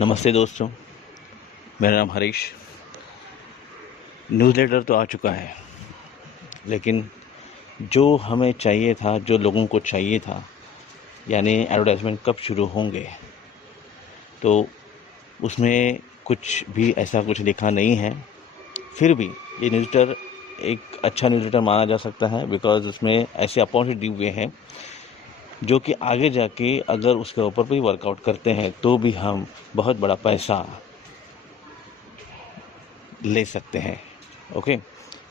नमस्ते दोस्तों, मेरा नाम हरीश। न्यूज़लेटर तो आ चुका है, लेकिन जो हमें चाहिए था, जो लोगों को चाहिए था, यानी एडवर्टाइजमेंट कब शुरू होंगे, तो उसमें कुछ भी ऐसा कुछ लिखा नहीं है। फिर भी ये न्यूज़लेटर एक अच्छा न्यूज़लेटर माना जा सकता है, बिकॉज़ उसमें ऐसे अपॉर्चुनिटी दिए हुए हैं जो कि आगे जाके अगर उसके ऊपर भी वर्कआउट करते हैं तो भी हम बहुत बड़ा पैसा ले सकते हैं। ओके,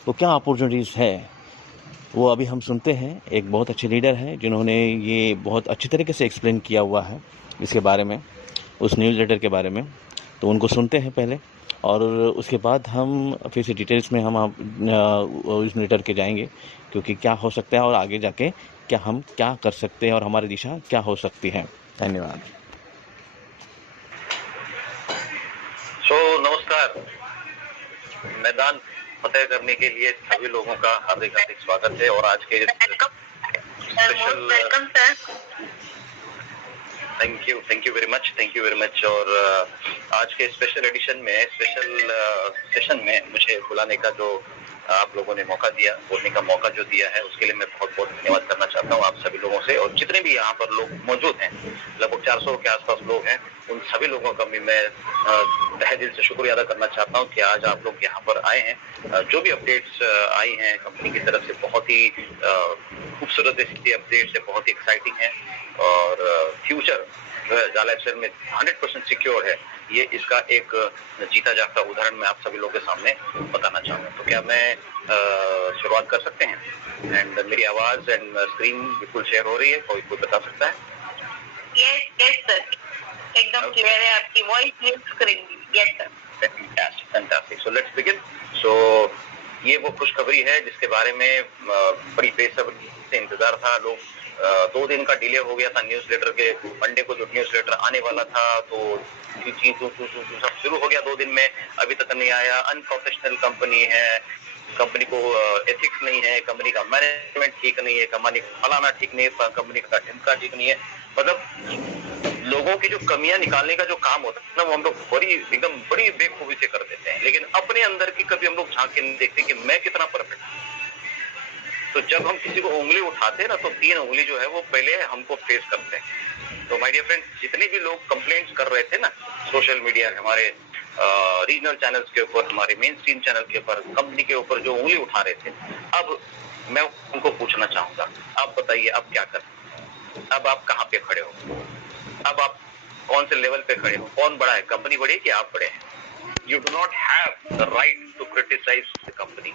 तो क्या अपॉर्चुनिटीज़ है वो अभी हम सुनते हैं। एक बहुत अच्छे लीडर हैं जिन्होंने ये बहुत अच्छी तरीके से एक्सप्लेन किया हुआ है इसके बारे में, उस न्यूज़ लेटर के बारे में। तो उनको सुनते हैं पहले, और उसके बाद हम फिर से डिटेल्स में हम उस लेटर के जाएंगे, क्योंकि क्या हो सकता है और आगे जाके हम क्या कर सकते हैं और हमारी दिशा क्या हो सकती है। धन्यवाद। नमस्कार। मैदान फतेह करने के लिए सभी लोगों का हार्दिक हार्दिक स्वागत है। और आज के special thank you very much. और आज के स्पेशल एडिशन में, स्पेशल सेशन में मुझे बुलाने का जो आप लोगों ने मौका दिया, बोलने का मौका जो दिया है, उसके लिए मैं बहुत बहुत धन्यवाद करना चाहता हूँ आप सभी लोगों से। और जितने भी यहाँ पर लोग मौजूद हैं, लगभग 400 के आसपास लोग हैं, उन सभी लोगों का भी मैं तहे दिल से शुक्रिया अदा करना चाहता हूँ कि आज आप लोग यहाँ पर आए हैं। जो भी अपडेट्स आई हैं कंपनी की तरफ से, बहुत ही खूबसूरत अपडेट्स है, बहुत ही एक्साइटिंग है। और फ्यूचर जो है जाला एक्सेल में 100% सिक्योर है। ये इसका एक जीता जागता उदाहरण मैं आप सभी लोगों के सामने बताना चाहूँगा। तो क्या मैं शुरुआत कर सकते हैं? एंड मेरी आवाज एंड स्क्रीन बिल्कुल शेयर हो रही है? कोई बता सकता है? यस सर, एकदम क्लियर है आपकी voice, clear screen. Yes sir, fantastic. So let's begin. So ये वो खुशखबरी है जिसके बारे में बड़ी बेसब्री से इंतजार था। लोग 2 दिन का डिले हो गया था न्यूज़लेटर के। मंडे को जो न्यूज़लेटर आने वाला था, तो सब शुरू हो गया 2 दिन में, अभी तक नहीं आया। अनप्रोफेशनल कंपनी है, कंपनी को एथिक्स नहीं है, कंपनी का मैनेजमेंट ठीक नहीं है, कंपनी का फलाना ठीक नहीं है, कंपनी का ढिमका ठीक नहीं है। मतलब लोगों की जो कमियां निकालने का जो काम होता है ना, वो हम लोग एकदम बड़ी बेखूबी से कर देते हैं। लेकिन अपने अंदर की कभी हम लोग झांक के नहीं देखते कि मैं कितना परफेक्ट हूं। तो जब हम किसी को उंगली उठाते हैं ना, तो 3 उंगली जो है वो पहले हमको फेस करते हैं। तो माय डियर फ्रेंड्स, जितने भी लोग कंप्लेंट्स कर रहे थे ना सोशल मीडिया, हमारे रीजनल चैनल्स के ऊपर, हमारे मेन स्ट्रीम चैनल के ऊपर, कंपनी के ऊपर जो उंगली उठा रहे थे, अब मैं उनको पूछना चाहूंगा, आप बताइए अब क्या कर, अब आप कहाँ पे खड़े हो? अब आप कौन से लेवल पे खड़े हो? कौन बड़ा है, कंपनी बड़ी है कि आप बड़े हैं? You do not have the right to criticise the company.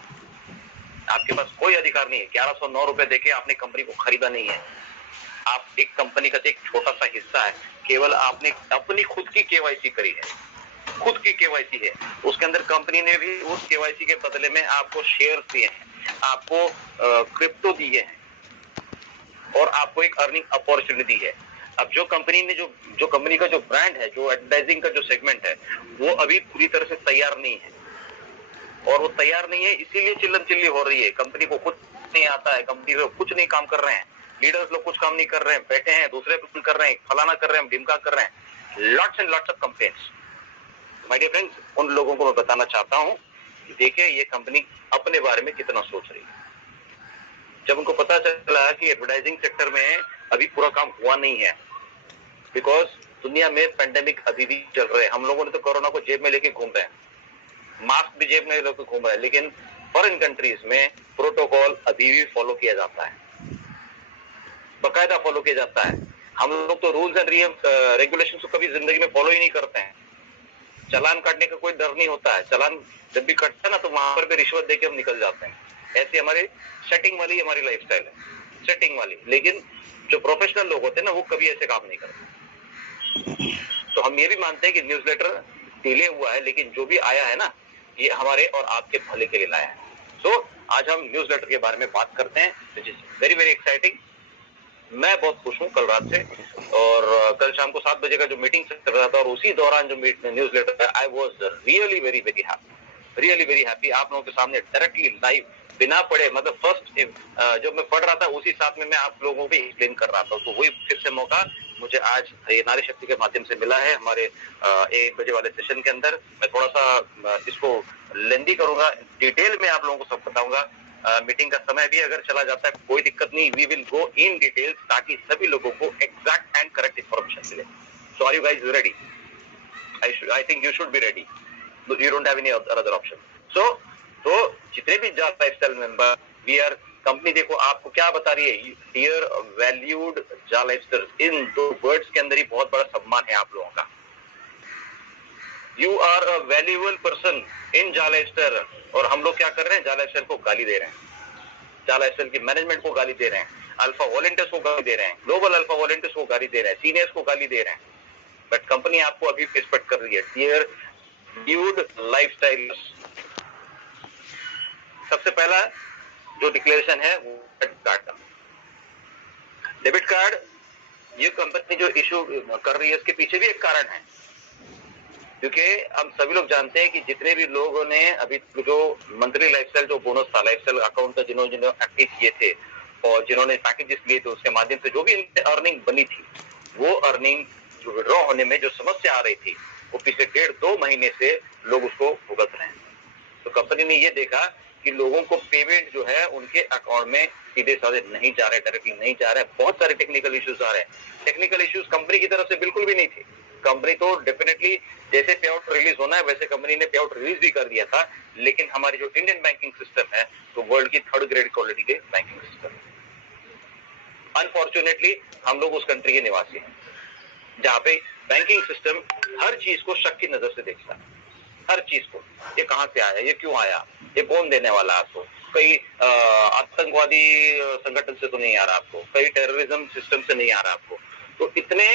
आपके पास कोई अधिकार नहीं है। 1109 रुपए देके आपने कंपनी को खरीदा नहीं है। आप एक कंपनी का एक छोटा सा हिस्सा है। केवल आपने अपनी खुद की केवाईसी करी है, खुद की केवाईसी है। उसके अंदर कंपनी ने भी उस केवाईसी के बदले में आपको शेयर दिए हैं, आपको क्रिप्टो दिए हैं, और आपको एक अर्निंग अपॉर्चुनिटी है। अब जो कंपनी ने जो कंपनी का जो ब्रांड है, जो एडवर्टाइजिंग का जो सेगमेंट है, वो अभी पूरी तरह से तैयार नहीं है। और वो तैयार नहीं है, इसीलिए चिल्लम चिल्ली हो रही है। कंपनी को कुछ नहीं आता है, कंपनी लोग कुछ नहीं काम कर रहे हैं, लीडर्स लोग कुछ काम नहीं कर रहे हैं, बैठे हैं, दूसरे काम कर रहे हैं, फलाना कर रहे हैं, ढिमका कर रहे हैं। Lots and lots of complaints. My dear friends, उन लोगों को मैं बताना चाहता हूं कि देखिए ये कंपनी अपने बारे में कितना सोच रही है। जब उनको पता चला कि एडवर्टाइजिंग सेक्टर में अभी पूरा काम हुआ नहीं है, बिकॉज दुनिया में पेंडेमिक अभी भी चल रहे हैं। हम लोगों ने तो कोरोना को जेब में लेके घूम रहे हैं, मास्क भी जेब में लेकर घूम रहे हैं, लेकिन फॉरेन कंट्रीज में प्रोटोकॉल अभी भी फॉलो किया जाता है, बकायदा फॉलो किया जाता है। हम लोग तो रूल्स एंड रेगुलेशन को कभी जिंदगी में फॉलो ही नहीं करते हैं। चालान काटने का कोई डर नहीं होता है। चालान जब भी कटता है ना, तो वहां पर भी रिश्वत देके हम निकल जाते हैं। ऐसी हमारी सेटिंग वाली हमारी लाइफस्टाइल है, सेटिंग वाली। लेकिन जो प्रोफेशनल लोग होते हैं ना, वो कभी ऐसे काम नहीं करते। तो हम ये भी मानते हैं कि न्यूज़लेटर डिले हुआ है, लेकिन जो भी आया है ना, ये हमारे और आपके भले के लिए लाया है। सो आज हम न्यूज़लेटर के बारे में बात करते हैं, which is very very exciting. मैं बहुत खुश हूँ कल रात से, और कल शाम को 7 बजे का जो मीटिंग चल रहा था, और उसी दौरान जो न्यूज़लेटर है, I was really very very happy, really very happy. आप लोगों के सामने डायरेक्टली लाइव बिना पढ़े, मतलब फर्स्ट जब मैं पढ़ रहा था उसी साथ में मैं आप लोगों को भी एक्सप्लेन कर रहा था, तो वही फिर से मौका मुझे आज ये नारी शक्ति के माध्यम से मिला है। हमारे 1 बजे वाले सेशन के अंदर मैं थोड़ा सा इसको लेंदी करूंगा, डिटेल में आप लोगों को सब बताऊंगा। मीटिंग का समय भी अगर चला जाता है कोई दिक्कत नहीं, we will go in details ताकि सभी लोगों को एग्जैक्ट एंड करेक्ट इन्फॉर्मेशन मिले। So are you guys ready? I think you should be ready. You don't have any other option. तो जितने भी job lifestyle member, we are company, देखो आपको क्या बता रही है, डियर वैल्यूड जॉब लाइफस्टाइल, इन दो वर्ड्स के अंदर ही बहुत बड़ा सम्मान है आप लोगों का। You are a valuable person in job lifestyle, और हम लोग क्या कर रहे हैं, जॉब लाइफस्टाइल को गाली दे रहे हैं, जॉब लाइफस्टाइल की मैनेजमेंट को गाली दे रहे हैं, अल्फा वॉलंटियर्स को गाली दे रहे हैं, ग्लोबल अल्फा वॉलंटियर्स को गाली दे रहे हैं, सीनियर्स को गाली दे रहे हैं, बट कंपनी आपको अभी रिस्पेक्ट कर रही है। डियर वैल्यूड लाइफस्टाइल, सबसे पहला जो डिक्लेरेशन है वो डेबिट कार्ड का। डेबिट कार्ड ये कंपनी जो इशू कर रही है इसके पीछे भी एक कारण है, क्योंकि हम सभी लोग जानते हैं कि जितने भी लोगों ने अभी जो मंथली लाइफस्टाइल जो बोनस था, लाइफस्टाइल अकाउंट का जिन्होंने एक्टिव किए थे और जिन्होंने पैकेजेस लिए थे, उसके माध्यम से जो भी इनकी अर्निंग बनी थी, वो अर्निंग जो विड्रॉ होने में जो समस्या आ रही थी वो पिछले 1.5-2 महीने से लोग उसको भुगत रहे हैं। तो कंपनी ने ये देखा कि लोगों को पेमेंट जो है उनके अकाउंट में सीधे साधे नहीं जा रहे, डायरेक्टली नहीं जा रहे, बहुत सारे टेक्निकल इश्यूज आ रहे हैं। टेक्निकल इश्यूज कंपनी की तरफ से बिल्कुल भी नहीं थे। कंपनी तो डेफिनेटली जैसे पे आउट रिलीज होना है वैसे कंपनी ने पे आउट रिलीज भी कर दिया था, लेकिन हमारी जो इंडियन बैंकिंग सिस्टम है तो वर्ल्ड की 3rd ग्रेड क्वालिटी के बैंकिंग सिस्टम है। अनफॉर्चुनेटली हम लोग उस कंट्री के निवासी हैं जहाँ पे बैंकिंग सिस्टम हर चीज को शक की नजर से देखता है, हर चीज को, ये कहाँ से आया, ये क्यों आया, ये कौन देने वाला आपको, कई आतंकवादी संगठन से तो नहीं आ रहा आपको, कई टेररिज्म सिस्टम से नहीं आ रहा आपको। तो इतने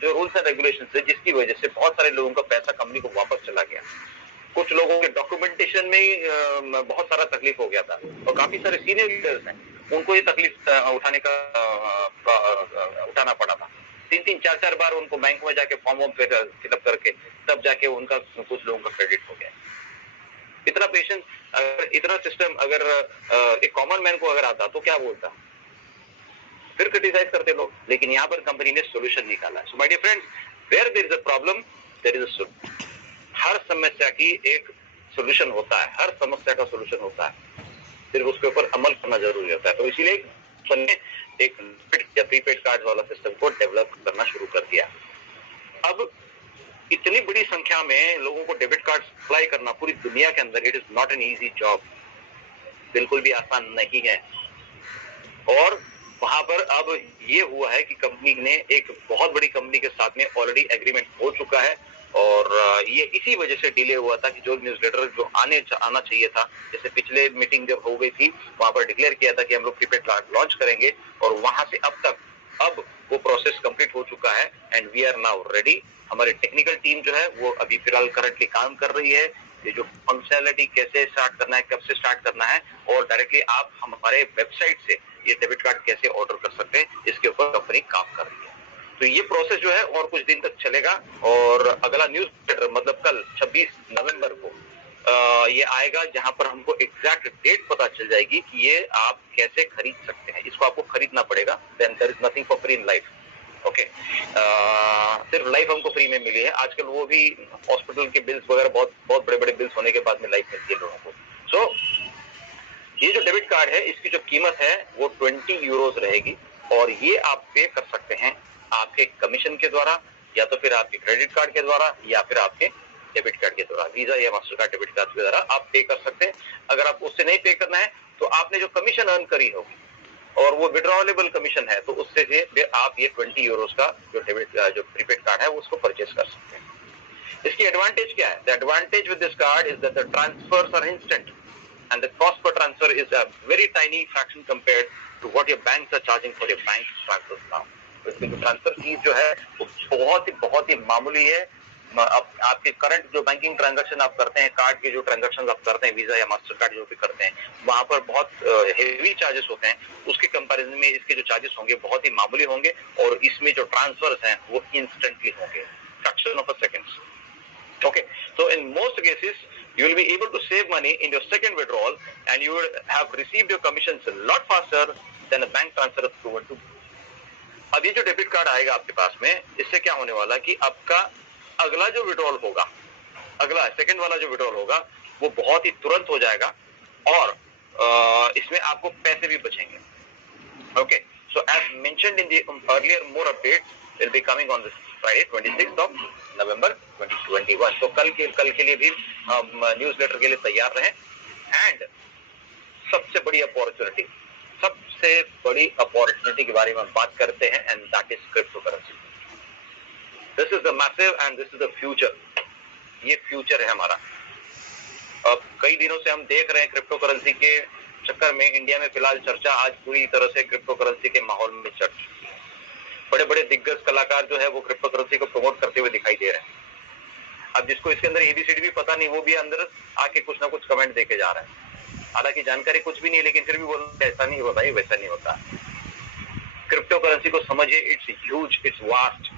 जो रूल्स एंड रेगुलेशन है जिसकी वजह से बहुत सारे लोगों का पैसा कंपनी को वापस चला गया। कुछ लोगों के डॉक्यूमेंटेशन में ही बहुत सारा तकलीफ हो गया था, और काफी सारे सीनियर लीडर्स हैं उनको ये तकलीफ उठाना पड़ा था। 3-3, 4-4 बार उनको बैंक में जाके फॉर्म फिलअप करके तब जाके उनका कुछ लोगों का क्रेडिट हो गया। इतना पेशेंस, इतना सिस्टम अगर एक कॉमन मैन को अगर आता तो क्या बोलता, फिर क्रिटिसाइज करते लोग, लेकिन यहाँ पर कंपनी ने सोल्यूशन निकाला। So my dear friends, where there is a problem there is a solution. हर समस्या की एक सोल्यूशन होता है, हर समस्या का सोल्यूशन होता है, सिर्फ उसके ऊपर अमल करना जरूरी होता है। तो इसीलिए एक प्रीपेड कार्ड वाला सिस्टम को डेवलप करना शुरू कर दिया। अब इतनी बड़ी संख्या में लोगों को डेबिट कार्ड सप्लाई करना पूरी दुनिया के अंदर, it is not an easy job, बिल्कुल भी आसान नहीं है। और वहां पर अब ये हुआ है कि कंपनी ने एक बहुत बड़ी कंपनी के साथ में ऑलरेडी एग्रीमेंट हो चुका है, और ये इसी वजह से डिले हुआ था कि जो न्यूज़लेटर जो आना चाहिए था, जैसे पिछले मीटिंग जब हो गई थी वहां पर डिक्लेयर किया था कि हम लोग प्रीपेड कार्ड लॉन्च करेंगे, और वहां से अब वो प्रोसेस कंप्लीट हो चुका है and we are now ready. हमारी टेक्निकल टीम जो है वो अभी फिलहाल करंटली काम कर रही है, ये जो फंक्शनैलिटी कैसे स्टार्ट करना है, कब से स्टार्ट करना है, और डायरेक्टली आप हमारे वेबसाइट से ये डेबिट कार्ड कैसे ऑर्डर कर सकते हैं, इसके ऊपर कंपनी काम कर रही है। तो ये प्रोसेस जो है और कुछ दिन तक चलेगा, और अगला न्यूज़लेटर मतलब कल 26 नवंबर को ये आएगा, जहां पर हमको एग्जैक्ट डेट पता चल जाएगी कि ये आप कैसे खरीद सकते हैं। इसको आपको खरीदना पड़ेगा, then there is nothing for free in life. Okay, सिर्फ लाइफ हमको फ्री में मिली है, आजकल वो भी हॉस्पिटल के बिल्स वगैरह बहुत बड़े होने के बाद में लाइफ मिलती है लोगों को। सो ये जो डेबिट कार्ड है इसकी जो कीमत है वो 20 यूरोज रहेगी, और ये आप पे कर सकते हैं आपके कमीशन के द्वारा, या तो फिर आपके क्रेडिट कार्ड के द्वारा, या फिर आपके डेबिट कार्ड के द्वारा, वीजा या मास्टर कार्ड डेबिट कार्ड के द्वारा आप पे कर सकते हैं। अगर आप उससे नहीं पे करना है तो आपने जो कमीशन अर्न करी होगी और वो विड्रॉलेबल कमीशन है, तो उससे फिर आप ये 20 यूरोज का जो प्रीपेड कार्ड है उसको परचेज कर सकते हैं। इसकी एडवांटेज क्या है? The advantage with this card is that the transfers are instant and the cost per transfer is a very tiny fraction compared to what your banks are charging for your bank transfers now. इसकी जो transfer fees जो है वो बहुत ही मामूली है। आपके current जो बैंकिंग ट्रांजैक्शन आप करते हैं, कार्ड के जो ट्रांजैक्शन आप करते हैं, वीजा या मास्टर कार्ड जो भी करते हैं, वहां पर बहुत हेवी चार्जेस होते हैं, उसके कंपैरिजन में इसके जो चार्जेस होंगे बहुत ही मामूली होंगे, और इसमें जो ट्रांसफर्स हैं वो इंस्टेंटली होंगे, fraction of a seconds. Okay, so in most cases you will be able to save money in your second withdrawal and you will have received your commissions a lot faster than a bank transfer proven to. अब ये जो debit card आएगा आपके पास में, इससे क्या होने वाला कि आपका अगला जो विड्रॉल होगा, अगला सेकंड वाला जो विड्रॉल होगा वो बहुत ही तुरंत हो जाएगा और इसमें आपको पैसे भी बचेंगे. Okay, so as mentioned in the earlier more updates will be coming on this Friday 26th of November 2021. तो कल के लिए भी न्यूज़लेटर के लिए तैयार रहें. एंड सबसे बड़ी अपॉर्चुनिटी के बारे में हम बात करते हैं and that is crypto currency. This is the massive and this is the future. ये फ्यूचर है हमारा. अब कई दिनों से हम देख रहे हैं क्रिप्टो करेंसी के चक्कर में इंडिया में फिलहाल चर्चा आज पूरी तरह से क्रिप्टो करेंसी के माहौल में चल. बड़े बड़े दिग्गज कलाकार जो है वो क्रिप्टो करेंसी को प्रमोट करते हुए दिखाई दे रहे हैं. अब जिसको इसके अंदर एबीसीडी भी पता नहीं वो भी अंदर आके कुछ ना कुछ कमेंट देके जा रहा है. हालांकि जानकारी कुछ भी नहीं है लेकिन फिर भी बोल ऐसा नहीं होता, वैसा नहीं होता. क्रिप्टो करेंसी को समझिए, इट्स ह्यूज, इट्स वास्ट.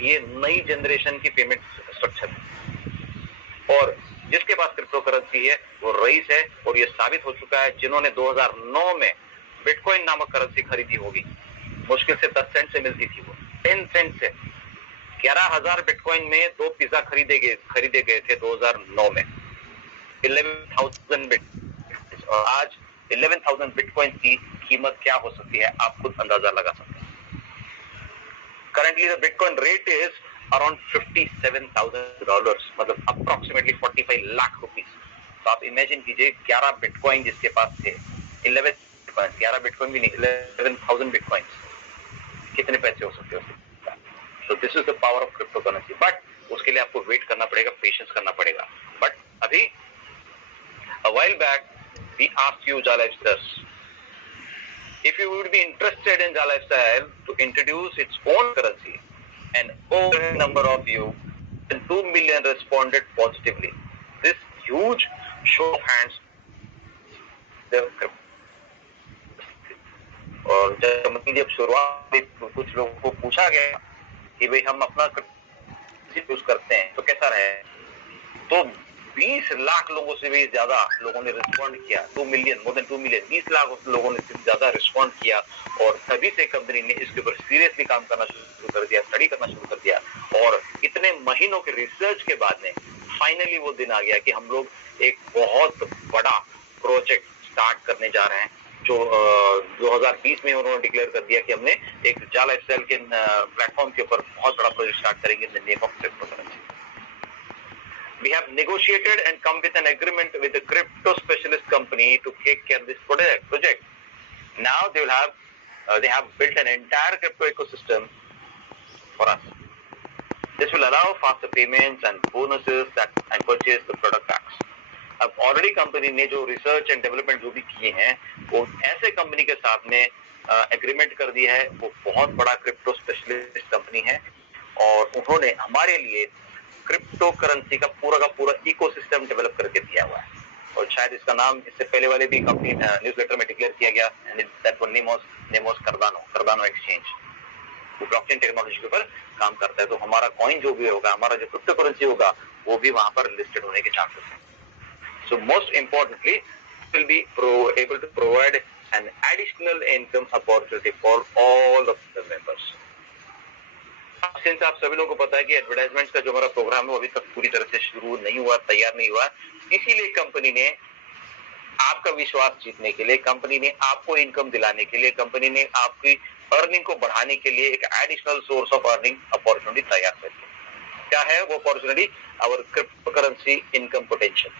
ये नई जनरेशन की पेमेंट स्ट्रक्चर है और जिसके पास क्रिप्टो करेंसी है वो रईस है. और ये साबित हो चुका है जिन्होंने 2009 में बिटकॉइन नामक करेंसी खरीदी होगी, मुश्किल से 10 सेंट से मिलती थी वो, 10 सेंट से. 11,000 बिटकॉइन में 2 पिज्जा खरीदे गए थे 2009 में. 11,000 बिटकॉइन और आज 11,000 बिटकॉइन की कीमत क्या हो सकती है आप खुद अंदाजा लगा सकते हैं. Currently the bitcoin rate is around $57,000, मतलब अप्रोक्सीमेटली 45 लाख रुपीस. तो आप इमेजिन कीजिए 11 बिटकॉइन जिसके पास थे, 11 बिटकॉइन भी नहीं, 11,000 बिटकॉइन, कितने पैसे हो सकते हैं. So this is the power of cryptocurrency. But उसके लिए आपको वेट करना पड़ेगा, पेशेंस करना पड़ेगा. But अभी a while back we asked you Jha Lifestyles if you would be interested in Jha Lifestyle to introduce its own currency, and over a number of you, and 2 million responded positively. This huge show of hands. और जब शुरुआत कुछ लोगों को पूछा गया कि भाई हम अपना यूज करते हैं तो कैसा रहे, तो 20 लाख लोगों से भी ज्यादा लोगों ने रिस्पॉन्ड किया. 2 million, more than 2 million, 20 lakh लोगों ने ज्यादा रिस्पॉन्ड किया. और तभी से कंपनी ने इसके ऊपर सीरियसली काम करना शुरू कर दिया, स्टडी करना शुरू कर दिया. और इतने महीनों के रिसर्च के बाद में फाइनली वो दिन आ गया कि हम लोग एक बहुत बड़ा प्रोजेक्ट स्टार्ट करने जा रहे हैं, जो 2020 में उन्होंने डिक्लेयर कर दिया कि हमने एक जा लाइफस्टाइल के प्लेटफॉर्म के ऊपर बहुत बड़ा प्रोजेक्ट स्टार्ट करेंगे in the name of crypto currency. We have negotiated and come with an agreement with a crypto specialist company to take care of this project. Now they have built an entire crypto ecosystem for us. This will allow faster payments and bonuses and purchase the product packs. अब already company ने जो research and development जो भी किए हैं वो ऐसे company के साथ में एग्रीमेंट कर दिया है. वो बहुत बड़ा क्रिप्टो स्पेशलिस्ट कंपनी है और उन्होंने हमारे लिए क्रिप्टो करेंसी का पूरा इकोसिस्टम डेवलप करके दिया हुआ है. और शायद इसका नाम इससे पहले वाले भी कंपनी न्यूज़लेटर में डिक्लेयर किया गया, that one Nemo's Cardano exchange. वो ब्लॉकचेन टेक्नोलॉजी के ऊपर काम करता है. तो हमारा कॉइन जो भी होगा, हमारा जो क्रिप्टो करेंसी होगा, वो भी वहां पर लिस्टेड होने के चांसेस हैं. So most importantly, will be able to provide an additional income opportunity for all of the members. Since आप सभी लोगों को पता है कि एडवर्टाइजमेंट्स का जो हमारा प्रोग्राम है वो अभी तक पूरी तरह से शुरू नहीं हुआ, तैयार नहीं हुआ, इसीलिए कंपनी ने आपका विश्वास जीतने के लिए, कंपनी ने आपको इनकम दिलाने के लिए, कंपनी ने आपकी अर्निंग को बढ़ाने के लिए एक additional source of earning opportunity तैयार कर दी. क्या है वो opportunity? Our crypto currency income potential.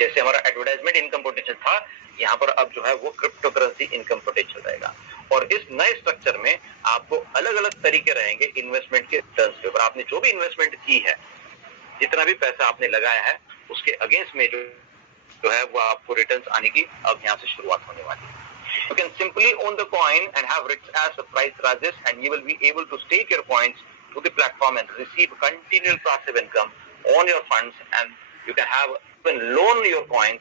जैसे हमारा एडवर्टाइजमेंट इनकम पोटेंशियल था, यहाँ पर अब जो है वो क्रिप्टो करेंसी इनकम पोटेंशियल रहेगा. और इस नए स्ट्रक्चर में आपको अलग अलग तरीके रहेंगे इन्वेस्टमेंट के रिटर्न्स के ऊपर. आपने जो भी इन्वेस्टमेंट की है, जितना भी पैसा आपने लगाया है, उसके अगेंस्ट में जो है वो आपको रिटर्न्स आने की अब यहाँ से शुरुआत होने वाली है. You can simply own the coin and have rich as price rises, and you will be able to stake your coins to the platform and receive continual passive income on your funds, and you can have even loan your coins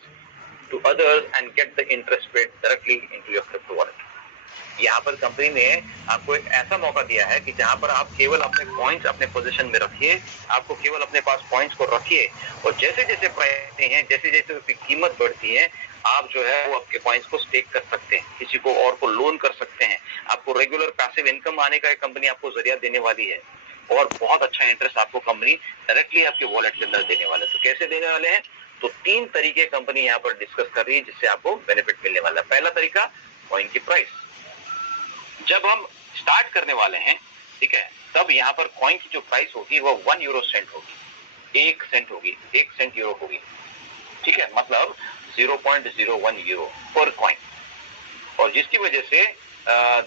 to others and get the interest paid directly into your crypto wallet. यहाँ पर company ने आपको एक ऐसा मौका दिया है कि जहाँ पर आप केवल अपने पॉइंट्स अपने पोजीशन में रखिए, आपको केवल अपने पास पॉइंट्स को रखिए और जैसे जैसे प्राइस हैं, जैसे जैसे उसकी कीमत बढ़ती है, आप जो है वो आपके पॉइंट्स को स्टेक कर सकते हैं, किसी को और को लोन कर सकते हैं, आपको रेगुलर पैसिव इनकम आने का एक कंपनी आपको जरिया देने वाली है और बहुत अच्छा इंटरेस्ट आपको कंपनी डायरेक्टली आपके वॉलेट के अंदर देने वाले है। तो कैसे देने वाले हैं? तो 3 तरीके कंपनी यहाँ पर डिस्कस कर रही है जिससे आपको बेनिफिट मिलने वाला है। पहला तरीका, कॉइन की प्राइस। जब हम स्टार्ट करने वाले हैं, ठीक है, तब यहाँ पर कॉइन की जो प्राइस होगी वो 1 यूरो सेंट होगी, 1 सेंट होगी, 1 सेंट यूरो होगी, ठीक है, मतलब 0.01 यूरो पर कॉइन। और जिसकी वजह से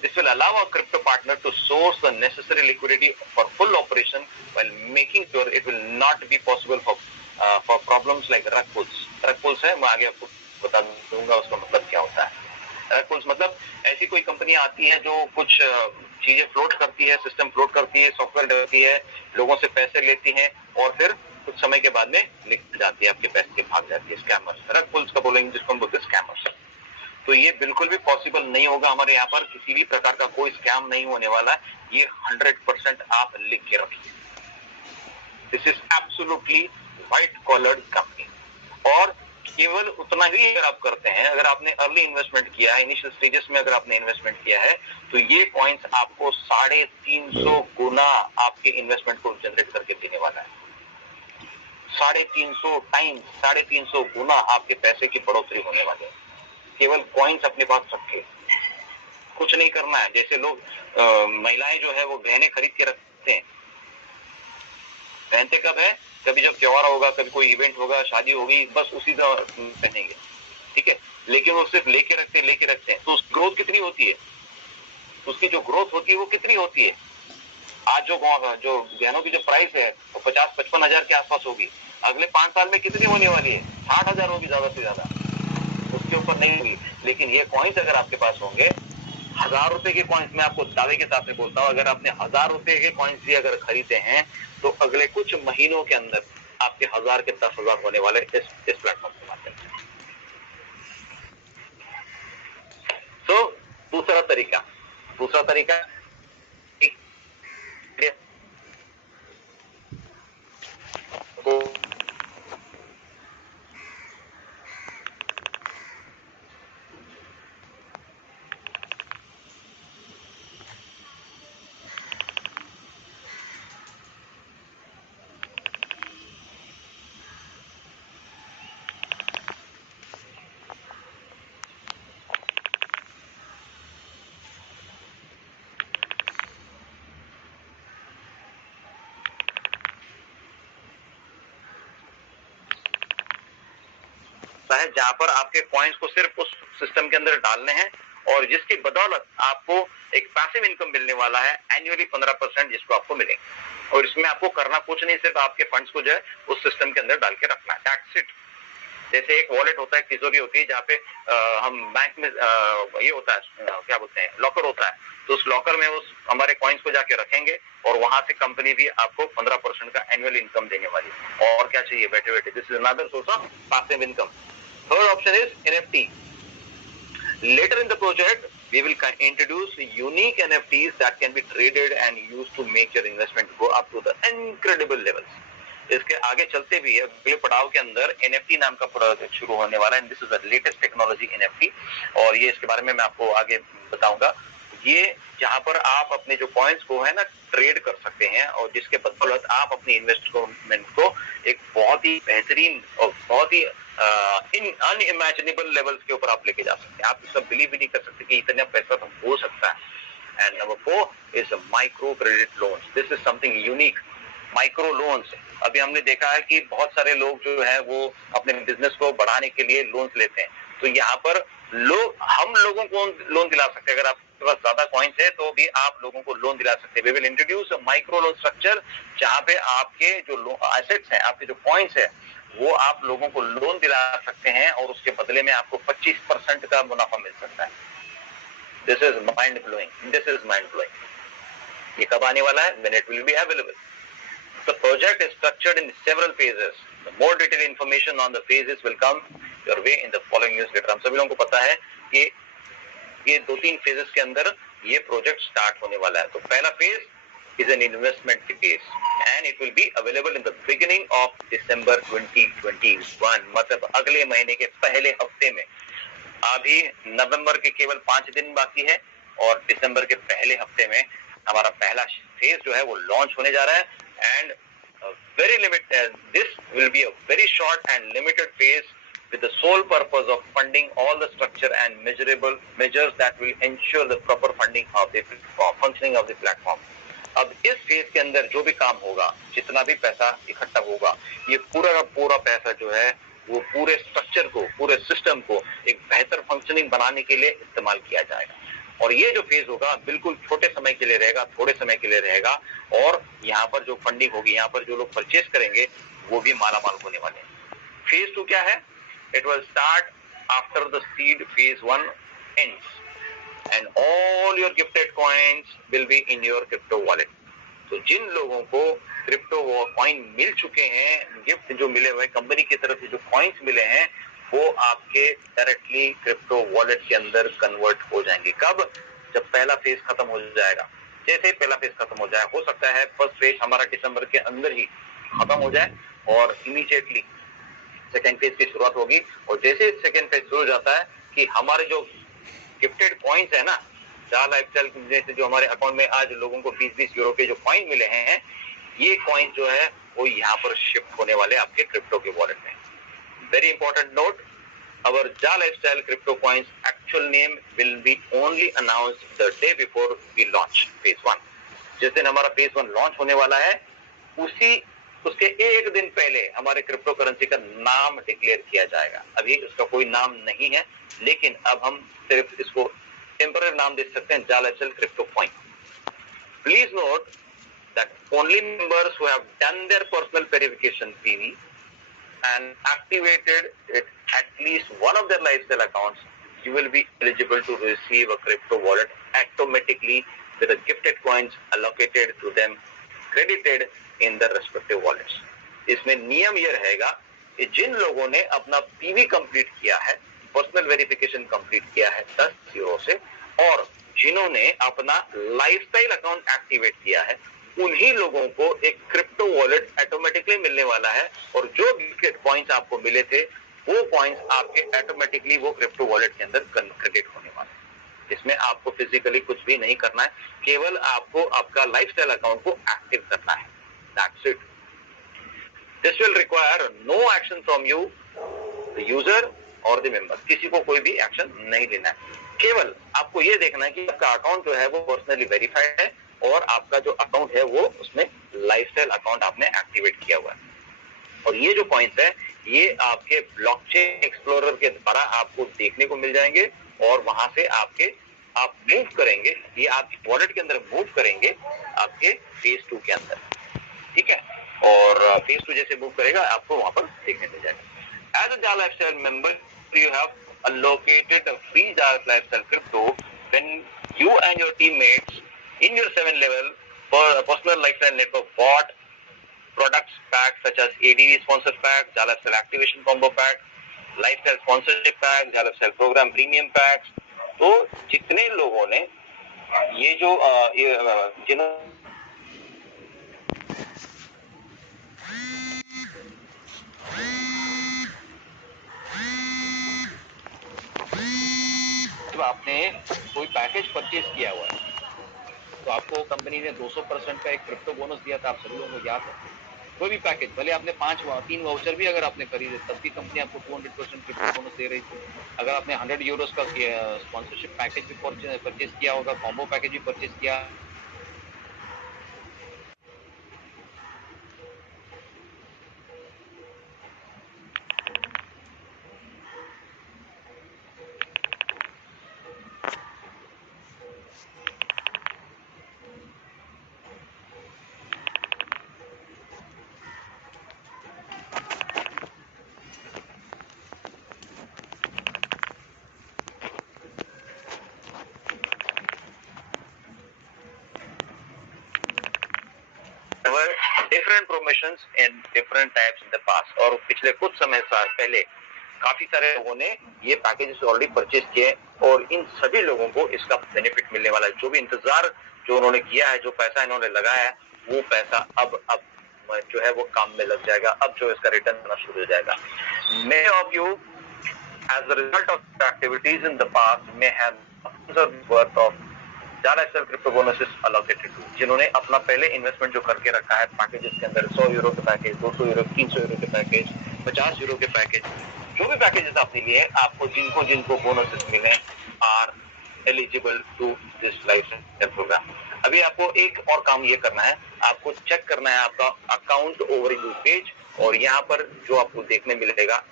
this will allow our crypto partner to source the necessary liquidity for full operation while making sure it will not be possible for problems like rug pulls. Rug pulls है, मैं आगे आपको बता दूंगा उसका मतलब क्या होता है। रग पुल्स मतलब ऐसी कोई कंपनी आती है जो कुछ चीजें फ्लोट करती है, सिस्टम फ्लोट करती है, सॉफ्टवेयर डालती है, लोगों से पैसे लेती है और फिर कुछ समय के बाद में निकल जाती है, आपके पैसे भाग जाती है, स्कैमर्स। रग पुल्स का बोलेंगे जिसको हम बोलते हैं स्कैमर्स। तो ये बिल्कुल भी पॉसिबल नहीं होगा हमारे यहाँ पर, किसी भी प्रकार का कोई स्कैम नहीं होने वाला है, ये 100% आप लिख के रखिए। This is absolutely white collared company. और केवल उतना ही अगर आप करते हैं, अगर आपने अर्ली इन्वेस्टमेंट किया है, इनिशियल स्टेजेस में अगर आपने इन्वेस्टमेंट किया है, तो ये कॉइन्स आपको 350 गुना आपके इन्वेस्टमेंट को जनरेट करके देने वाला है। 350 टाइम्स, 350 गुना आपके पैसे की बढ़ोतरी होने वाली है, केवल कॉइन्स अपने पास रखे, कुछ नहीं करना है। जैसे लोग महिलाएं जो है वो गहने खरीद के रखते हैं, पहनते कब है? कभी जब त्योहार होगा, कभी कोई इवेंट होगा, शादी होगी, बस उसी का पहनेंगे, ठीक है, लेकिन वो सिर्फ लेके रखते हैं। तो उसकी ग्रोथ कितनी होती है? उसकी जो ग्रोथ होती है वो कितनी होती है? आज जो गहनों की जो प्राइस है वो 50-55 हजार के आसपास होगी, अगले 5 साल में कितनी होने वाली है? 60 हजार होगी ज्यादा से ज्यादा, उसके ऊपर नहीं होगी। लेकिन ये कॉइन्स अगर आपके पास होंगे, 1000 रुपए के कॉइन्स, मैं आपको दावे के साथ में बोलता हूँ, अगर आपने 1000 रुपए के कॉइन्स भी अगर खरीदे हैं तो अगले कुछ महीनों के अंदर आपके 1000 के 10,000 होने वाले इस प्लेटफॉर्म के माध्यम से। तो दूसरा तरीका है जहां पर आपके कॉइन्स को सिर्फ उस सिस्टम के अंदर डालने हैं और जिसकी बदौलत आपको एक पैसिव इनकम मिलने वाला है एनुअली 15%, जिसको आपको मिलेंगे। और इसमें आपको करना कुछ नहीं, सिर्फ आपके फंड्स को जो है उस सिस्टम के अंदर डाल के रखना है, दैट्स इट। जैसे एक वॉलेट होता है, तिजोरी होती है, जहाँ पे हम बैंक में ये होता है, क्या बोलते हैं, लॉकर होता है, तो उस लॉकर में उस हमारे कॉइन्स को जाके रखेंगे और वहां से कंपनी भी आपको 15% का एनुअल इनकम देने वाली है। और क्या चाहिए बैठे बैठे? This is another source of passive income. Third option is NFT. Later in the project, we will introduce unique NFTs that can be traded and used to make your investment go up to the incredible levels. इसके आगे चलते भी अगले पड़ाव के अंदर NFT नाम का प्रोजेक्ट शुरू होने वाला है। This is the latest technology NFT, और ये इसके बारे में मैं आपको आगे बताऊंगा। ये जहां पर आप अपने जो पॉइंट्स को है ना ट्रेड कर सकते हैं और जिसके बदौलत आप अपनी इन्वेस्टमेंट को एक बहुत ही बेहतरीन और बहुत ही अनइमेजिनेबल लेवल्स के ऊपर आप लेके जा सकते हैं। आप इसका बिलीव भी नहीं कर सकते कि इतना पैसा तो हो सकता है। And number 4 is micro credit loans. This is something unique. Micro loans, अभी हमने देखा है कि बहुत सारे लोग जो है वो अपने बिजनेस को बढ़ाने के लिए लोन्स लेते हैं, तो यहाँ पर हम लोगों को लोन दिला सकते हैं। अगर आपके पास ज्यादा कॉइन्स है तो भी आप लोगों को लोन दिला सकते हैं। We will introduce micro loan structure, जहाँ पे आपके जो एसेट्स हैं, आपके जो कॉइन्स है, वो आप लोगों को लोन दिला सकते हैं और उसके बदले में आपको 25% का मुनाफा मिल सकता है। This is mind blowing. ये कब आने वाला है? When it will be available. The project is structured in several phases. The more detailed information on the phases will come your way in the following newsletter. हम सभी लोगों को पता है कि ये 2-3 फेजेस के अंदर ये प्रोजेक्ट स्टार्ट होने वाला है। तो पहला phase is an investment phase and it will be available in the beginning of December 2021, मतलब अगले महीने के पहले हफ्ते में। अभी नवंबर के केवल 5 दिन बाकी है और दिसंबर के पहले हफ्ते में हमारा पहला फेज जो है वो लॉन्च होने जा रहा है। And very limited, this will be a very short and limited phase with the sole purpose of funding all the structure and measurable measures that will ensure the proper funding of the functioning of the platform. अब इस phase के अंदर जो भी काम होगा, जितना भी पैसा इकट्ठा होगा, ये पूरा का पूरा पैसा जो है वो पूरे स्ट्रक्चर को, पूरे सिस्टम को एक बेहतर फंक्शनिंग बनाने के लिए इस्तेमाल किया जाएगा। और ये जो फेज होगा बिल्कुल छोटे समय के लिए रहेगा, थोड़े समय के लिए रहेगा और यहाँ पर जो फंडिंग होगी, यहाँ पर जो लोग परचेस करेंगे वो भी मालामाल होने वाले हैं। फेज 2 क्या है? It will start after the seed phase 1 ends and all your gifted coins will be in your crypto wallet. तो जिन लोगों को क्रिप्टो कॉइन मिल चुके हैं, गिफ्ट जो मिले हुए कंपनी की तरफ से जो कॉइन्स मिले हैं, वो आपके डायरेक्टली क्रिप्टो वॉलेट के अंदर कन्वर्ट हो जाएंगे। कब? जब पहला फेज खत्म हो जाएगा। जैसे ही पहला फेज खत्म हो जाए, हो सकता है फर्स्ट फेज हमारा दिसंबर के अंदर ही खत्म हो जाए और इमीडिएटली सेकेंड फेज की शुरुआत होगी। और जैसे सेकेंड फेज शुरू हो जाता है कि हमारे जो गिफ्टेड कॉइन्स है ना, जाल लाइफस्टाइल जैसे जो हमारे अकाउंट में आज लोगों को 20-20 यूरो के जो कॉइन मिले हैं, ये कॉइन जो है वो यहाँ पर शिफ्ट होने वाले आपके क्रिप्टो के वॉलेट में। Very important note, our Ja Lifestyle crypto coins actual name will be only announced the day before we launch phase 1. जिस दिन हमारा phase 1 लॉन्च होने वाला है, उसके एक दिन पहले हमारे क्रिप्टो करेंसी का नाम डिक्लेयर किया जाएगा। अभी उसका कोई नाम नहीं है, लेकिन अब हम सिर्फ इसको टेम्पररी नाम दे सकते हैं, Ja Lifestyle crypto coin. Please note that only members who have done their personal verification PV and activated it at least one of their lifestyle accounts, you will be eligible to receive a crypto wallet automatically with the gifted coins allocated to them credited in the respective wallets. इसमें नियम यह रहेगा कि जिन लोगों ने अपना PV complete किया है, पर्सनल वेरिफिकेशन कंप्लीट किया है 10 यूरो से, और जिन्होंने अपना लाइफस्टाइल अकाउंट एक्टिवेट किया है, उन्हीं लोगों को एक क्रिप्टो वॉलेट ऑटोमेटिकली मिलने वाला है। और जो गिफ्टेड कॉइन्स आपको मिले थे, वो कॉइन्स आपके ऑटोमेटिकली वो क्रिप्टो वॉलेट के अंदर क्रेडिट होने वाले हैं। इसमें आपको फिजिकली कुछ भी नहीं करना है, केवल आपको आपका लाइफस्टाइल अकाउंट को एक्टिव करना है। That's it. This will require no action from you, the user और द मेंबर। किसी को कोई भी एक्शन नहीं लेना है, केवल आपको ये देखना है कि आपका अकाउंट जो है वो पर्सनली वेरीफाइड है और आपका जो अकाउंट है वो उसमें लाइफस्टाइल अकाउंट आपने एक्टिवेट किया हुआ है। और ये जो कॉइन्स है ये आपके ब्लॉकचेन एक्सप्लोरर के द्वारा आपको देखने को मिल जाएंगे और वहां से आप मूव करेंगे, ये आप वॉलेट के अंदर मूव करेंगे आपके फेज 2 के अंदर, ठीक है। और फेज 2 जैसे मूव करेगा आपको वहां पर देखने मिल जाएगा। As a Ja Lifestyle member, you have allocated a free Ja Lifestyle crypto when you and your teammates in your 7-level for personal lifestyle network bought products pack such as ADV sponsor pack, Ja Lifestyle activation combo pack, lifestyle sponsorship pack, Ja Lifestyle program premium packs। तो जितने लोगों ने ये जो जिन्होंने आपने कोई package purchase किया हुआ है तो आपको कंपनी ने 200% का एक क्रिप्टो बोनस दिया था, आप सभी लोगों को याद है। कोई भी पैकेज, भले आपने 3 वाउचर भी अगर आपने खरीदे, तब भी कंपनी आपको 200% क्रिप्टो बोनस दे रही थी। अगर आपने 100 यूरोस का स्पॉन्सरशिप पैकेज भी परचेज किया होगा, कॉम्बो पैकेज भी परचेज किया, different promotions in different types in the past। और पिछले कुछ समय पहले काफी सारे लोगों ने ये पैकेजेस ऑलरेडी परचेज किए और इन सभी लोगों को इसका बेनिफिट मिलने वाला है। जो भी इंतजार जो उन्होंने किया है, जो पैसा इन्होंने लगाया है, वो पैसा अब जो है वो काम में लग जाएगा। अब जो इसका रिटर्न आना शुरू हो जाएगा। Many of you, as a result of the activities in the past, may have thousands of worth of Jala XL crypto bonuses allocated to, जिन्होंने अपना पहले इन्वेस्टमेंट जो करके रखा है पैकेजेस के अंदर, 100 यूरो के पैकेज, 200 यूरो, 300 यूरो के पैकेज, 50 यूरो के पैकेज, जो भी पैकेजेस आपने लिए, आपको जिनको बोनसेस मिले are eligible to this life programme. अभी आपको एक और काम ये करना है, आपको चेक करना है आपका अकाउंट ओवरव्यू पेज, और यहाँ पर जो आपको देखने मिलेगा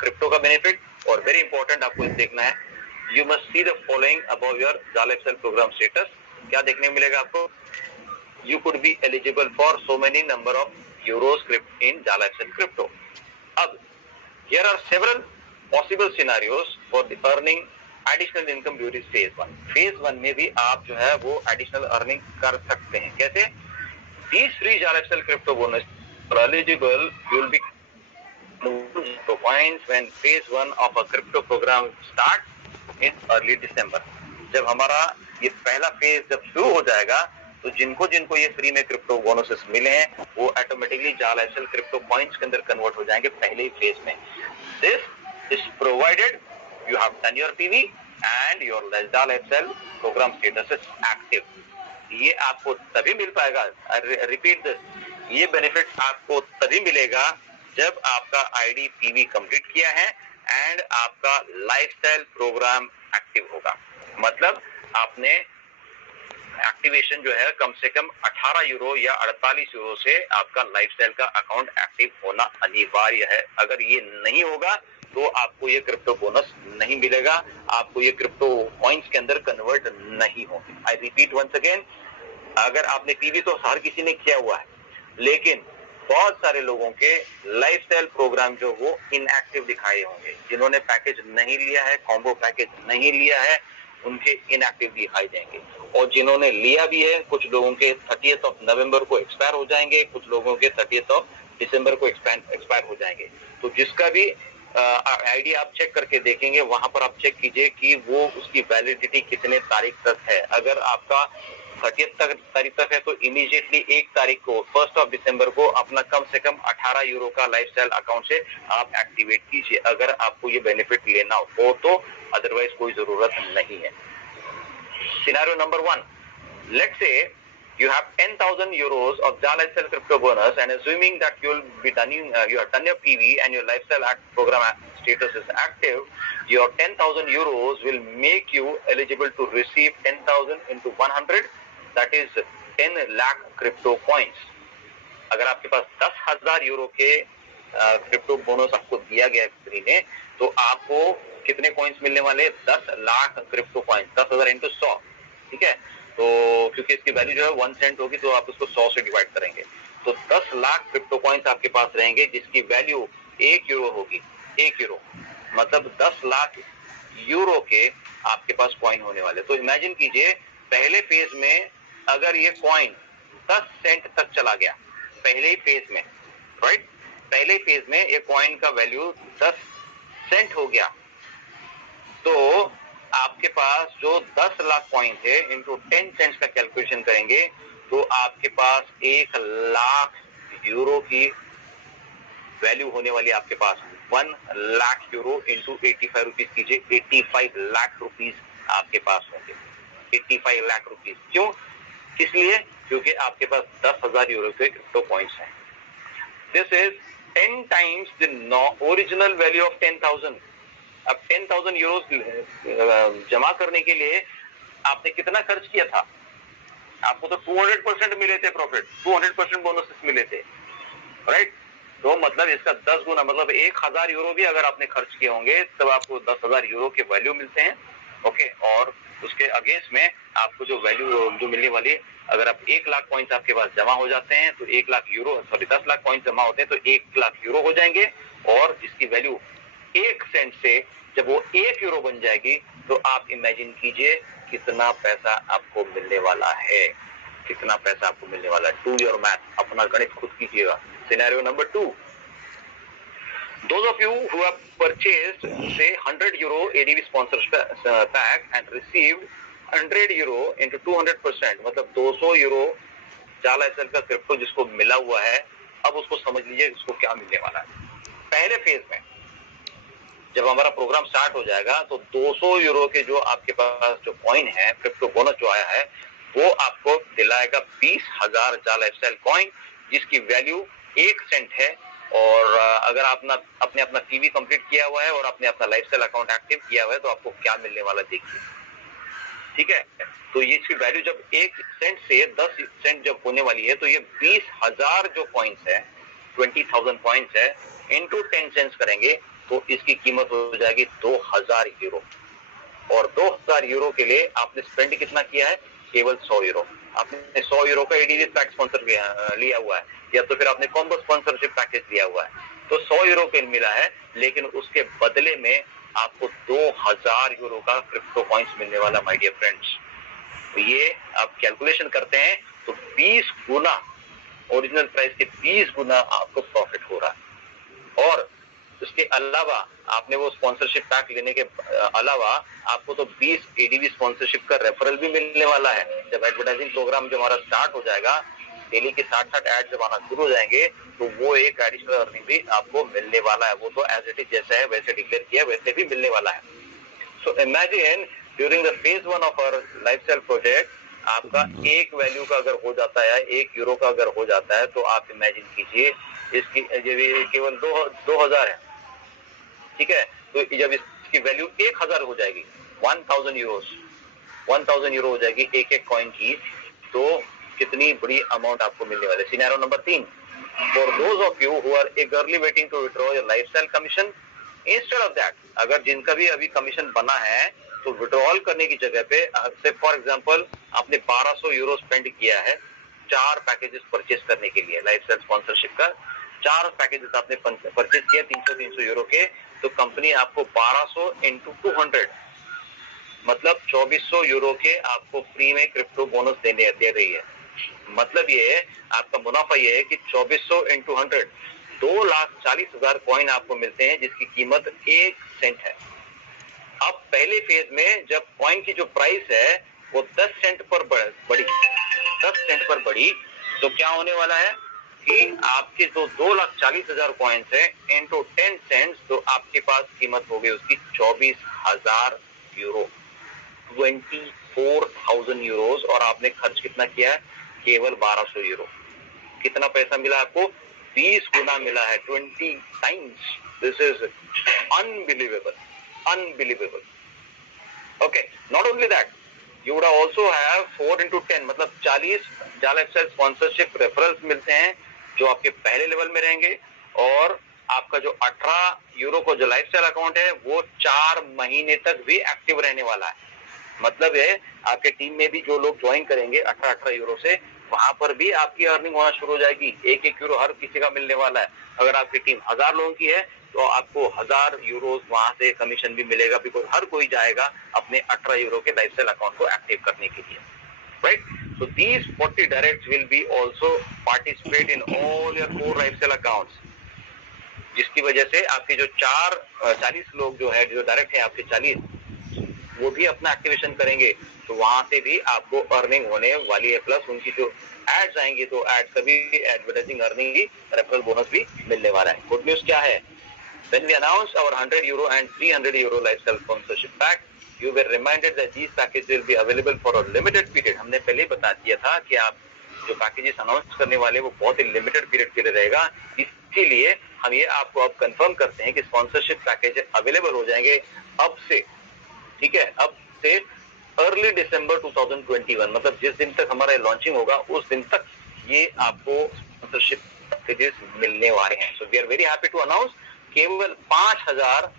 क्रिप्टो का बेनिफिट, और वेरी इंपॉर्टेंट आपको देखना है, you must see the following about your Jala XL program status. क्या देखने मिलेगा आपको? You could be eligible for so many number of Euros in Jala XL crypto. अब here are several possible scenarios for the earning additional income during phase 1। phase 1 में भी आप जो है वो additional earning कर सकते हैं। कैसे? These free Jala XL crypto bonus are eligible, you will be crypto coins when phase 1 of a crypto program starts in early December। जब हमारा ये पहला फेज जब शुरू हो जाएगा, तो जिनको ये फ्री में क्रिप्टो बोनसेस मिले हैं, वो automatically Jala XL crypto coins के अंदर कन्वर्ट हो जाएंगे पहले ही फेज में। This is provided you have done your PV and your Jala XL program status is active. ये आपको तभी मिल पाएगा, रिपीट दिस, ये बेनिफिट आपको तभी मिलेगा जब आपका आईडी पीवी कंप्लीट किया है एंड आपका लाइफस्टाइल प्रोग्राम एक्टिव होगा। मतलब आपने एक्टिवेशन जो है कम से कम 18 यूरो या 48 यूरो से आपका लाइफस्टाइल का अकाउंट एक्टिव होना अनिवार्य है। अगर ये नहीं होगा तो आपको ये क्रिप्टो बोनस नहीं मिलेगा, आपको ये क्रिप्टो कॉइन्स के अंदर कन्वर्ट नहीं होंगे। आई रिपीट वंस अगेन, अगर आपने पीवी तो हर किसी ने किया हुआ है, लेकिन बहुत सारे लोगों के लाइफस्टाइल प्रोग्राम जो वो इनएक्टिव दिखाए होंगे। जिन्होंने पैकेज नहीं लिया है, कॉम्बो पैकेज नहीं लिया है, उनके इनएक्टिव दिखाई देंगे। और जिन्होंने लिया भी है, कुछ लोगों के 30th ऑफ नवंबर को एक्सपायर हो जाएंगे, कुछ लोगों के 30th ऑफ दिसंबर को एक्सपायर हो जाएंगे। तो जिसका भी आईडी आप चेक करके देखेंगे, वहां पर आप चेक कीजिए कि वो उसकी वैलिडिटी कितने तारीख तक है। अगर आपका 30th तारीख तक है तो इमीडिएटली 1 तारीख को 1st ऑफ दिसंबर को अपना कम से कम 18 यूरो का लाइफस्टाइल अकाउंट से आप एक्टिवेट कीजिए, अगर आपको ये बेनिफिट लेना हो तो, अदरवाइज कोई जरूरत नहीं है। Scenario number 1, let's say you have 10,000 euros of Jala XL crypto bonus, and assuming that you have done your PV and your lifestyle program status is active, your 10,000 euros will make you eligible to receive 10,000 into 100, that is 10 lakh crypto coins। अगर आपके पास 10,000 euro के crypto bonus आपको दिया गया free में, तो आपको कितने कॉइन्स मिलने वाले? 10 लाख क्रिप्टो कॉइन्स, 10,000 into 100, ठीक है। तो क्योंकि इसकी वैल्यू जो है 1 सेंट होगी, तो आप उसको 100 से डिवाइड करेंगे, तो 10 लाख क्रिप्टो कॉइन्स आपके पास रहेंगे, जिसकी वैल्यू 1 यूरो होगी। 1 यूरो मतलब 10 लाख यूरो के आपके पास कॉइन होने वाले। तो इमेजिन कीजिए, पहले फेज में अगर ये कॉइन 10 सेंट तक चला गया, पहले ही फेज में, राइट, पहले फेज में ये कॉइन का वैल्यू 10 सेंट हो गया, तो आपके पास जो 10 लाख कॉइन थे इनटू 10 सेंट्स का कैलकुलेशन करेंगे, तो आपके पास 1 लाख यूरो की वैल्यू होने वाली आपके पास 1 लाख यूरो इंटू 85 रुपीज कीजिए, 85 लाख रुपीज आपके पास होंगे। 85 लाख रुपीज क्यों? इसलिए क्योंकि आपके पास 10,000 यूरो के क्रिप्टो कॉइन्स हैं। This is 10 times the original value of 10,000। अब 10,000 यूरो जमा करने के लिए आपने कितना खर्च किया था? आपको तो 200% मिले थे प्रॉफिट, 200% बोनसेस मिले थे, राइट। तो मतलब इसका 10 गुना, मतलब 1,000 यूरो भी अगर आपने खर्च किए होंगे तब आपको 10,000 यूरो के वैल्यू मिलते हैं, ओके। और उसके अगेंस्ट में आपको जो वैल्यू जो मिलने वाली, अगर आप 1 लाख कॉइन्स आपके पास जमा हो जाते हैं तो 1 lakh euro, sorry 10 lakh coins जमा होते हैं तो 1 लाख यूरो हो जाएंगे, और इसकी वैल्यू 1 सेंट से जब वो 1 यूरो बन जाएगी, तो आप इमेजिन कीजिए कितना पैसा आपको मिलने वाला है, कितना पैसा आपको मिलने वाला है। डू योर मैथ, अपना गणित खुद कीजिएगा। Scenario number 2, Those of you who have purchased say 100 euro ADV sponsor pack and received 100 euro into 200%, मतलब 200 यूरो जाला एसएल का क्रिप्टो जिसको मिला हुआ है, अब उसको समझ लीजिए उसको क्या मिलने वाला है। पहले फेज में जब हमारा प्रोग्राम स्टार्ट हो जाएगा तो 200 यूरो के जो आपके पास जो कॉइन है, क्रिप्टो बोनस जो आया है, वो आपको दिलाएगा 20,000 जाला एसएल कॉइन, जिसकी वैल्यू 1 सेंट है। और अगर आपने अपना टीवी कंप्लीट किया हुआ है और आपने अपना लाइफस्टाइल अकाउंट एक्टिव किया हुआ है तो आपको क्या मिलने वाला देखिए, ठीक है। तो ये इसकी वैल्यू जब 1 सेंट से 10 सेंट जब होने वाली है तो ये 20,000 जो कॉइन्स है, 20,000 कॉइन्स है, इनटू 10 सेंट्स करेंगे तो इसकी कीमत हो जाएगी 2,000 यूरो। और 2,000 यूरो के लिए आपने स्पेंड कितना किया है? केवल 100 यूरो। आपने 100 यूरो का एडीवी पैक स्पॉन्सर लिया हुआ है, या तो फिर आपने कॉम्बो स्पॉन्सरशिप पैकेज लिया हुआ है, तो 100 यूरो के मिला है, लेकिन उसके बदले में आपको 2,000 यूरो का क्रिप्टो कॉइन्स मिलने वाला माय डियर फ्रेंड्स। तो ये आप कैलकुलेशन करते हैं तो 20 गुना, ओरिजिनल प्राइस के 20 गुना आपको प्रॉफिट हो रहा है। और उसके अलावा आपने वो स्पॉन्सरशिप पैक लेने के अलावा आपको तो 20 एडीवी स्पॉन्सरशिप का रेफरल भी मिलने वाला है। जब एडवर्टाइजिंग प्रोग्राम जब हमारा स्टार्ट हो जाएगा, डेली के 60-60 एड जब आना शुरू हो जाएंगे, तो वो एक एडिशनल अर्निंग भी आपको मिलने वाला है। वो तो एज इट इज जैसा है वैसे डिक्लेयर किया वैसे भी मिलने वाला है। So imagine during the phase 1 of our lifestyle project, आपका एक वैल्यू का अगर हो जाता है, 1 यूरो का अगर हो जाता है, तो आप इमेजिन कीजिए इसकी केवल 2,000 है, ठीक है। तो जब इसकी वैल्यू 1,000 हो जाएगी, 1,000 यूरो हो जाएगी एक एक कॉइन की, तो कितनी बड़ी अमाउंट आपको मिलने वाली है। Scenario number 3, for those of you who are eagerly waiting to withdraw your lifestyle commission, instead of that, अगर जिनका भी अभी कमीशन बना है तो विड्रॉल करने की जगह पे से फॉर एग्जांपल आपने 1200 यूरो स्पेंड किया है 4 पैकेजेस परचेज करने के लिए, लाइफस्टाइल स्पॉन्सरशिप का 4 पैकेजेस आपने परचेज किया 300 यूरो के, तो कंपनी आपको 1200 into 200 मतलब 2400 यूरो के आपको फ्री में क्रिप्टो बोनस दे रही है। मतलब ये है, आपका मुनाफा ये है कि 2400 into 100 2,40,000 कॉइन आपको मिलते हैं, जिसकी कीमत 1 सेंट है। अब पहले फेज में जब कॉइन की जो प्राइस है वो 10 सेंट पर बढ़ी, 10 सेंट पर बढ़ी, तो क्या होने वाला है कि आपके जो 2,40,000 कॉइन्स है इनटू 10 सेंट्स, तो आपके पास कीमत हो गई उसकी 24,000 यूरो, 24,000 यूरोज। और आपने खर्च कितना किया है? केवल 1,200 यूरो। कितना पैसा मिला आपको? 20 गुना मिला है, 20 times. This is unbelievable, unbelievable. Okay, not only that, you would also have 4 into 10 मतलब 40 जाला एसएल स्पॉन्सरशिप रेफरल्स मिलते हैं जो आपके पहले लेवल में रहेंगे। और आपका जो 18 यूरो का जो लाइफस्टाइल अकाउंट है वो 4 महीने तक भी एक्टिव रहने वाला है। मतलब है आपके टीम में भी जो लोग ज्वाइन करेंगे 18 यूरो से, वहां पर भी आपकी अर्निंग होना शुरू हो जाएगी। 1-1 यूरो हर किसी का मिलने वाला है। अगर आपकी टीम 1000 लोगों की है तो आपको 1000 यूरो वहां से कमीशन भी मिलेगा, बिकॉज हर कोई जाएगा अपने 18 यूरो के लाइफस्टाइल अकाउंट को एक्टिव करने के लिए, right. So these 40 directs will be also participate in all your core lifestyle accounts, जिसकी वजह से आपके जो 40 लोग जो है, जो डायरेक्ट है आपके 40, वो भी अपना एक्टिवेशन करेंगे, तो वहां से भी आपको अर्निंग होने वाली है। प्लस उनकी जो एड्स आएंगी तो एड्स का भी एडवर्टाइजिंग अर्निंग भी, रेफरल बोनस भी मिलने वाला है। गुड न्यूज क्या है? When we announced our 100 euro and 300 euro lifestyle sponsorship pack, you were reminded that these packages will be available for a limited period. हमने पहले ही बता दिया था कि आप जो पैकेजेस अनाउंस करने वाले वो बहुत ही लिमिटेड पीरियड के लिए रहेगा। इसीलिए हम ये आपको अब कंफर्म करते हैं कि स्पॉन्सरशिप पैकेज अवेलेबल हो जाएंगे अब से, ठीक है, अब से अर्ली दिसंबर 2021, मतलब जिस दिन तक हमारा लॉन्चिंग होगा उस दिन तक ये आपको स्पॉन्सरशिप पैकेजेस मिलने वाले हैं। So we are very happy to announce केवल 5,000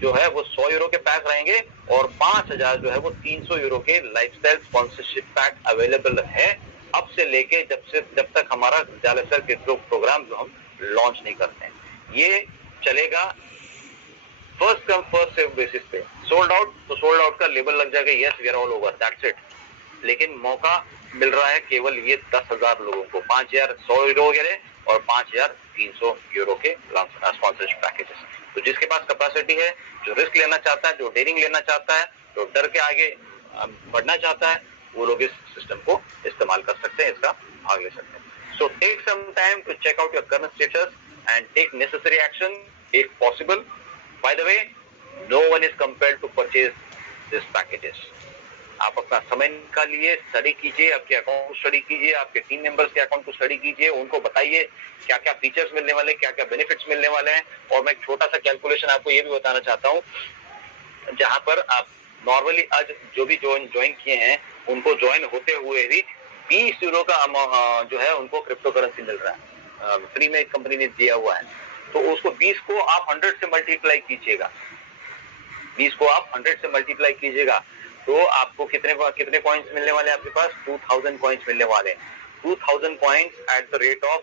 जो है वो 100 यूरो के पैक रहेंगे और 5,000 जो है वो 300 यूरो के लाइफस्टाइल स्पॉन्सरशिप पैक अवेलेबल है अब से लेके जब तक हमारा जालसर के प्रोग्राम जो हम लॉन्च नहीं करते हैं। ये चलेगा first come first save basis पे। सोल्ड आउट तो सोल्ड आउट का लेबल लग जाएगा, yes we are all over, that's it. लेकिन मौका मिल रहा है केवल ये 10,000 लोगों को, 5,000 100 यूरो के लिए और 5,300 यूरो के स्पॉन्सरशिप पैकेजेस। तो जिसके पास कैपेसिटी है, जो रिस्क लेना चाहता है, जो डेयरिंग लेना चाहता है, जो डर के आगे बढ़ना चाहता है, वो लोग इस सिस्टम को इस्तेमाल कर सकते हैं, इसका भाग ले सकते हैं। So take some time to check out your current status and take necessary action if possible. By the way, no one is compelled to purchase this packages. आप अपना समय निकालिए, स्टडी कीजिए, आपके अकाउंट को स्टडी कीजिए, आपके टीम मेंबर्स के अकाउंट को स्टडी कीजिए, उनको बताइए क्या क्या फीचर्स मिलने वाले, क्या क्या बेनिफिट्स मिलने वाले हैं। और मैं एक छोटा सा कैलकुलेशन आपको ये भी बताना चाहता हूँ, जहां पर आप नॉर्मली आज जो भी ज्वाइन किए हैं, उनको ज्वाइन होते हुए भी 20 यूरो का जो है उनको क्रिप्टो करेंसी मिल रहा है, फ्री में कंपनी ने दिया हुआ है। तो उसको 20 को आप 100 से मल्टीप्लाई कीजिएगा, 20 को आप 100 से मल्टीप्लाई कीजिएगा, तो आपको कितने पॉइंट्स मिलने वाले हैं? आपके पास 2000 पॉइंट्स मिलने वाले हैं। 2000 points at the rate of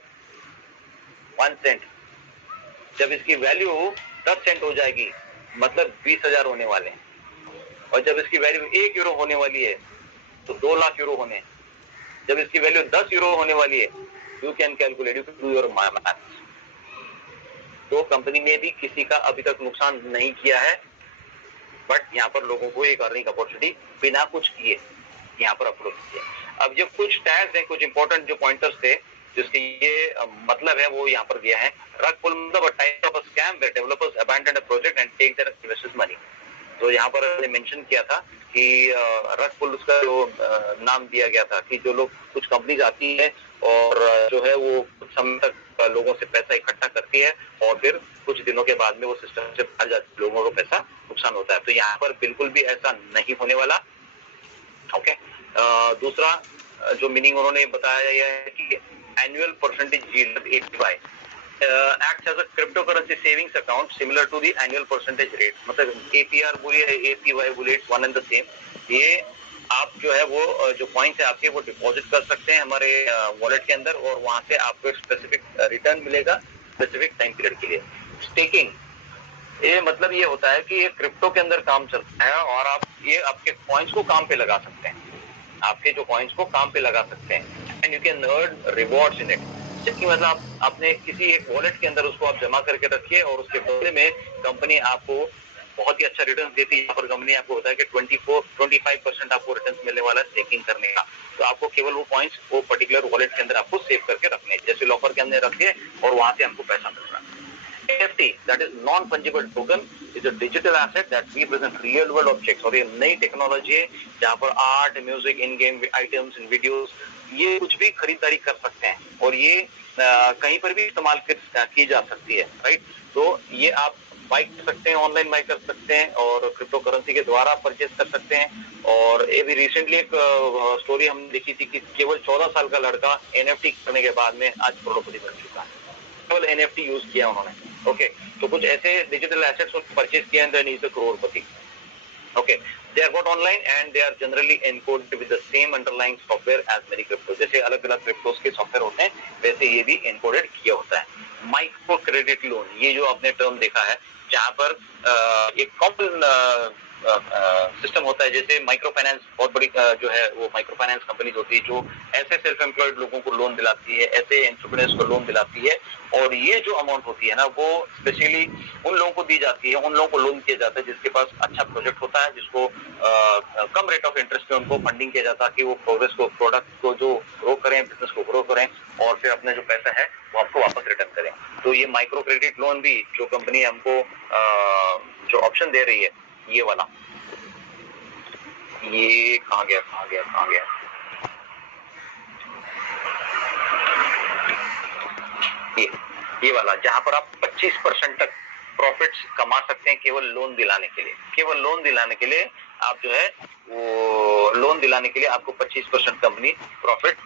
1 cent. जब इसकी वैल्यू 10 सेंट हो जाएगी, मतलब 20,000 होने वाले हैं। और जब इसकी वैल्यू 1 यूरो होने वाली है, तो 2 लाख यूरो होने। जब इसकी वैल्यू 10 यूरो होने वाली है, you can calculate, you can do your math. तो कंपनी ने भी किसी का अभी तक नुकसान नहीं किया है, बट यहाँ पर लोगों को एक अर्निंग अपॉर्चुनिटी बिना कुछ किए यहाँ पर अप्रोच किया। अब जो कुछ टैग्स हैं, कुछ इंपॉर्टेंट जो पॉइंटर्स थे जिसके ये मतलब है, वो यहाँ पर दिया है। रग पुल मतलब type of scam where developers abandon a project and take their investors money. तो यहाँ पर मैंने मेंशन किया था कि रग पुल उसका जो नाम दिया गया था कि जो लोग, कुछ कंपनीज आती है और जो है वो कुछ समय तक लोगों से पैसा इकट्ठा करती है और फिर कुछ दिनों के बाद में वो सिस्टम से बाहर जाती है, लोगों को पैसा नुकसान होता है। तो यहाँ पर बिल्कुल भी ऐसा नहीं होने वाला। ओके। दूसरा जो मीनिंग उन्होंने बताया यह है कि annual percentage yield APY acts as a cryptocurrency savings account similar to the annual percentage rate। मतलब APR बोलिए, APY बोलिए, it's one and the same. ये आप जो है वो जो पॉइंट्स है आपके, वो डिपॉजिट कर सकते हैं हमारे वॉलेट के अंदर और वहां से आपको स्पेसिफिक रिटर्न मिलेगा स्पेसिफिक टाइम पीरियड के लिए। स्टेकिंग, ये मतलब ये होता है कि ये क्रिप्टो के अंदर काम चलता है और आप ये आपके पॉइंट्स को काम पे लगा सकते हैं, आपके जो पॉइंट्स को काम पे लगा सकते हैं and you can earn rewards in it. जबकि मतलब आपने किसी एक वॉलेट के अंदर उसको आप जमा करके रखिए और उसके बदले में कंपनी आपको बहुत ही अच्छा रिटर्न देती है। यहाँ पर कंपनी आपको होता है कि 25% आपको रिटर्न मिलने वाला है स्टेकिंग करने का। तो आपको केवल वो पॉइंट्स वो पर्टिकुलर वॉलेट के अंदर आपको सेव करके रखने हैं, जैसे लॉकर के अंदर रखिए और वहां से हमको पैसा मिल रहा है। NFT, that is non-fungible token, is a digital asset that represents real world objects। और ये नई टेक्नोलॉजी है जहाँ पर आर्ट, म्यूजिक, इन गेम आइटम्स, इन वीडियोस, ये कुछ भी खरीदारी कर सकते हैं और ये कहीं पर भी इस्तेमाल की जा सकती है, राइट। तो ये आप बाई कर सकते हैं, ऑनलाइन बाई कर सकते हैं और क्रिप्टो करेंसी के द्वारा परचेज कर सकते हैं। और ये भी रिसेंटली एक स्टोरी हमने देखी थी कि केवल 14 साल का लड़का NFT करने के बाद में आज करोड़पति बन चुका है, केवल NFT यूज किया उन्होंने। ओके, तो कुछ ऐसे डिजिटल एसेट्स परचेज किए हैं, देन इज अ करोड़पति। Okay, they are got online and they are generally encoded with the same underlying software as many cryptos। जैसे अलग अलग क्रिप्टोस के सॉफ्टवेयर होते हैं, वैसे ये भी एनकोडेड किया होता है। माइक्रो क्रेडिट लोन, ये जो आपने टर्म देखा है, जहाँ पर एक कॉमन सिस्टम होता है, जैसे माइक्रो फाइनेंस बहुत बड़ी जो है वो माइक्रो फाइनेंस कंपनीज होती है जो ऐसे सेल्फ एम्प्लॉयड लोगों को लोन दिलाती है, ऐसे एंटरप्रेन्योर्स को लोन दिलाती है। और ये जो अमाउंट होती है ना, वो स्पेशली उन लोगों को दी जाती है, उन लोगों को लोन किया जाता है जिसके पास अच्छा प्रोजेक्ट होता है, जिसको कम रेट ऑफ इंटरेस्ट पे उनको फंडिंग किया जाता है कि वो प्रोग्रेस को, प्रोडक्ट को जो ग्रो करें, बिजनेस को ग्रो करें और फिर अपना जो पैसा है वो आपको वापस रिटर्न करें। तो ये माइक्रो क्रेडिट लोन भी जो कंपनी हमको जो ऑप्शन दे रही है, ये वाला, ये कहाँ गया, ये वाला, जहां पर आप 25% तक प्रॉफिट्स कमा सकते हैं केवल लोन दिलाने के लिए। केवल लोन दिलाने के लिए आप जो है वो लोन दिलाने के लिए आपको 25% कंपनी प्रॉफिट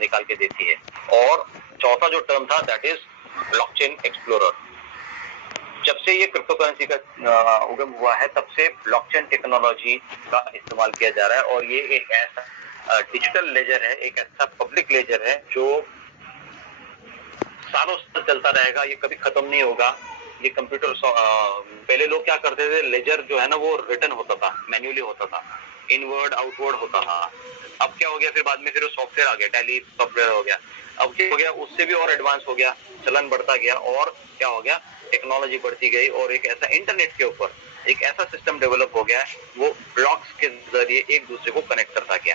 निकाल के देती है। और चौथा जो टर्म था, दैट इज ब्लॉकचेन एक्सप्लोरर। जब से ये क्रिप्टो करेंसी का उगम हुआ है, तब से ब्लॉकचेन टेक्नोलॉजी का इस्तेमाल किया जा रहा है और ये एक ऐसा डिजिटल लेजर है, एक ऐसा पब्लिक लेजर है जो सालों से चलता रहेगा, ये कभी खत्म नहीं होगा। ये कंप्यूटर पहले लोग क्या करते थे, लेजर जो है ना वो रिटर्न होता था, मैन्युअली होता था, इनवर्ड आउटवर्ड होता था। अब क्या हो गया, फिर बाद में फिर सॉफ्टवेयर आ गया, टैली सॉफ्टवेयर हो गया। अब क्या हो गया, उससे भी और एडवांस हो गया, चलन बढ़ता गया, और क्या हो गया, टेक्नोलॉजी बढ़ती गई, और एक ऐसा इंटरनेट के ऊपर एक ऐसा सिस्टम डेवलप हो गया, वो ब्लॉक्स के जरिए एक दूसरे को कनेक्ट करता गया।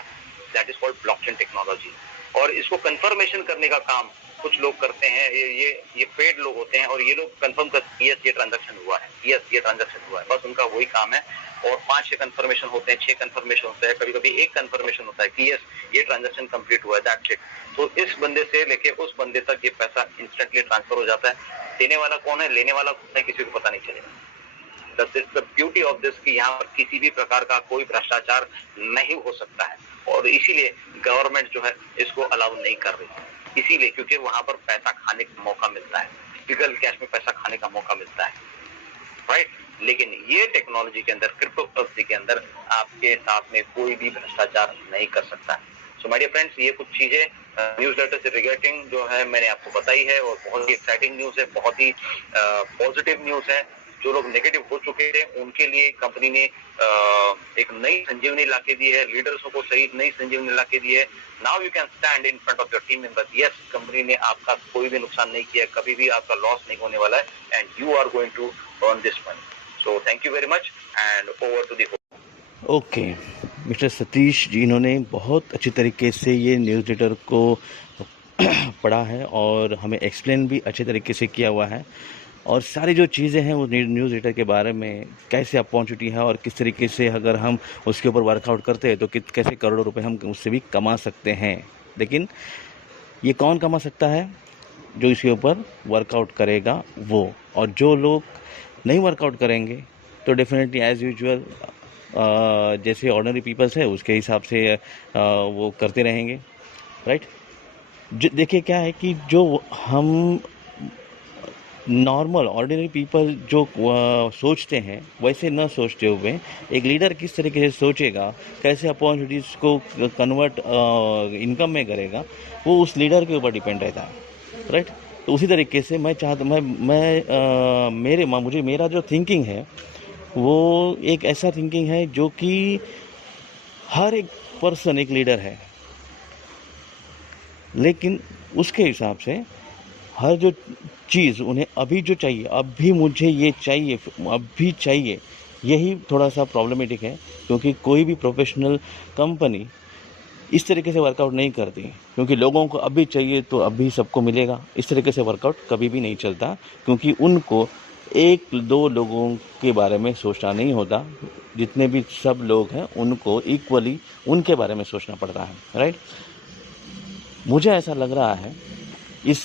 That is called blockchain technology. और इसको कंफर्मेशन करने का काम कुछ लोग करते हैं, ये पेड लोग होते हैं, और ये लोग कंफर्म करते हैं यस ये ट्रांजैक्शन हुआ है, यस ये ट्रांजैक्शन हुआ है, बस उनका वही काम है। और 5-6 कंफर्मेशन होते हैं, 6 कंफर्मेशन होते हैं, कभी कभी 1 कंफर्मेशन होता है कि यस ये ट्रांजैक्शन कंप्लीट हुआ है, दैट्स इट। तो इस बंदे से लेके उस बंदे तक ये पैसा इंस्टेंटली ट्रांसफर हो जाता है। देने वाला कौन है, लेने वाला कौन है, किसी को पता नहीं चलेगा। द ब्यूटी ऑफ दिस कि यहाँ पर किसी भी प्रकार का कोई भ्रष्टाचार नहीं हो सकता है, और इसीलिए गवर्नमेंट जो है इसको अलाउ नहीं कर रही है, इसीलिए क्योंकि वहां पर पैसा खाने का मौका मिलता है, लीगल कैश में पैसा खाने का मौका मिलता है, राइट। लेकिन ये टेक्नोलॉजी के अंदर, क्रिप्टो करेंसी के अंदर आपके साथ में कोई भी भ्रष्टाचार नहीं कर सकता। सो माय डियर फ्रेंड्स, ये कुछ चीजें न्यूज़लेटर से रिगार्डिंग जो है मैंने आपको बताई है, और बहुत ही एक्साइटिंग न्यूज है, बहुत ही पॉजिटिव न्यूज है। जो लोग नेगेटिव हो चुके थे उनके लिए कंपनी ने एक नई संजीवनी लाके दी है, लीडर्सों को सही नई संजीवनी लाके दी है। Now you can stand in front of your team members, yes company ने आपका कोई भी नुकसान नहीं किया, कभी भी आपका लॉस नहीं होने वाला है, and you are going to earn this money. So thank you very much, and over to the okay, mister Satish ji इन्होंने बहुत अच्छी तरीके से ये न्यूज़ लेटर को पढ़ा है, और हमें एक्सप्लेन भी अच्छे तरीके से किया हुआ है, और सारी जो चीज़ें हैं वो न्यूज़ लेटर के बारे में कैसे अपॉर्चुनिटी है, और किस तरीके से अगर हम उसके ऊपर वर्कआउट करते हैं तो कैसे करोड़ों रुपए हम उससे भी कमा सकते हैं। लेकिन ये कौन कमा सकता है, जो इसके ऊपर वर्कआउट करेगा वो, और जो लोग नहीं वर्कआउट करेंगे तो डेफिनेटली एज यूजुअल जैसे ऑर्डिनरी पीपल्स है उसके हिसाब से वो करते रहेंगे, राइट। देखिए क्या है कि जो हम नॉर्मल ऑर्डिनरी पीपल जो सोचते हैं वैसे न सोचते हुए एक लीडर किस तरीके से सोचेगा, कैसे अपॉर्चुनिटीज़ को कन्वर्ट इनकम में करेगा, वो उस लीडर के ऊपर डिपेंड रहता है, राइट। तो उसी तरीके से मेरा जो थिंकिंग है वो एक ऐसा थिंकिंग है जो कि हर एक पर्सन एक लीडर है, लेकिन उसके हिसाब से हर जो चीज़ उन्हें अभी जो चाहिए, अभी मुझे ये चाहिए, अभी चाहिए, यही थोड़ा सा प्रॉब्लमेटिक है, क्योंकि कोई भी प्रोफेशनल कंपनी इस तरीके से वर्कआउट नहीं करती, क्योंकि लोगों को अभी चाहिए तो अभी सबको मिलेगा। इस तरीके से वर्कआउट कभी भी नहीं चलता, क्योंकि उनको 1-2 लोगों के बारे में सोचना नहीं होता, जितने भी सब लोग हैं उनको इक्वली उनके बारे में सोचना पड़ता है, राइट। मुझे ऐसा लग रहा है इस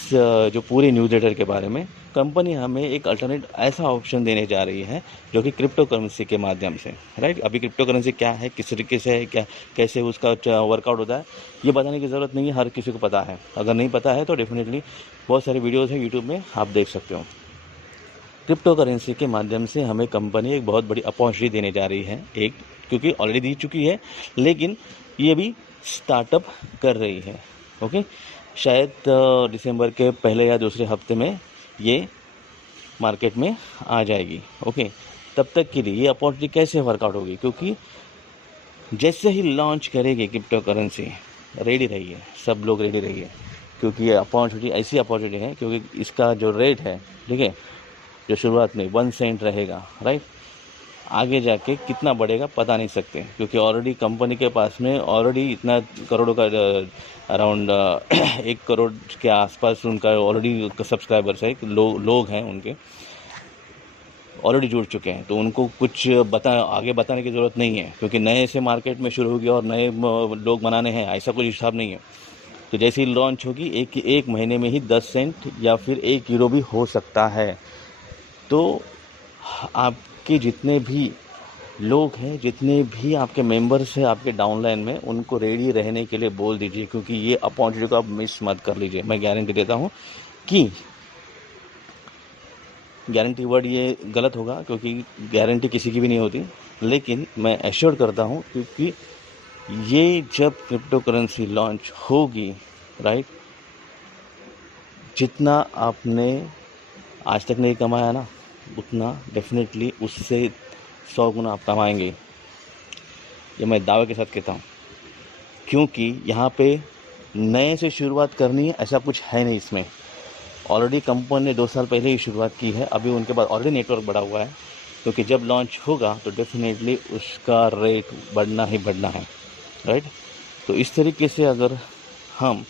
जो पूरे न्यूज़ लेटर के बारे में कंपनी हमें एक अल्टरनेट ऐसा ऑप्शन देने जा रही है जो कि क्रिप्टो करेंसी के माध्यम से, राइट। अभी क्रिप्टो करेंसी क्या है, किस तरीके से है, क्या कैसे उसका वर्कआउट होता है, ये बताने की ज़रूरत नहीं है, हर किसी को पता है। अगर नहीं पता है तो डेफिनेटली बहुत सारी वीडियोज़ हैं यूट्यूब में, आप देख सकते हो। क्रिप्टो करेंसी के माध्यम से हमें कंपनी एक बहुत बड़ी अपॉर्चुनिटी देने जा रही है, एक क्योंकि ऑलरेडी दी चुकी है, लेकिन ये भी स्टार्टअप कर रही है, ओके। शायद दिसंबर के पहले या दूसरे हफ्ते में ये मार्केट में आ जाएगी, ओके। तब तक के लिए ये अपॉर्चुनिटी कैसे वर्कआउट होगी, क्योंकि जैसे ही लॉन्च करेगी क्रिप्टो करेंसी, रेडी रहिए, सब लोग रेडी रहिए, क्योंकि ये अपॉर्चुनिटी ऐसी अपॉर्चुनिटी है, क्योंकि इसका जो रेट है, ठीक है, जो शुरुआत में 1 सेंट रहेगा, राइट, आगे जाके कितना बढ़ेगा पता नहीं सकते, क्योंकि ऑलरेडी कंपनी के पास में ऑलरेडी इतना करोड़ों का अराउंड 1 करोड़ के आसपास उनका ऑलरेडी सब्सक्राइबर्स है, लोग हैं उनके ऑलरेडी जुड़ चुके हैं, तो उनको कुछ आगे बताने की ज़रूरत नहीं है, क्योंकि नए से मार्केट में शुरू होगी और नए लोग बनाने हैं, ऐसा कुछ हिसाब नहीं है। तो जैसे ही लॉन्च होगी एक महीने में ही 10 सेंट या फिर 1 यूरो भी हो सकता है। तो आपके जितने भी लोग हैं, जितने भी आपके मेंबर्स हैं आपके डाउनलाइन में, उनको रेडी रहने के लिए बोल दीजिए, क्योंकि ये अपॉर्चुनिटी को आप मिस मत कर लीजिए। मैं गारंटी देता हूँ कि गारंटी वर्ड ये गलत होगा, क्योंकि गारंटी किसी की भी नहीं होती, लेकिन मैं एश्योर करता हूँ, क्योंकि ये जब क्रिप्टो करेंसी लॉन्च होगी, राइट, जितना आपने आज तक नहीं कमाया ना, उतना डेफिनेटली उससे 100 गुना आप कमाएंगे। ये मैं दावे के साथ कहता हूँ, क्योंकि यहाँ पे नए से शुरुआत करनी है ऐसा कुछ है नहीं इसमें। ऑलरेडी कंपनी ने 2 साल पहले ही शुरुआत की है, अभी उनके पास ऑलरेडी नेटवर्क बढ़ा हुआ है, क्योंकि जब लॉन्च होगा तो डेफिनेटली उसका रेट बढ़ना ही बढ़ना है, राइट। तो इस तरीके से अगर हम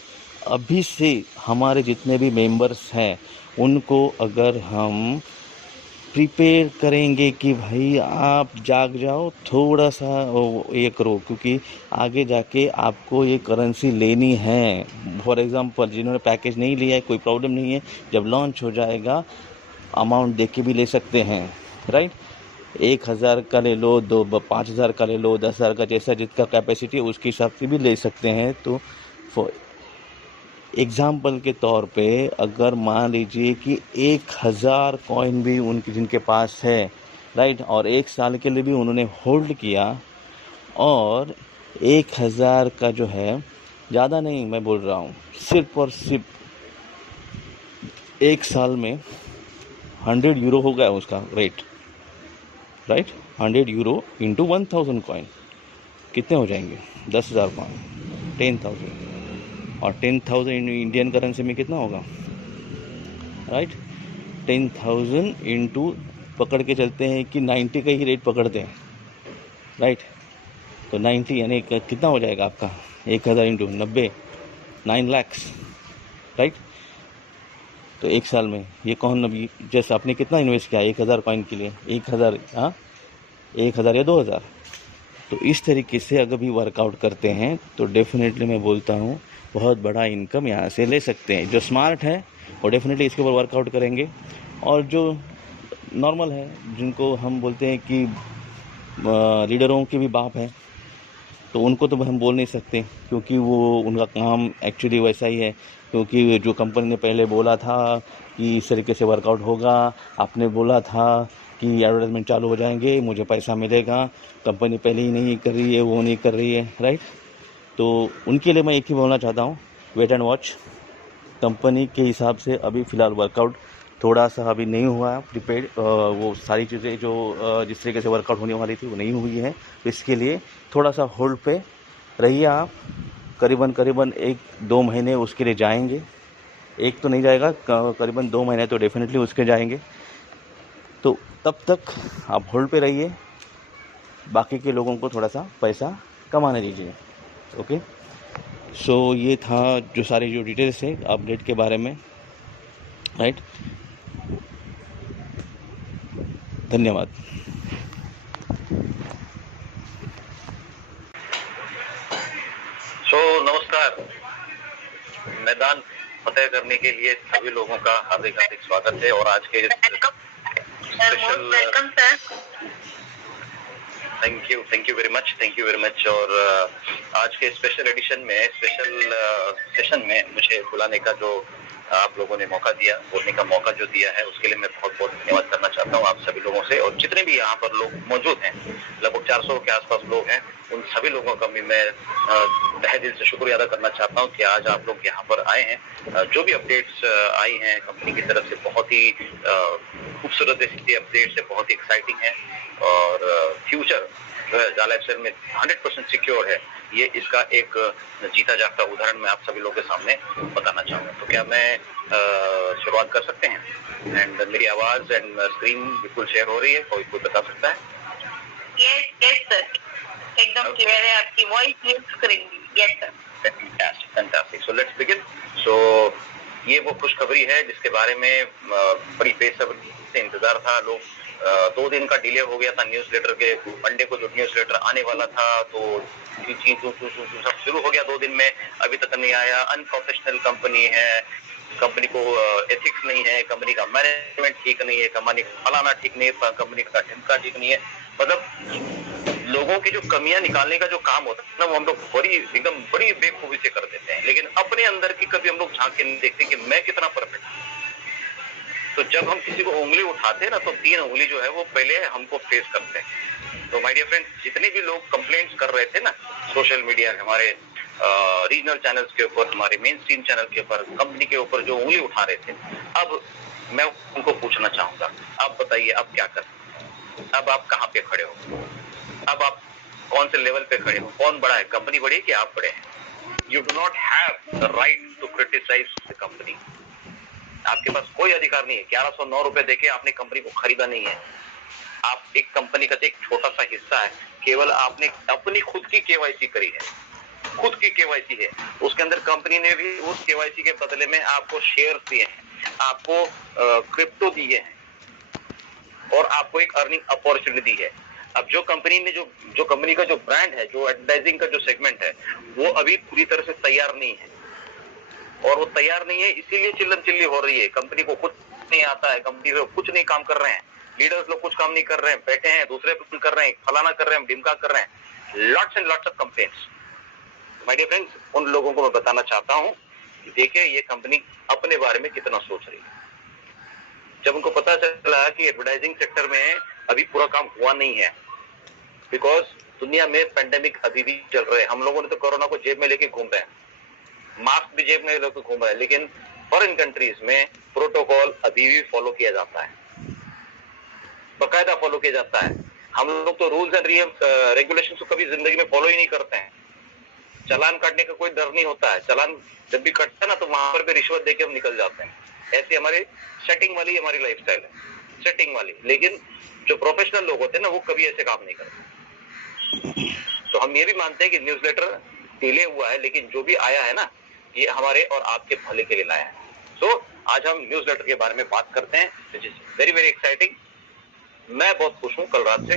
अभी से हमारे जितने भी मेंबर्स हैं उनको अगर हम प्रिपेयर करेंगे कि भाई आप जाग जाओ, थोड़ा सा ये करो, क्योंकि आगे जाके आपको ये करेंसी लेनी है। फॉर एग्जांपल जिन्होंने पैकेज नहीं लिया है कोई प्रॉब्लम नहीं है, जब लॉन्च हो जाएगा अमाउंट देख के भी ले सकते हैं, राइट। 1,000 का ले लो, 5,000 का ले लो, 10,000 का, जैसा जिसका कैपेसिटी है उसके हिसाब से भी ले सकते हैं। तो फॉर एग्जाम्पल के तौर पे अगर मान लीजिए कि 1,000 कॉइन भी उनके जिनके पास है, राइट, और 1 साल के लिए भी उन्होंने होल्ड किया, और 1,000 का जो है, ज़्यादा नहीं मैं बोल रहा हूँ, सिर्फ और सिर्फ 1 साल में 100 यूरो हो गया उसका rate, right. 100 euro into 1,000 coin कितने हो जाएंगे? 10,000 कॉइन, 10,000, और 10,000 इंडियन करेंसी में कितना होगा, राइट। 10,000 इंटू पकड़ के चलते हैं कि 90 का ही रेट पकड़ते हैं, राइट। तो 90 यानी कितना हो जाएगा आपका? 1,000 इंटू 90, 9 लाख, राइट। तो 1 साल में ये कौन, अभी जैसे आपने कितना इन्वेस्ट किया 1,000 कॉइन के लिए? 1,000, हाँ, 1,000 या 2,000। तो इस तरीके से अगर भी वर्कआउट करते हैं तो डेफिनेटली मैं बोलता हूँ बहुत बड़ा इनकम यहाँ से ले सकते हैं। जो स्मार्ट है वो डेफिनेटली इसके ऊपर वर्कआउट करेंगे, और जो नॉर्मल है, जिनको हम बोलते हैं कि लीडरों के भी बाप हैं, तो उनको तो हम बोल नहीं सकते, क्योंकि वो उनका काम एक्चुअली वैसा ही है। क्योंकि जो कंपनी ने पहले बोला था कि इस तरीके से वर्कआउट होगा, आपने बोला था कि एडवर्टाइजमेंट चालू हो जाएंगे, मुझे पैसा मिलेगा, कंपनी पहले ही नहीं कर रही है, वो नहीं कर रही है, राइट। तो उनके लिए मैं एक ही बोलना चाहता हूँ, वेट एंड वॉच। कंपनी के हिसाब से अभी फ़िलहाल वर्कआउट थोड़ा सा अभी नहीं हुआ है प्रीपेड, वो सारी चीज़ें जो जिस तरीके से वर्कआउट होने वाली थी वो नहीं हुई है। इसके लिए थोड़ा सा होल्ड पे रहिए आप, करीबन 1-2 महीने उसके लिए जाएंगे। एक तो नहीं जाएगा, करीबन 2 महीने तो डेफिनेटली उसके जाएंगे। तो तब तक आप होल्ड पे रहिए, बाकी के लोगों को थोड़ा सा पैसा कमाने दीजिए, ओके। सो ये था जो सारी जो डिटेल्स है अपडेट के बारे में, राइट। धन्यवाद। नमस्कार। मैदान फतेह करने के लिए सभी लोगों का हार्दिक स्वागत है, और आज के special, thank you very much. और आज के स्पेशल एडिशन में, स्पेशल सेशन में मुझे बुलाने का जो आप लोगों ने मौका दिया, बोलने का मौका जो दिया है, उसके लिए मैं बहुत बहुत धन्यवाद करना चाहता हूँ आप सभी लोगों से। और जितने भी यहाँ पर लोग मौजूद हैं, लगभग 400 के आसपास लोग हैं, उन सभी लोगों का भी मैं तहे दिल से शुक्रिया अदा करना चाहता हूँ कि आज आप लोग यहाँ पर आए हैं। जो भी अपडेट्स आई हैं कंपनी की तरफ से, बहुत ही खूबसूरत अपडेट्स है, बहुत ही एक्साइटिंग है, और फ्यूचर जो है जाला एक्सेल में 100% सिक्योर है। ये इसका एक जीता जागता उदाहरण मैं आप सभी लोगों के सामने बताना चाहूँगा। तो क्या मैं शुरुआत कर सकते हैं? एंड मेरी आवाज एंड स्क्रीन बिल्कुल शेयर हो रही है, कोई बता सकता है? यस सर, एकदम क्लियर है आपकी वॉइस, स्क्रीन भी। Yes sir, fantastic. So let's begin. So ये वो खुशखबरी है जिसके बारे में बड़ी बेसब्री से इंतजार था। लोग 2 दिन का डिले हो गया था न्यूज़लेटर के, मंडे को जो न्यूज़लेटर आने वाला था, तो सब शुरू हो गया 2 दिन में, अभी तक नहीं आया। अनप्रोफेशनल कंपनी है, कंपनी को एथिक्स नहीं है, कंपनी का मैनेजमेंट ठीक नहीं है, कंपनी का फलाना ठीक नहीं है, कंपनी का ढिमका ठीक नहीं है। मतलब लोगों की जो कमियां निकालने का जो काम होता है ना, वो हम लोग बड़ी बेखूबी से कर देते हैं, लेकिन अपने अंदर की कभी हम लोग झांक के नहीं देखते कि मैं कितना परफेक्ट हूं। तो जब हम किसी को उंगली उठाते हैं ना, तो 3 उंगली जो है वो पहले हमको फेस करते हैं। तो माय डियर फ्रेंड्स, जितने भी लोग कंप्लेंट्स कर रहे थे ना सोशल मीडिया, हमारे रीजनल चैनल्स के ऊपर, हमारे मेन स्ट्रीम चैनल के ऊपर, कंपनी के ऊपर जो उंगली उठा रहे थे, अब मैं उनको पूछना चाहूंगा, आप बताइए अब क्या कर, अब आप कहाँ पे खड़े हो? अब आप कौन से लेवल पे खड़े हो, कौन बड़ा है, कंपनी बड़ी है कि आप बड़े हैं। You do not have the right to criticise the company. आपके पास कोई अधिकार नहीं है। 1109 रुपए देके आपने कंपनी को खरीदा नहीं है। आप एक कंपनी का एक छोटा सा हिस्सा है, केवल आपने अपनी खुद की केवाईसी करी है, खुद की केवाईसी है। उसके अंदर कंपनी ने भी उस केवाईसी के बदले में आपको शेयर दिए हैं, आपको क्रिप्टो दिए हैं और आपको एक अर्निंग अपॉर्चुनिटी है। अब जो कंपनी ने जो कंपनी का जो ब्रांड है, जो एडवर्टाइजिंग का जो सेगमेंट है, वो अभी पूरी तरह से तैयार नहीं है। और वो तैयार नहीं है इसीलिए चिल्लम चिल्ली हो रही है। कंपनी को कुछ नहीं आता है, कंपनी में कुछ नहीं काम कर रहे हैं, लीडर्स लोग कुछ काम नहीं कर रहे हैं, बैठे हैं, दूसरे कर रहे हैं, फलाना कर रहे हैं, ढिमका कर रहे हैं। Lots and lots of complaints. My dear friends, उन लोगों को मैं बताना चाहता हूं कि देखिए ये कंपनी अपने बारे में कितना सोच रही है। जब उनको पता चला कि एडवर्टाइजिंग सेक्टर में अभी पूरा काम हुआ नहीं है, बिकॉज दुनिया में पेंडेमिक अभी भी चल रहे हैं। हम लोगों ने तो कोरोना को जेब में लेके घूम रहे हैं, मास्क भी जेब में लेके घूम रहे हैं, लेकिन फॉरेन कंट्रीज में प्रोटोकॉल अभी भी फॉलो किया जाता है, बकायदा फॉलो किया जाता है। हम लोग तो रूल्स एंड रेगुलेशन को कभी जिंदगी में फॉलो ही नहीं करते हैं। चालान काटने का कोई डर नहीं होता है। चालान जब भी कटता है ना, तो वहां पर भी रिश्वत देके हम निकल जाते हैं। ऐसी हमारी सेटिंग वाली हमारी लाइफस्टाइल है, सेटिंग वाली। लेकिन जो प्रोफेशनल लोग होते हैं ना, वो कभी ऐसे काम नहीं करते। तो हम ये भी मानते हैं कि न्यूज़लेटर डिले हुआ है, लेकिन जो भी आया है ना, ये हमारे और आपके भले के लिए लाया है। तो आज हम न्यूज़लेटर के बारे में बात करते हैं, which is very very exciting. मैं बहुत खुश हूँ कल रात से,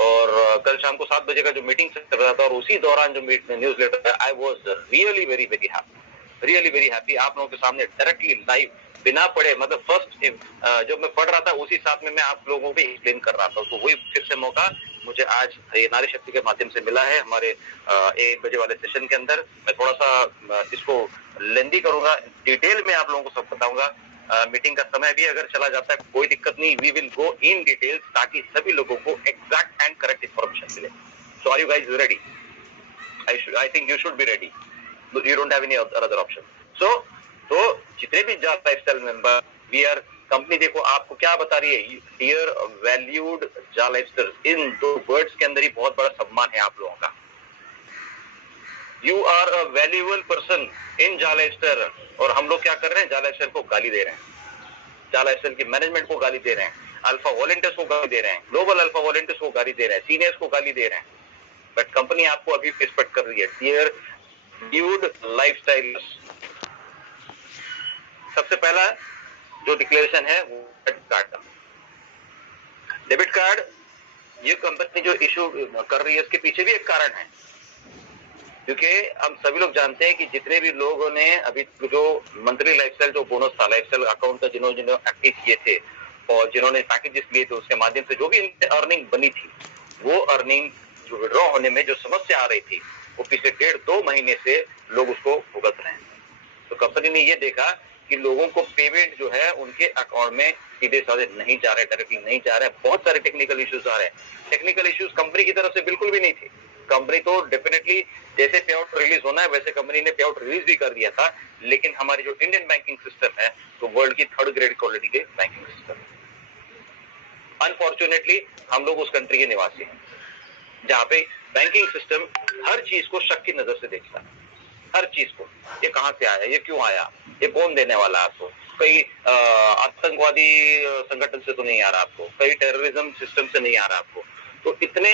और कल शाम को 7 बजे का जो मीटिंग चल रहा था, और उसी दौरान जो newsletter, I was really very very happy, really very happy. आप लोगों के सामने डायरेक्टली लाइव बिना पढ़े, मतलब फर्स्ट जब मैं पढ़ रहा था उसी साथ में मैं आप लोगों को एक्सप्लेन कर रहा था। तो वही फिर से मौका मुझे आज ये नारी शक्ति के माध्यम से मिला है हमारे 1 बजे वाले सेशन के अंदर। मैं थोड़ा सा इसको लेंदी करूंगा, डिटेल में आप लोगों को सब बताऊंगा। मीटिंग का समय भी अगर चला जाता है कोई दिक्कत नहीं, we will go in details, ताकि सभी लोगों को एग्जैक्ट एंड करेक्ट इंफॉर्मेशन मिले। So are you guys ready? I think you should be ready, you don't have any other option. तो जितने भी job lifestyle member, we are company, देखो आपको क्या बता रही है, dear valued job lifestyle, in 2 words के अंदर ही बहुत बड़ा सम्मान है आप लोगों का। You are a valuable person in job lifestyle. और हम लोग क्या कर रहे हैं, जॉब लाइफस्टाइल को गाली दे रहे हैं, जॉब लाइफस्टाइल की मैनेजमेंट को गाली दे रहे हैं, अल्फा वॉलंटियर्स को गाली दे रहे हैं, ग्लोबल अल्फा वॉलंटियर्स को गाली दे रहे हैं, सीनियर्स को गाली दे रहे हैं। बट कंपनी आपको अभी रिस्पेक्ट कर रही है। डियर वैल्यूड लाइफस्टाइलर्स, सबसे पहला जो डिक्लेरेशन है वो डेबिट कार्ड का। डेबिट कार्ड ये कंपनी जो इशू कर रही है, इसके पीछे भी एक कारण है, क्योंकि हम सभी लोग जानते हैं कि जितने भी लोगों ने अभी जो मंथली लाइफस्टाइल जो बोनस था, लाइफस्टाइल अकाउंट का जिन्होंने एक्टिव किए थे और जिन्होंने पैकेजेस लिए थे, उसके माध्यम से जो भी अर्निंग बनी थी, वो अर्निंग जो विड्रॉ होने में जो समस्या आ रही थी, वो पिछले 1.5-2 महीने से लोग उसको भुगत रहे हैं। तो कंपनी ने ये देखा कि लोगों को पेमेंट जो है उनके अकाउंट में सीधे साधे नहीं जा रहे, डायरेक्टली नहीं जा रहे हैं। बहुत सारे टेक्निकल इश्यूज आ रहे हैं। टेक्निकल इश्यूज कंपनी की तरफ से बिल्कुल भी नहीं थे। कंपनी तो डेफिनेटली जैसे पे आउट रिलीज होना है वैसे कंपनी ने पे आउट रिलीज भी कर दिया था, लेकिन हमारी जो इंडियन बैंकिंग सिस्टम है तो वर्ल्ड की 3rd ग्रेड क्वालिटी के बैंकिंग सिस्टम। अनफॉर्चुनेटली हम लोग उस कंट्री के निवासी हैं जहाँ पे बैंकिंग सिस्टम हर चीज को शक की नजर से देखता है, हर चीज को। ये कहाँ से आया, ये क्यों आया, ये कौन देने वाला आपको, कहीं आतंकवादी संगठन से तो नहीं आ रहा आपको, कहीं टेररिज्म सिस्टम से नहीं आ रहा आपको। तो इतने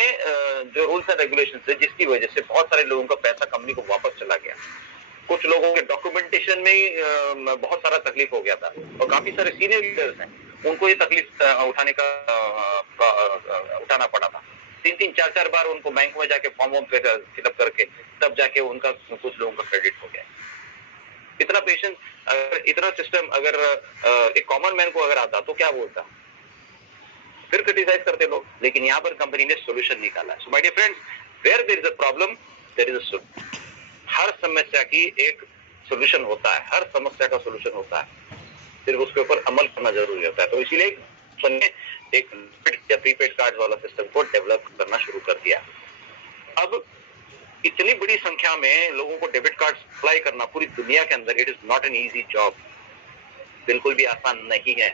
जो रूल्स एंड रेगुलेशन है, जिसकी वजह से बहुत सारे लोगों का पैसा कंपनी को वापस चला गया। कुछ लोगों के डॉक्यूमेंटेशन में ही बहुत सारा तकलीफ हो गया था, और काफी सारे सीनियर लीडर्स हैं उनको ये तकलीफ उठाना पड़ा था। 3-3, 4-4 बार उनको बैंक में जाके फॉर्म फिलअप करके तब जाके उनका कुछ लोगों का क्रेडिट हो गया। इतना पेशेंस, इतना सिस्टम अगर एक कॉमन मैन को अगर आता तो क्या बोलता, फिर क्रिटिसाइज करते लोग। लेकिन यहाँ पर कंपनी ने सोल्यूशन निकाला। So my dear friends, where there is a problem there is a solution. हर समस्या की एक सोल्यूशन होता है, हर समस्या का सोल्यूशन होता है, सिर्फ उसके ऊपर अमल करना जरूरी होता है। तो इसीलिए एक प्रीपेड कार्ड वाला सिस्टम को डेवलप करना शुरू कर दिया। अब इतनी बड़ी संख्या में लोगों को डेबिट कार्ड सप्लाई करना पूरी दुनिया के अंदर, it is not an easy job, बिल्कुल भी आसान नहीं है।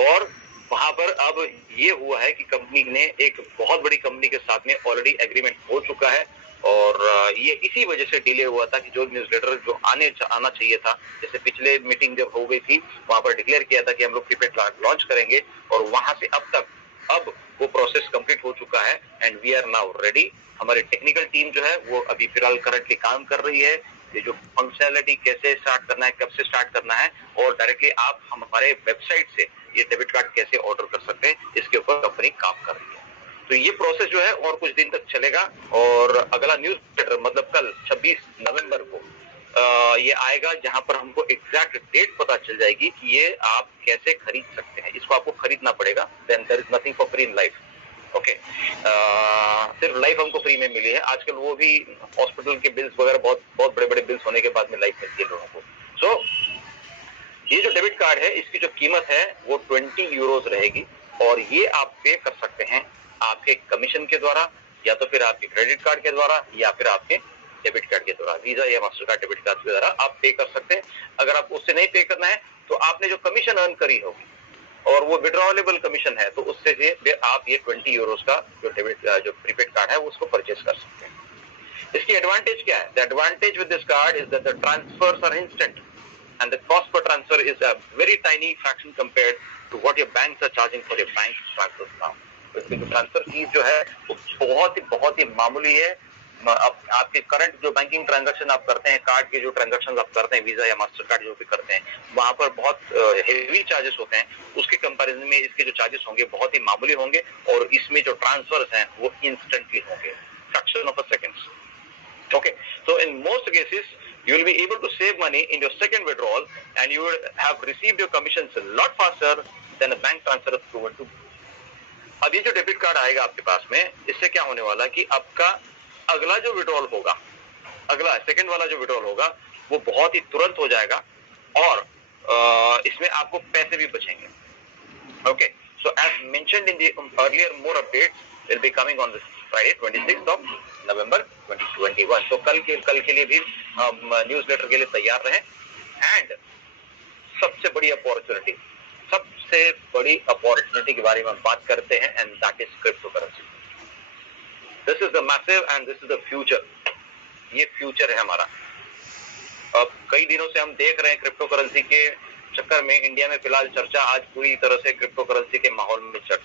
और वहां पर अब ये हुआ है कि कंपनी ने एक बहुत बड़ी कंपनी के साथ में ऑलरेडी एग्रीमेंट हो चुका है और ये इसी वजह से डिले हुआ था कि जो न्यूज़लेटर जो आना चाहिए था, जैसे पिछले मीटिंग जब हो गई थी वहां पर डिक्लेयर किया था कि हम लोग प्रीपेड कार्ड लॉन्च करेंगे और वहां से अब वो प्रोसेस कंप्लीट हो चुका है and we are now ready. हमारी टेक्निकल टीम जो है वो अभी फिलहाल करंटली काम कर रही है, ये जो फंक्शनैलिटी कैसे स्टार्ट करना है, कब से स्टार्ट करना है और डायरेक्टली आप हमारे वेबसाइट से ये डेबिट कार्ड कैसे ऑर्डर कर सकते हैं, इसके ऊपर कंपनी काम कर रही है। तो ये प्रोसेस जो है और कुछ दिन तक चलेगा और अगला न्यूज़लेटर मतलब कल 26 नवंबर को ये आएगा जहां पर हमको एग्जैक्ट डेट पता चल जाएगी कि ये आप कैसे खरीद सकते हैं। इसको आपको खरीदना पड़ेगा, then there is nothing for free in life. Okay, सिर्फ लाइफ हमको फ्री में मिली है, आजकल वो भी हॉस्पिटल के बिल्स वगैरह बहुत बड़े बड़े बिल्स होने के बाद में लाइफ मिलती है लोगों को। सो ये जो डेबिट कार्ड है इसकी जो कीमत है वो 20 यूरोज रहेगी और ये आप पे कर सकते हैं आपके कमीशन के द्वारा या तो फिर आपके क्रेडिट कार्ड के द्वारा या फिर आपके डेबिट कार्ड के द्वारा, वीजा या मास्टर कार्ड डेबिट कार्ड के द्वारा आप पे कर सकते हैं। अगर आप उससे नहीं पे करना है तो आपने जो कमीशन अर्न करी होगी और वो विड्रॉलेबल कमीशन है तो उससे आप ये 20 यूरोज का जो प्रीपेड कार्ड है उसको परचेज कर सकते हैं। इसकी एडवांटेज क्या है? The advantage with this card is that the transfers are instant and the cost per transfer is a very tiny fraction compared to what your banks are charging for your bank transfers now. इसकी जो transfer fees जो है वो बहुत ही मामूली है। आपके current जो बैंकिंग ट्रांजैक्शन आप करते हैं, कार्ड के जो ट्रांजैक्शन आप करते हैं, वीजा या मास्टर कार्ड जो भी करते हैं, वहां पर बहुत हेवी चार्जेस होते हैं। उसके कंपैरिजन में इसके जो चार्जेस होंगे बहुत ही मामूली होंगे और इसमें जो ट्रांसफर्स हैं वो इंस्टेंटली होंगे, fraction of a seconds. Okay, so in most cases, you will be able to save money in your second withdrawal and you will have received your commissions a lot faster than a bank transfer is proven to. अब ये जो debit card आएगा आपके पास में, इससे क्या होने वाला है कि आपका अगला जो विड्रॉल होगा, अगला सेकंड वाला जो विड्रॉल होगा वो बहुत ही तुरंत हो जाएगा और इसमें आपको पैसे भी बचेंगे। Okay, so as mentioned in the earlier more updates will be coming on this Friday 26th of November 2021। तो कल के लिए भी हम न्यूज़लेटर के लिए तैयार रहें। एंड सबसे बड़ी अपॉर्चुनिटी के बारे में हम बात करते हैं and that is crypto currency. This is the massive and this is the future. ये फ्यूचर है हमारा। अब कई दिनों से हम देख रहे हैं क्रिप्टो करेंसी के चक्कर में इंडिया में फिलहाल चर्चा आज पूरी तरह से क्रिप्टो करेंसी के माहौल में चल,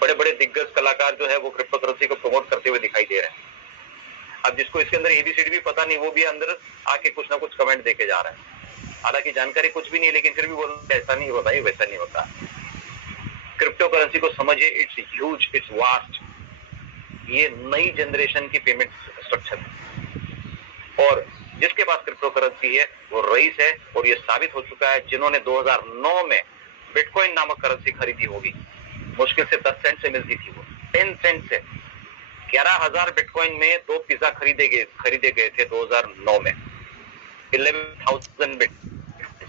बड़े बड़े दिग्गज कलाकार जो है वो क्रिप्टो करेंसी को प्रमोट करते हुए दिखाई दे रहे हैं। अब जिसको इसके अंदर एबीसीडी भी पता नहीं वो भी अंदर आके कुछ ना कुछ कमेंट देके जा रहे हैं, हालांकि जानकारी कुछ भी नहीं है लेकिन फिर भी बोल ऐसा नहीं होता भाई, वैसा नहीं होता। क्रिप्टो करेंसी को समझिए, इट्स ह्यूज, इट्स वास्ट। ये नई जनरेशन की पेमेंट स्ट्रक्चर है और जिसके पास क्रिप्टो करेंसी है वो रईस है और ये साबित हो चुका है। जिन्होंने 2009 में बिटकॉइन नामक करेंसी खरीदी होगी, मुश्किल से 10 सेंट से मिलती थी, वो 10 सेंट से 11,000 बिटकॉइन में 2 पिज्जा खरीदे गए थे 2009 में, 11,000 बिट।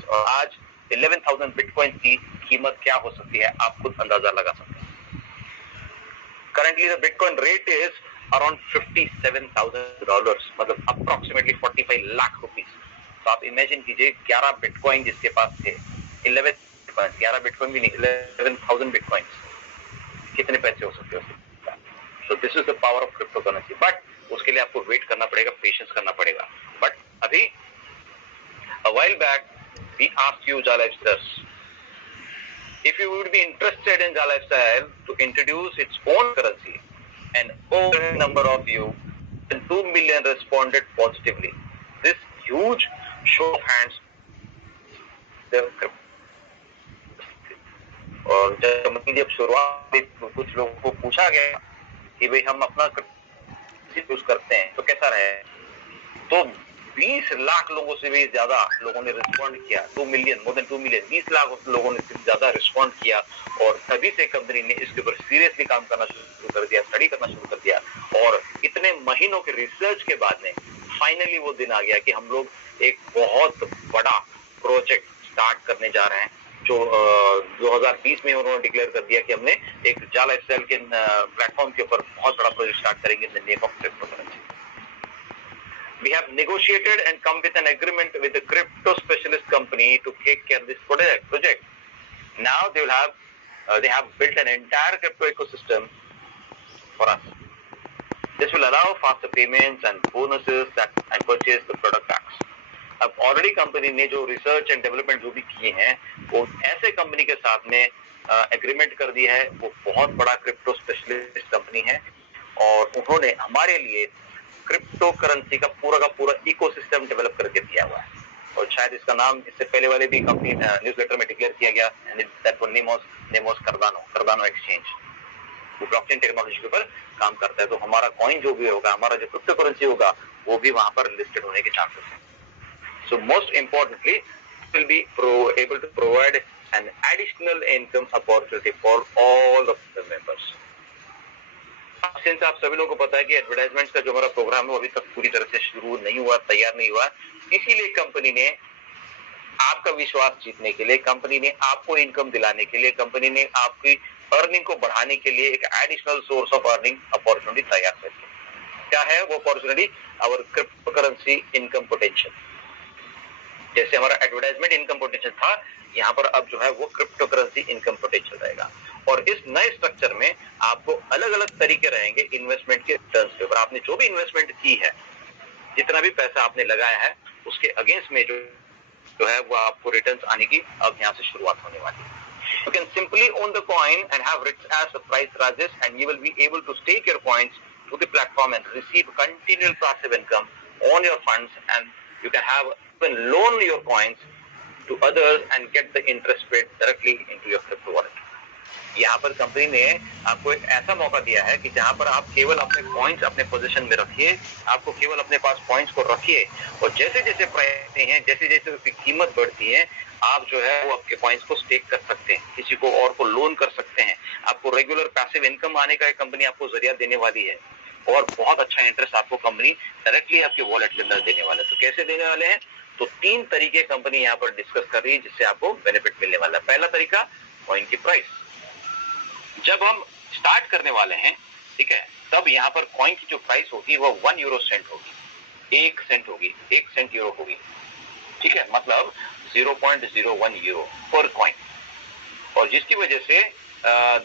और आज 11,000 बिटकॉइन की कीमत क्या हो सकती है आप खुद अंदाजा लगा सकते हैं। Currently the bitcoin rate is around $57,000, मतलब अप्रोक्सीमेटली 45 लाख रुपीस। तो आप इमेजिन कीजिए 11 बिटकॉइन जिसके पास थे, 11 बिटकॉइन भी नहीं, 11,000 बिटकॉइन, कितने पैसे हो सकते हैं। So this is the power of crypto currency. But उसके लिए आपको वेट करना पड़ेगा, पेशेंस करना पड़ेगा। बट अभी a while back we asked you Jalifestars if you would be interested in Jalifestyle to introduce its own currency, and over a number of you, 2 million responded positively. This huge show of hands, और जब शुरुआत कुछ लोगों को पूछा गया कि भाई हम अपना यूज करते हैं तो कैसा रहे, तो 20 लाख लोगों से भी ज्यादा लोगों ने रिस्पॉन्ड किया। 2 million, more than 2 million, 20 lakh लोगों ने ज्यादा रिस्पॉन्ड किया और तभी से कंपनी ने इसके ऊपर सीरियसली काम करना शुरू कर दिया, स्टडी करना शुरू कर दिया। और इतने महीनों के रिसर्च के बाद में फाइनली वो दिन आ गया कि हम लोग एक बहुत बड़ा प्रोजेक्ट स्टार्ट करने जा रहे हैं, जो 2020 में उन्होंने डिक्लेयर कर दिया कि हमने एक जालाइफस्टाइल के प्लेटफॉर्म के ऊपर बहुत बड़ा प्रोजेक्ट स्टार्ट करेंगे in the name of crypto currency. We have negotiated and come with an agreement with the crypto specialist company to take care of this project. Now they will have they have built an entire crypto ecosystem for us. This will allow faster payments and bonuses and purchase the product packs. अब already company ने जो research and development जो भी किए हैं वो ऐसे company के साथ में एग्रीमेंट कर दिया है। वो बहुत बड़ा क्रिप्टो स्पेशलिस्ट कंपनी है और उन्होंने हमारे लिए क्रिप्टो करेंसी का पूरा इकोसिस्टम डेवलप करके दिया हुआ है। और शायद इसका नाम इससे पहले वाले भी कंपनी न्यूज़लेटर में डिक्लेयर किया गया, that name was Cardano exchange. वो ब्लॉकचेन टेक्नोलॉजी के ऊपर काम करता है। तो हमारा कॉइन जो भी होगा, हमारा जो क्रिप्टो करेंसी होगा, वो भी वहां पर लिस्टेड होने के चांसेस हैं। So most importantly, will be able to provide an additional income opportunity for all of the members. Since आप सभी लोगों को पता है कि एडवर्टाइजमेंट्स का जो हमारा प्रोग्राम है वो अभी तक पूरी तरह से शुरू नहीं हुआ, तैयार नहीं हुआ, इसीलिए कंपनी ने आपका विश्वास जीतने के लिए, कंपनी ने आपको इनकम दिलाने के लिए, कंपनी ने आपकी अर्निंग को बढ़ाने के लिए एक additional source of earning opportunity तैयार कर दी। क्या है वो opportunity? Our crypto currency income potential. जैसे हमारा एडवर्टाइजमेंट इनकम पोटेंशियल था, यहाँ पर अब जो है वो क्रिप्टो करेंसी इनकम पोटेंशियल रहेगा। और इस नए स्ट्रक्चर में आपको अलग अलग तरीके रहेंगे इन्वेस्टमेंट के रिटर्न्स के ऊपर। आपने जो भी इन्वेस्टमेंट की है, जितना भी पैसा आपने लगाया है, उसके अगेंस्ट में जो है वो आपको रिटर्न्स आने की अब यहाँ से शुरुआत होने वाली है। You can simply own the coin and have it as the price rises, and you will be able to stake your coins to the platform and receive continual passive income on your funds, and you can even loan your coins to others and get the interest paid directly into your crypto wallet. यहाँ पर company ने आपको एक ऐसा मौका दिया है कि जहाँ पर आप केवल अपने कॉइन्स अपने पोजीशन में रखिए, आपको केवल अपने पास कॉइन्स को रखिए, और जैसे जैसे प्राइस हैं, जैसे जैसे उसकी कीमत बढ़ती है, आप जो है वो आपके कॉइन्स को स्टेक कर सकते हैं, किसी को और को लोन कर सकते हैं। आपको रेगुलर पैसिव इनकम आने का एक कंपनी आपको जरिया देने वाली है, और बहुत अच्छा इंटरेस्ट आपको कंपनी डायरेक्टली आपके वॉलेट के अंदर देने वाले है। तो कैसे देने वाले हैं? तो 3 तरीके कंपनी यहाँ पर डिस्कस कर रही है जिससे आपको बेनिफिट मिलने वाला है। पहला तरीका, कॉइन की प्राइस। जब हम स्टार्ट करने वाले हैं, ठीक है, तब यहाँ पर कॉइन की जो प्राइस होगी वो 1 यूरो सेंट होगी, 1 सेंट होगी, 1 सेंट यूरो होगी, ठीक है, मतलब 0.01 यूरो पर कॉइन। और जिसकी वजह से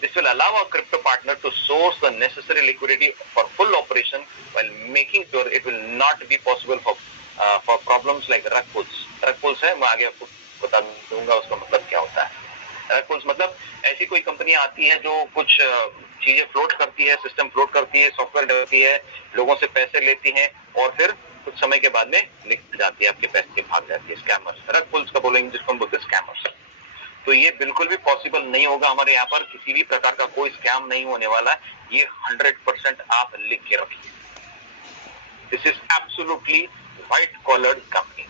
this will allow our crypto partner to source the necessary liquidity for full operation while making sure it will not be possible for problems like rug pulls. Rug pulls है, मैं आगे आपको बता दूंगा उसका मतलब क्या होता है। रग पुल्स मतलब ऐसी कोई कंपनी आती है जो कुछ चीजें फ्लोट करती है, सिस्टम फ्लोट करती है, सॉफ्टवेयर डेवलपती है, लोगों से पैसे लेती है और फिर कुछ समय के बाद में निकल जाती है, आपके पैसे भाग जाती है। स्कैमर्स, रग पुल्स का बोलेंगे जिसको हम बोलते हैं स्कैमर्स। तो ये बिल्कुल भी पॉसिबल नहीं होगा हमारे यहाँ पर, किसी भी प्रकार का कोई स्कैम नहीं होने वाला। ये 100% आप लिख के रखिए। This is absolutely white collared company.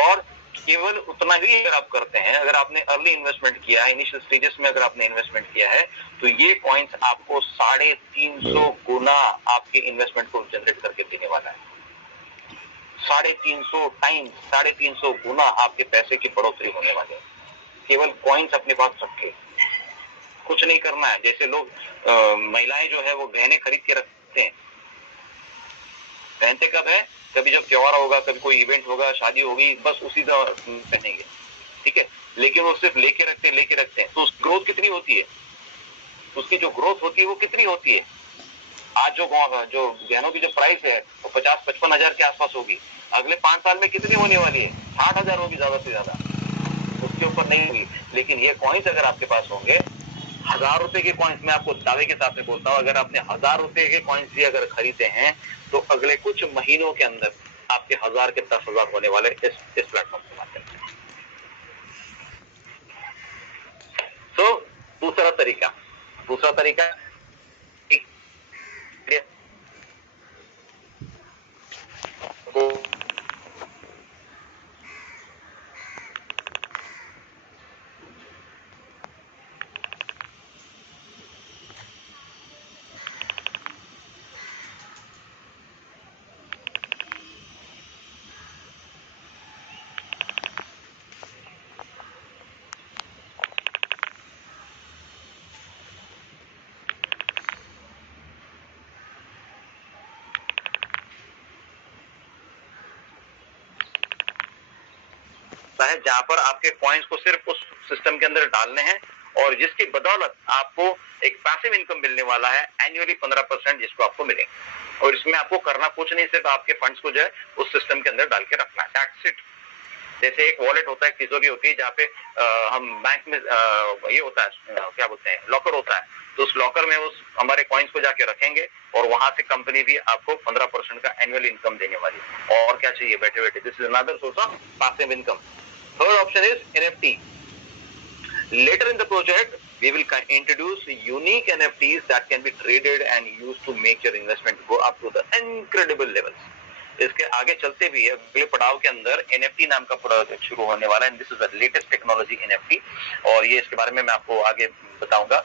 और केवल उतना ही अगर आप करते हैं, अगर आपने अर्ली इन्वेस्टमेंट किया है, इनिशियल स्टेजेस में अगर आपने इन्वेस्टमेंट किया है, तो ये कॉइन्स आपको 350 गुना आपके इन्वेस्टमेंट को जनरेट करके देने वाला है। 350 टाइम्स, 350 गुना आपके पैसे की बढ़ोतरी होने वाली है, केवल कॉइन्स अपने पास रख के। कुछ नहीं करना है। जैसे लोग महिलाएं जो है वो गहने खरीद के रखते हैं, पहनते कब है? कभी जब त्योहार होगा, कभी कोई इवेंट होगा, शादी होगी, बस उसी तरह पहनेंगे, ठीक है। लेकिन वो सिर्फ लेके रखते हैं, तो उसकी ग्रोथ कितनी होती है? उसकी जो ग्रोथ होती है वो कितनी होती है? आज जो गहनों की जो प्राइस है वो 50-55 हजार के आसपास होगी, अगले 5 साल में कितनी होने वाली है? 60 हजार होगी ज्यादा से ज्यादा, उसके ऊपर नहीं होगी। लेकिन ये कॉइन्स अगर आपके पास होंगे, 1000 रुपए के कॉइन्स, मैं आपको दावे के साथ में बोलता हूँ, अगर आपने 1000 रुपए के कॉइन्स भी अगर खरीदे हैं तो अगले कुछ महीनों के अंदर आपके 1000 के 10,000 होने वाले इस प्लेटफॉर्म के माध्यम से। तो दूसरा तरीका है जहां पर आपके कॉइन्स को सिर्फ उस सिस्टम के अंदर डालने हैं और जिसकी बदौलत आपको एक पैसिव इनकम मिलने वाला है एनुअली 15%, जिसको आपको मिलेगा। और इसमें आपको करना कुछ नहीं, सिर्फ आपके फंड्स को जो है उस सिस्टम के अंदर डाल के रखना है, दैट्स इट। जैसे एक वॉलेट होता है, तिजोरी होती है, जहाँ पे हम बैंक में ये होता है, क्या बोलते हैं, लॉकर होता है, तो उस लॉकर में उस हमारे कॉइन्स को जाके रखेंगे और वहां से कंपनी भी आपको 15% का एनुअल इनकम देने वाली है। और क्या चाहिए बैठे बैठे, this is another source of passive income. Third option is NFT। Later in the project, we will introduce unique NFTs that can be traded and used to make your investment go up to the incredible levels. इसके आगे चलते भी अगले पड़ाव के अंदर NFT नाम का प्रोजेक्ट शुरू होने वाला है। This is the latest technology NFT, और ये इसके बारे में मैं आपको आगे बताऊंगा।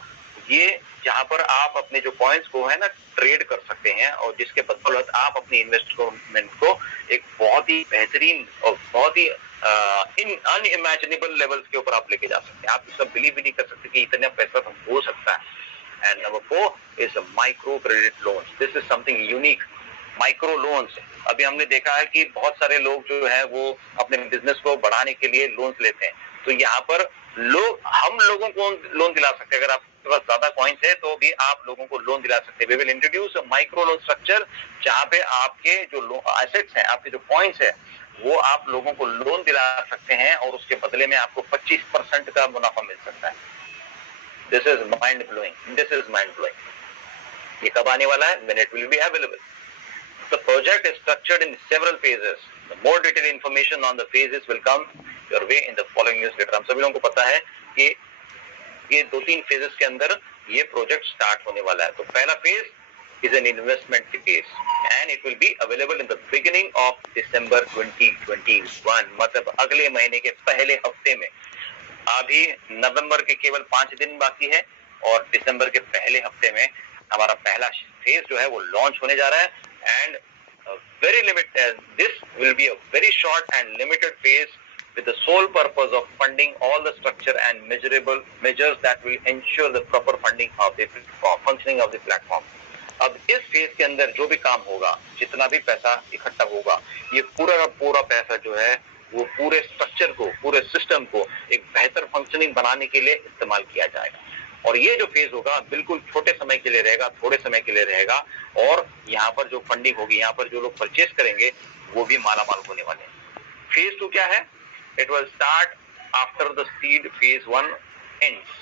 ये जहां पर आप अपने जो कॉइन्स को है ना ट्रेड कर सकते हैं और जिसके बदौलत आप अपनी इन्वेस्टमेंट को एक बहुत ही बेहतरीन और बहुत ही अनइमेजिनेबल लेवल्स के ऊपर आप लेके जा सकते हैं। आप इसका बिलीव भी नहीं कर सकते कि इतना पैसा तो हो सकता है। And number 4 is micro credit loans. This is something unique. Micro loans, अभी हमने देखा है कि बहुत सारे लोग जो है वो अपने बिजनेस को बढ़ाने के लिए लोन्स लेते हैं, तो यहाँ पर हम लोगों को लोन दिला सकते हैं। अगर आपके पास ज्यादा कॉइन्स है तो भी आप लोगों को लोन दिला सकते हैं। We will introduce a micro loan structure, जहाँ पे आपके जो एसेट्स हैं, आपके जो कॉइन्स है, वो आप लोगों को लोन दिला सकते हैं और उसके बदले में आपको 25% का मुनाफा मिल सकता है। This is mind blowing, this is mind blowing. ये कब आने वाला है? When it will be available. The project is structured in several phases. The more detailed information on the phases will come your way in the following newsletter. हम सभी लोगों को पता है कि ये 2-3 phases के अंदर ये प्रोजेक्ट स्टार्ट होने वाला है। तो पहला phase is an investment phase and it will be available in the beginning of December 2021, मतलब अगले महीने के पहले हफ्ते में। अभी नवंबर के केवल 5 दिन बाकी है और दिसंबर के पहले हफ्ते में हमारा पहला फेज जो है वो लॉन्च होने जा रहा है। And very limited, this will be a very short and limited phase with the sole purpose of funding all the structure and measurable measures that will ensure the proper funding of the functioning of the platform. अब इस phase के अंदर जो भी काम होगा, जितना भी पैसा इकट्ठा होगा, ये पूरा का पूरा पैसा जो है वो पूरे स्ट्रक्चर को, पूरे सिस्टम को एक बेहतर फंक्शनिंग बनाने के लिए इस्तेमाल किया जाएगा। और ये जो फेज होगा बिल्कुल छोटे समय के लिए रहेगा, थोड़े समय के लिए रहेगा, और यहाँ पर जो फंडिंग होगी, यहाँ पर जो लोग परचेस करेंगे वो भी मालामाल होने वाले हैं। फेज 2 क्या है? It will start after the seed phase 1 ends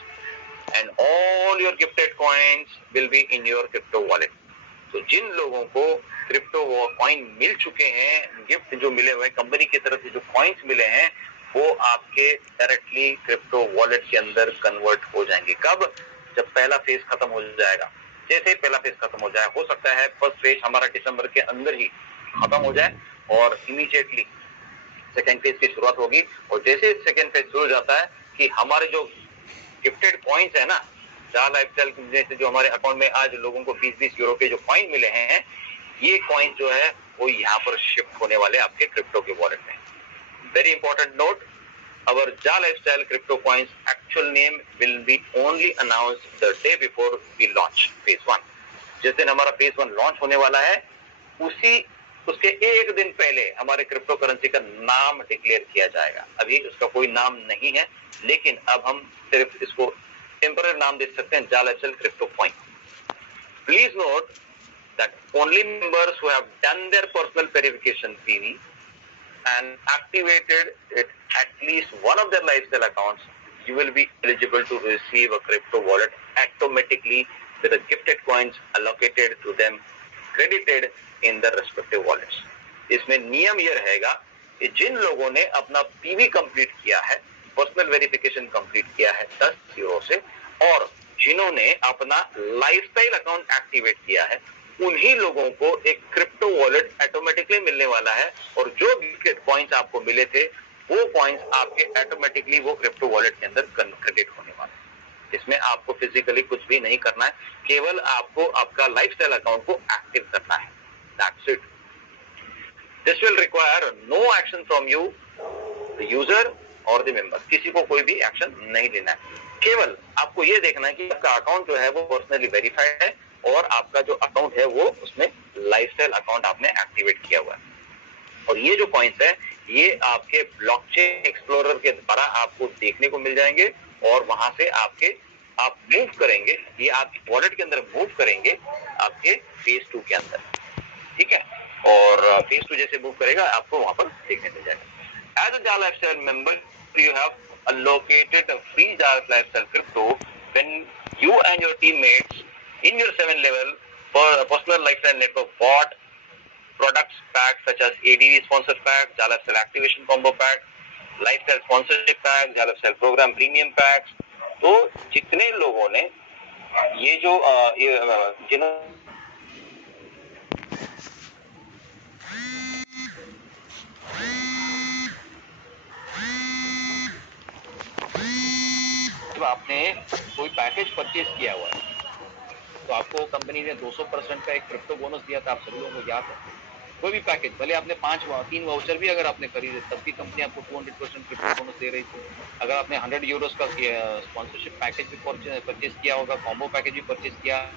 and all your gifted coins will be in your crypto wallet. तो जिन लोगों को क्रिप्टो कॉइन मिल चुके हैं, गिफ्ट जो मिले हुए कंपनी की तरफ से जो कॉइन्स मिले हैं, वो आपके डायरेक्टली क्रिप्टो वॉलेट के अंदर कन्वर्ट हो जाएंगे। कब? जब पहला फेज खत्म हो जाएगा। जैसे पहला फेज खत्म हो जाए, हो सकता है फर्स्ट फेज हमारा दिसंबर के अंदर ही खत्म हो जाए और इमीडिएटली सेकेंड फेज की शुरुआत होगी। और जैसे सेकेंड फेज शुरू हो जाता है कि हमारे जो गिफ्टेड कॉइन्स है ना, जाल लाइफस्टाइल जैसे जो हमारे अकाउंट में आज लोगों को 20-20 यूरो के जो कॉइन मिले हैं, ये कॉइन जो है वो यहाँ पर शिफ्ट होने वाले आपके क्रिप्टो के वॉलेट में। Very important note, our Ja Lifestyle crypto coins actual name will be only announced the day before we launch phase 1. जिस दिन हमारा phase 1 लॉन्च होने वाला है, उसके एक दिन पहले हमारे क्रिप्टो करेंसी का नाम डिक्लेयर किया जाएगा। अभी उसका कोई नाम नहीं है, लेकिन अब हम सिर्फ इसको टेम्पररी नाम दे सकते हैं, Ja Lifestyle crypto coin. Please note that only members who have done their personal verification PV and activated it at least one of their lifestyle accounts, you will be eligible to receive a crypto wallet automatically with the gifted coins allocated to them credited in the respective wallets. इसमें नियम ये रहेगा कि जिन लोगों ने अपना PV complete किया है, पर्सनल वेरिफिकेशन कंप्लीट किया है 10 यूरो से, और जिन्होंने अपना लाइफस्टाइल अकाउंट एक्टिवेट किया है, उन्हीं लोगों को एक क्रिप्टो वॉलेट ऑटोमेटिकली मिलने वाला है। और जो गिफ्टेड कॉइन्स आपको मिले थे, वो कॉइन्स आपके ऑटोमेटिकली वो क्रिप्टो वॉलेट के अंदर क्रेडिट होने वाले हैं। इसमें आपको फिजिकली कुछ भी नहीं करना है, केवल आपको आपका लाइफस्टाइल अकाउंट को एक्टिव करना है। That's it. This will require no action from you, the user और द मेंबर। किसी को कोई भी एक्शन नहीं लेना है, केवल आपको ये देखना है कि आपका अकाउंट जो है वो पर्सनली वेरीफाइड है और आपका जो अकाउंट है वो उसमें लाइफस्टाइल अकाउंट आपने एक्टिवेट किया हुआ है। और ये जो कॉइन्स है ये आपके ब्लॉकचेन एक्सप्लोरर के द्वारा आपको देखने को मिल जाएंगे और वहां से आप मूव करेंगे, ये आपकी वॉलेट के अंदर मूव करेंगे आपके फेज 2 के अंदर, ठीक है। और फेज 2 जैसे मूव करेगा आपको वहां पर देखने मिल जाएगा। As a Jala Lifestyle member, you have allocated a free Jala Lifestyle crypto when you and your teammates in your 7 level for personal lifestyle network bought products pack such as ADV sponsor pack, Jala Lifestyle activation combo pack, lifestyle sponsorship pack, Jala Lifestyle program premium packs। तो जितने लोगों ने ये जो जिन्होंने आपने कोई package purchase किया हुआ है तो आपको कंपनी ने 200% का एक क्रिप्टो बोनस दिया था, आप सभी लोगों को याद है। कोई भी पैकेज, भले आपने 3 वाउचर भी अगर आपने खरीदे तब भी कंपनी आपको 200% क्रिप्टो बोनस दे रही थी। अगर आपने 100 यूरोस का स्पॉन्सरशिप पैकेज भी परचेज किया होगा, कॉम्बो पैकेज भी परचेज किया,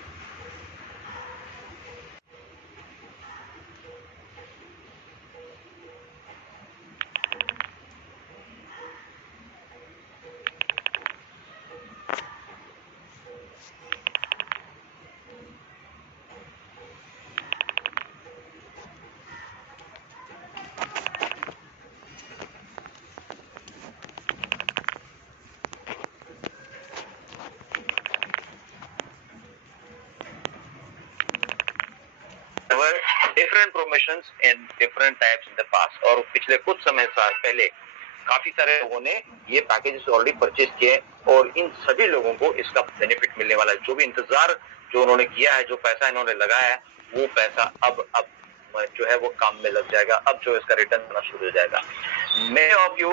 different promotions in different types in the past. और पिछले कुछ समय पहले काफी सारे लोगों ने ये पैकेजेस ऑलरेडी परचेज किए और इन सभी लोगों को इसका बेनिफिट मिलने वाला है। जो भी इंतजार जो उन्होंने किया है, जो पैसा इन्होंने लगाया है, वो पैसा अब जो है वो काम में लग जाएगा। अब जो इसका रिटर्न आना शुरू हो जाएगा। Many of you,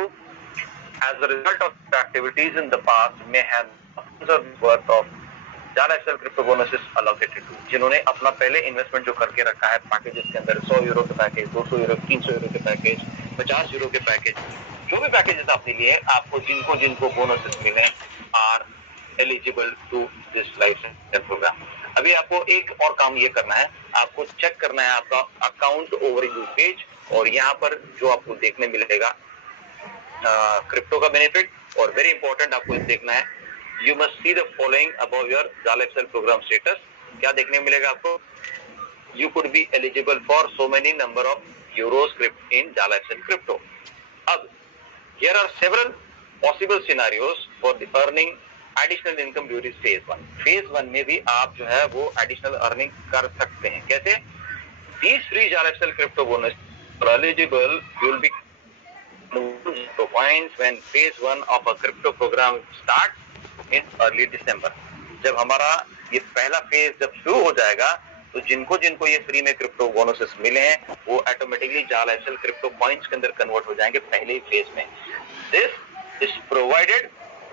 as a result of the activities in the past, may have thousands of worth of Jala Lifestyle crypto bonuses allocated to, जिन्होंने अपना पहले इन्वेस्टमेंट जो करके रखा है पैकेजेस के अंदर, 100 यूरो के पैकेज, 200 यूरो, 300 यूरो के पैकेज, 50 यूरो के पैकेज, जो भी पैकेजेस आपने लिए, आपको जिनको बोनसेस मिले are eligible to this lifestyle program. अभी आपको एक और काम ये करना है, आपको चेक करना है आपका अकाउंट ओवरव्यू पेज, और यहाँ पर जो आपको देखने मिलेगा क्रिप्टो का बेनिफिट, और वेरी इंपॉर्टेंट आपको देखना है, you must see the following about your Jala Lifestyle program status. क्या देखने मिलेगा आपको? You could be eligible for so many number of Euros in Jala Lifestyle crypto. अब here are several possible scenarios for the earning additional income during phase 1। phase 1 में भी आप जो है वो additional earning कर सकते हैं। कैसे? These free Jala Lifestyle crypto bonus are eligible, you will be points when phase 1 of a crypto program starts in early December। जब हमारा ये पहला फेज जब शुरू हो जाएगा तो जिनको ये फ्री में क्रिप्टो बोनसेस मिले हैं वो automatically Jala Lifestyle crypto points के अंदर कन्वर्ट हो जाएंगे पहले ही फेज में। This is provided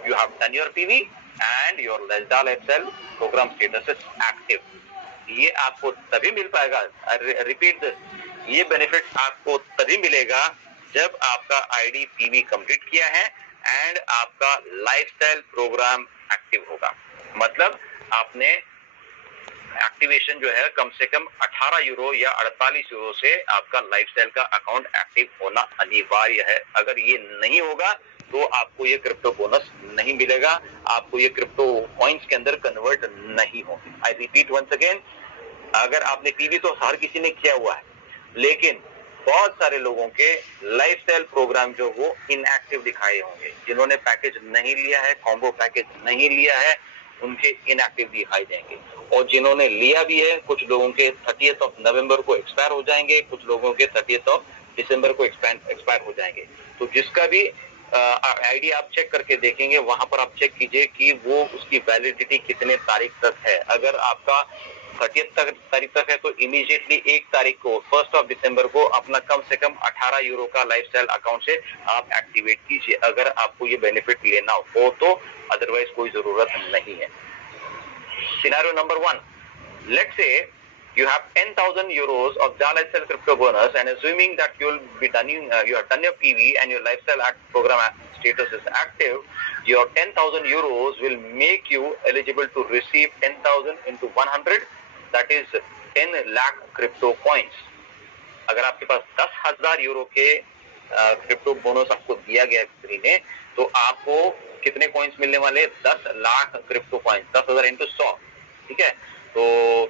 you have done your PV and your Jala Lifestyle program status is active. ये आपको तभी मिल पाएगा, रिपीट दिस, ये बेनिफिट आपको तभी मिलेगा जब आपका आईडी पीवी कंप्लीट किया है एंड आपका लाइफस्टाइल प्रोग्राम एक्टिव होगा। मतलब आपने एक्टिवेशन जो है कम से कम 18 यूरो या 48 यूरो से आपका लाइफस्टाइल का अकाउंट एक्टिव होना अनिवार्य है। अगर ये नहीं होगा तो आपको ये क्रिप्टो बोनस नहीं मिलेगा, आपको ये क्रिप्टो पॉइंट्स के अंदर कन्वर्ट नहीं होंगे। आई रिपीट वंस अगेन, अगर आपने पीवी तो हर किसी ने किया हुआ है, लेकिन बहुत सारे लोगों के लाइफस्टाइल प्रोग्राम जो वो इनएक्टिव दिखाए होंगे। जिन्होंने पैकेज नहीं लिया है, कॉम्बो पैकेज नहीं लिया है, उनके इनएक्टिव दिखाई देंगे। और जिन्होंने लिया भी है, कुछ लोगों के 30 नवंबर को एक्सपायर हो जाएंगे, कुछ लोगों के 30 दिसंबर को एक्सपायर हो जाएंगे। तो जिसका भी आईडी आप चेक करके देखेंगे, वहां पर आप चेक कीजिए कि वो उसकी वैलिडिटी कितने तारीख तक है। अगर आपका 30 तारीख तक है तो इमीडिएटली 1 तारीख को 1 दिसंबर को अपना कम से कम 18 यूरो का लाइफस्टाइल अकाउंट से आप एक्टिवेट कीजिए, अगर आपको ये बेनिफिट लेना हो तो, अदरवाइज कोई जरूरत नहीं है। Scenario number 1, let's say you have 10,000 euros of Jala Lifestyle crypto bonus, and assuming that you have done your PV and your lifestyle program status is active, your 10,000 euros will make you eligible to receive 10,000 into 100, that is 10 lakh crypto points। अगर आपके पास 10,000 euro के crypto bonus आपको दिया गया free में, तो आपको कितने कॉइन्स मिलने वाले? 10 लाख क्रिप्टो कॉइन्स, 10,000 इंटू 100, ठीक है। तो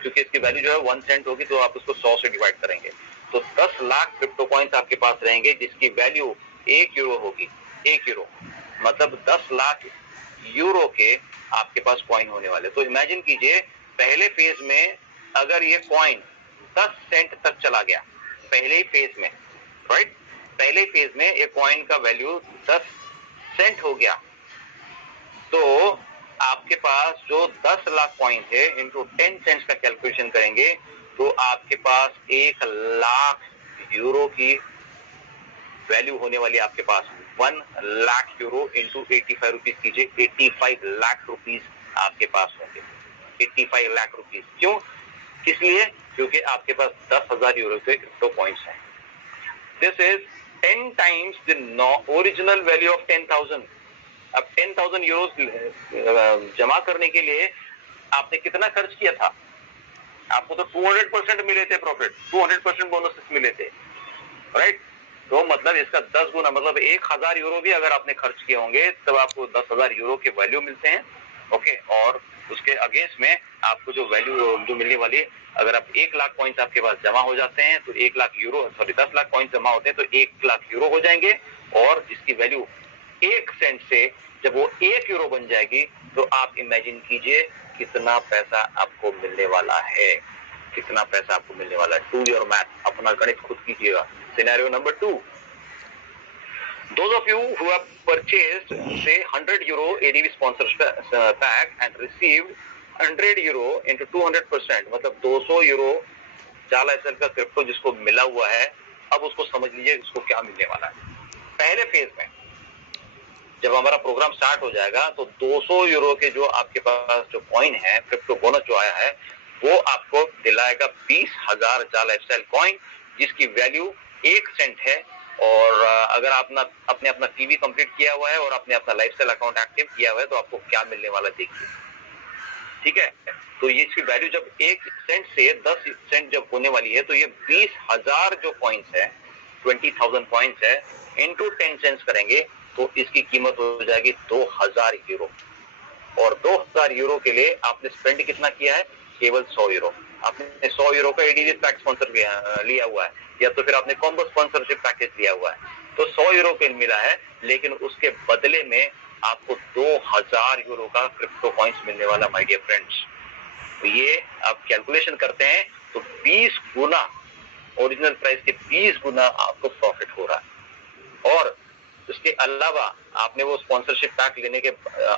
क्योंकि इसकी वैल्यू जो है 1 सेंट होगी, तो आप उसको 100 से डिवाइड करेंगे, तो 10 लाख क्रिप्टो कॉइन्स आपके पास रहेंगे, जिसकी वैल्यू 1 यूरो होगी। 1 यूरो मतलब 10 लाख यूरो के आपके पास कॉइन होने वाले। तो इमेजिन कीजिए, पहले फेज में अगर ये कॉइन 10 सेंट तक चला गया, पहले ही फेज में, राइट, पहले फेज में ये कॉइन का वैल्यू 10 सेंट हो गया, तो आपके पास जो 10 लाख कॉइन थे इनटू 10 सेंट्स का कैलकुलेशन करेंगे, तो आपके पास 1 लाख यूरो की वैल्यू होने वाली आपके पास। 1 लाख यूरो इंटू 85 रुपीज कीजिए, 85 लाख रुपीज आपके पास होंगे। 85 लाख रुपीज क्यों? किस लिए? क्योंकि आपके पास 10,000 यूरो के क्रिप्टो कॉइन्स हैं। This is 10 times the original value of 10,000। अब 10,000 यूरो जमा करने के लिए आपने कितना खर्च किया था? आपको तो 200% मिले थे प्रॉफिट, 200% बोनस मिले थे, राइट। तो मतलब इसका 10 गुना, मतलब 1,000 यूरो भी अगर आपने खर्च किए होंगे तब आपको 10,000 यूरो के वैल्यू मिलते हैं, ओके। और उसके अगेंस्ट में आपको जो वैल्यू जो मिलने वाली, अगर आप 1 लाख कॉइन्स आपके पास जमा हो जाते हैं तो 1 lakh euro, sorry 10 lakh coins जमा होते हैं तो 1 लाख यूरो हो जाएंगे, और इसकी वैल्यू 1 सेंट से जब वो 1 यूरो बन जाएगी, तो आप इमेजिन कीजिए कितना पैसा आपको मिलने वाला है, कितना पैसा आपको मिलने वाला है। डू योर मैथ, अपना गणित खुद कीजिएगा। Scenario number 2. Those of you who have purchased, say, 100 euro ADV sponsorship pack and received 100 euro into 200%, मतलब 200 यूरो जाला एसएल का क्रिप्टो जिसको मिला हुआ है, अब उसको समझ लीजिए इसको क्या मिलने वाला है। पहले फेज में जब हमारा प्रोग्राम स्टार्ट हो जाएगा, तो 200 यूरो के जो आपके पास जो कॉइन है, क्रिप्टो बोनस जो आया है, वो आपको दिलाएगा 20,000 जाला एसएल कॉइन, जिसकी वैल्यू 1 सेंट है। और अगर आपने अपना टीवी कंप्लीट किया हुआ है और आपने अपना लाइफस्टाइल अकाउंट एक्टिव किया हुआ है, तो आपको क्या मिलने वाला देखिए, ठीक है। तो ये इसकी वैल्यू जब 1 सेंट से 10 सेंट जब होने वाली है, तो ये 20,000 जो कॉइन्स है, 20,000 कॉइन्स है, इंटू 10 सेंट्स करेंगे तो इसकी कीमत हो जाएगी 2,000 यूरो। और 2,000 यूरो के लिए आपने स्पेंड कितना किया है? केवल 100 यूरो। आपने 100 यूरो का एडीवी पैक स्पॉन्सर लिया हुआ है, या तो फिर आपने कॉम्बो स्पॉन्सरशिप पैकेज लिया हुआ है, तो 100 यूरो के मिला है, लेकिन उसके बदले में आपको 2,000 यूरो का क्रिप्टो कॉइन्स मिलने वाला, माय डियर फ्रेंड्स। तो ये आप कैलकुलेशन करते हैं तो 20 गुना, ओरिजिनल प्राइस के 20 गुना आपको प्रॉफिट हो रहा है। और उसके अलावा आपने वो स्पॉन्सरशिप पैक लेने के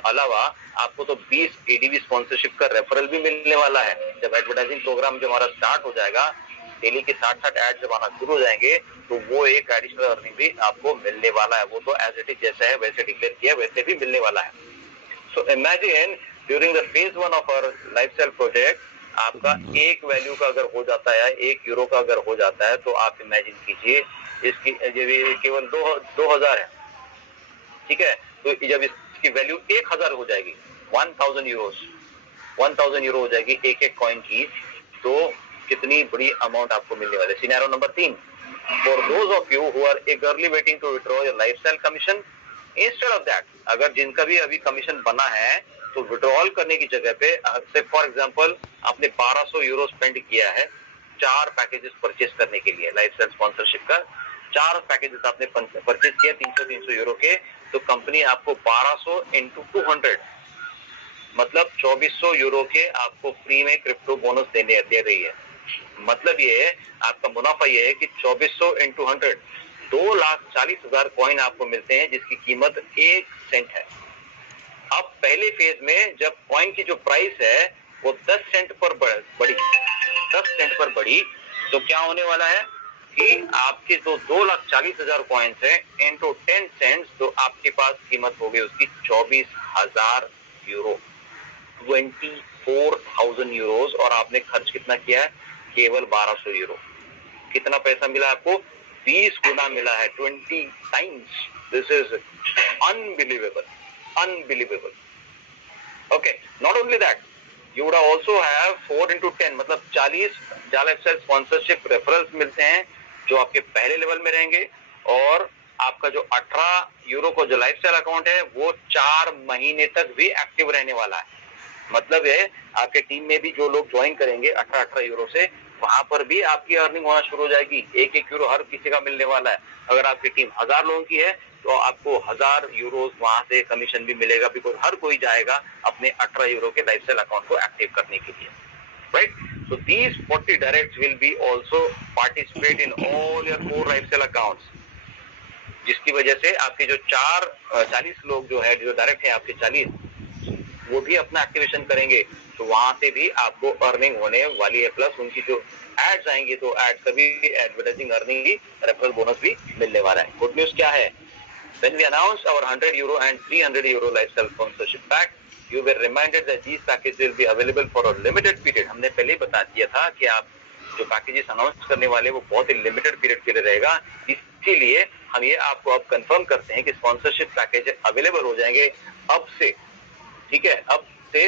अलावा आपको तो 20 एडीवी स्पॉन्सरशिप का रेफरल भी मिलने वाला है। जब एडवर्टाइजिंग प्रोग्राम जो हमारा स्टार्ट हो जाएगा, डेली के 60-60 एड जब आना शुरू हो जाएंगे, तो वो एक एडिशनल अर्निंग भी आपको मिलने वाला है। वो तो एज इट इज जैसा है वैसे डिक्लेयर किया वैसे भी मिलने वाला है। So imagine during the phase 1 of our lifestyle project, आपका एक वैल्यू का अगर हो जाता है, 1 यूरो का अगर हो जाता है, तो आप इमेजिन कीजिए इसकी केवल 2,000 है, ठीक है। तो जब इसकी वैल्यू 1,000 हो जाएगी, 1,000 यूरो हो जाएगी एक एक कॉइन की, तो कितनी बड़ी अमाउंट आपको मिलने वाली है। Scenario number 3, for those of you who are eagerly waiting to withdraw your lifestyle commission, instead of that, अगर जिनका भी अभी कमीशन बना है, तो विड्रॉल करने की जगह पे, से फॉर एग्जांपल आपने 1,200 यूरो स्पेंड किया है 4 पैकेजेस परचेज करने के लिए, लाइफस्टाइल स्पॉन्सरशिप का 4 पैकेजेस आपने परचेज किया 300 यूरो के, तो कंपनी आपको 1200 इंटू 200 मतलब 2,400 यूरो के आपको फ्री में क्रिप्टो बोनस दे रही है। मतलब ये है, आपका मुनाफा ये है कि 2,400 इंटू 100 2,40,000 कॉइन आपको मिलते हैं, जिसकी कीमत 1 सेंट है। अब पहले फेज में जब कॉइन की जो प्राइस है वो 10 सेंट पर बढ़ी, 10 सेंट पर बढ़ी, तो क्या होने वाला है कि आपके जो 2,40,000 कॉइन्स है इंटू 10 सेंट्स, तो आपके पास कीमत हो गई उसकी 24,000 यूरो, 24,000 यूरोज, और आपने खर्च कितना किया है? केवल 1,200 यूरो। कितना पैसा मिला आपको? 20 गुना मिला है, 20 times. This is unbelievable, unbelievable. Okay, not only that, you would also have 4 into 10 मतलब 40 जाला एक्सेल स्पॉन्सरशिप रेफरल्स मिलते हैं जो आपके पहले लेवल में रहेंगे, और आपका जो 18 यूरो को जो लाइफस्टाइल अकाउंट है वो 4 महीने तक भी एक्टिव रहने वाला है। मतलब है आपके टीम में भी जो लोग ज्वाइन करेंगे 18 यूरो से, वहां पर भी आपकी अर्निंग होना शुरू हो जाएगी। 1 यूरो हर किसी का मिलने वाला है। अगर आपकी टीम 1000 लोगों की है तो आपको 1000 यूरो वहां से कमीशन भी मिलेगा, बिकॉज हर कोई जाएगा अपने 18 यूरो के लाइफस्टाइल अकाउंट को एक्टिव करने के लिए, right? So these 40 directs will be also participate in all your core lifestyle accounts, जिसकी वजह से आपके जो 40 लोग जो है, जो डायरेक्ट है आपके 40, वो भी अपना एक्टिवेशन करेंगे, तो वहां से भी आपको अर्निंग होने वाली है। प्लस उनकी जो एड्स आएंगी तो एड्स का भी एडवर्टाइजिंग अर्निंग भी, रेफरल बोनस भी मिलने वाला है। गुड न्यूज क्या है? When we announced our 100 euro and 300 euro lifestyle sponsorship pack, you were reminded that these packages will be available for a limited period. हमने पहले ही बता दिया था कि आप जो पैकेजेस अनाउंस करने वाले वो बहुत ही लिमिटेड पीरियड के लिए रहेगा। इसीलिए हम ये आपको अब कंफर्म करते हैं कि स्पॉन्सरशिप पैकेज अवेलेबल हो जाएंगे अब से, ठीक है? अब से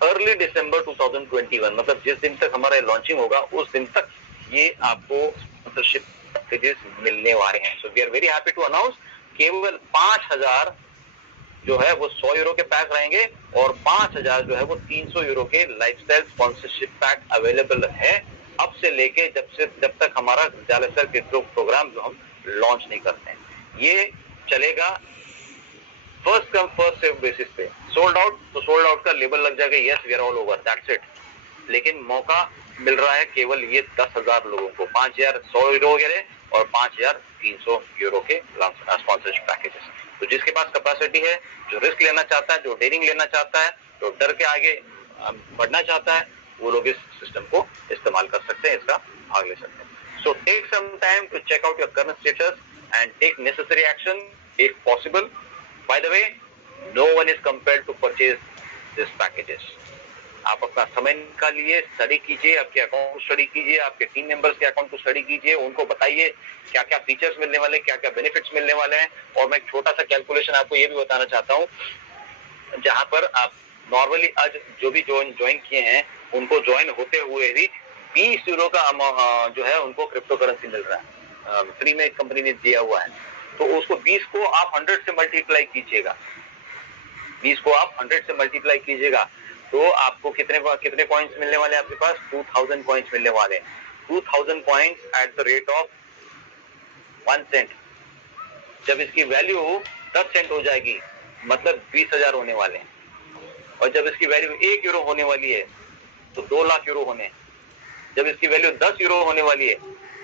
अर्ली दिसंबर 2021, मतलब जिस दिन तक हमारा लॉन्चिंग होगा उस दिन तक ये आपको स्पॉन्सरशिप पैकेजेस मिलने वाले हैं। So we are very happy to announce केवल 5000 जो है वो 100 यूरो के पैक रहेंगे और 5000 जो है वो 300 यूरो के लाइफस्टाइल स्पॉन्सरशिप पैक अवेलेबल है अब से लेके जब तक हमारा जालस्टाइल क्रिप्टो प्रोग्राम जो हम लॉन्च नहीं करते हैं। ये चलेगा first come first save basis पे। सोल्ड आउट तो सोल्ड आउट का लेबल लग जाएगा, yes we are all over, that's it. लेकिन मौका मिल रहा है केवल ये 10,000 लोगों को, 5100 यूरो के लिए और 5300 यूरो के स्पॉन्सरशिप पैकेजेस। तो जिसके पास कैपेसिटी है, जो रिस्क लेना चाहता है, जो डेयरिंग लेना चाहता है, जो डर के आगे बढ़ना चाहता है, वो लोग इस सिस्टम को इस्तेमाल कर सकते हैं, इसका भाग ले सकते हैं। So take some time to check out your current status and take necessary action if possible. By the way, no one is compelled to purchase this packages. आप अपना समय निकालिए, स्टडी कीजिए, आपके अकाउंट को स्टडी कीजिए, आपके टीम मेंबर्स के अकाउंट को स्टडी कीजिए, उनको बताइए क्या क्या फीचर्स मिलने वाले, क्या क्या बेनिफिट्स मिलने वाले हैं। और मैं एक छोटा सा कैलकुलेशन आपको ये भी बताना चाहता हूँ, जहां पर आप नॉर्मली आज जो भी ज्वाइन किए हैं उनको ज्वाइन होते हुए ही 20 यूरो का जो है उनको क्रिप्टो करेंसी मिल रहा है, फ्री में कंपनी ने दिया हुआ है। तो उसको 20 को आप 100 से मल्टीप्लाई कीजिएगा, 20 को आप 100 से मल्टीप्लाई कीजिएगा तो आपको कितने पॉइंट्स मिलने वाले हैं? आपके पास 2000 पॉइंट्स मिलने वाले हैं। 2000 points at the rate of 1 cent. जब इसकी वैल्यू 10 सेंट हो जाएगी मतलब 20,000 होने वाले हैं। और जब इसकी वैल्यू 1 यूरो होने वाली है तो 2 लाख यूरो होने। जब इसकी वैल्यू 10 यूरो होने वाली है,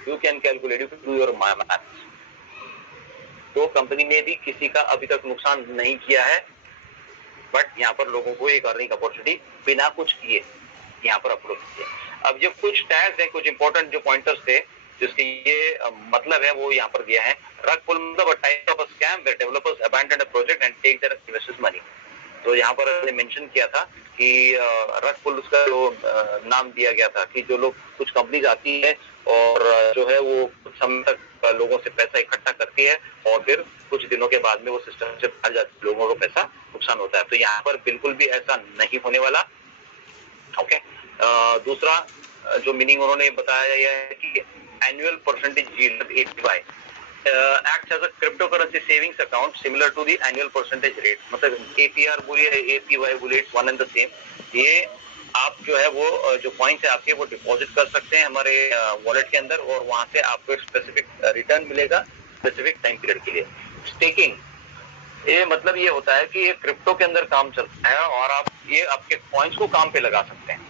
you can calculate, you can do your math. तो कंपनी ने भी किसी का अभी तक नुकसान नहीं किया है, बट यहाँ पर लोगों को एक अर्निंग अपॉर्चुनिटी बिना कुछ किए यहाँ पर अप्रोच किए। अब जो कुछ टैग्स हैं, कुछ इंपॉर्टेंट जो पॉइंटर्स थे जिसके ये मतलब है वो यहाँ पर दिया है। रग पुल मतलब type of scam where developers abandon a project and take their investors money. तो यहाँ पर हमने मेंशन किया था कि रग पुल उसका जो नाम दिया गया था कि जो लोग कुछ कंपनीज आती है और जो है वो कुछ समय तक लोगों से पैसा इकट्ठा करती है और फिर कुछ दिनों के बाद में वो सिस्टम से बाहर जाती है, लोगों को पैसा नुकसान होता है। तो यहाँ पर बिल्कुल भी ऐसा नहीं होने वाला। ओके, दूसरा जो मीनिंग उन्होंने बताया यह है कि annual percentage yield APY acts as a cryptocurrency savings account similar to the annual percentage rate। मतलब APR बोलिए APY बोलिए, it's one and the same. ये आप जो है वो जो पॉइंट्स है आपके वो डिपॉजिट कर सकते हैं हमारे वॉलेट के अंदर और वहां से आपको एक स्पेसिफिक रिटर्न मिलेगा स्पेसिफिक टाइम पीरियड के लिए। स्टेकिंग, ये मतलब ये होता है कि ये क्रिप्टो के अंदर काम चलता है और आप ये आपके कॉइन्स को काम पे लगा सकते हैं,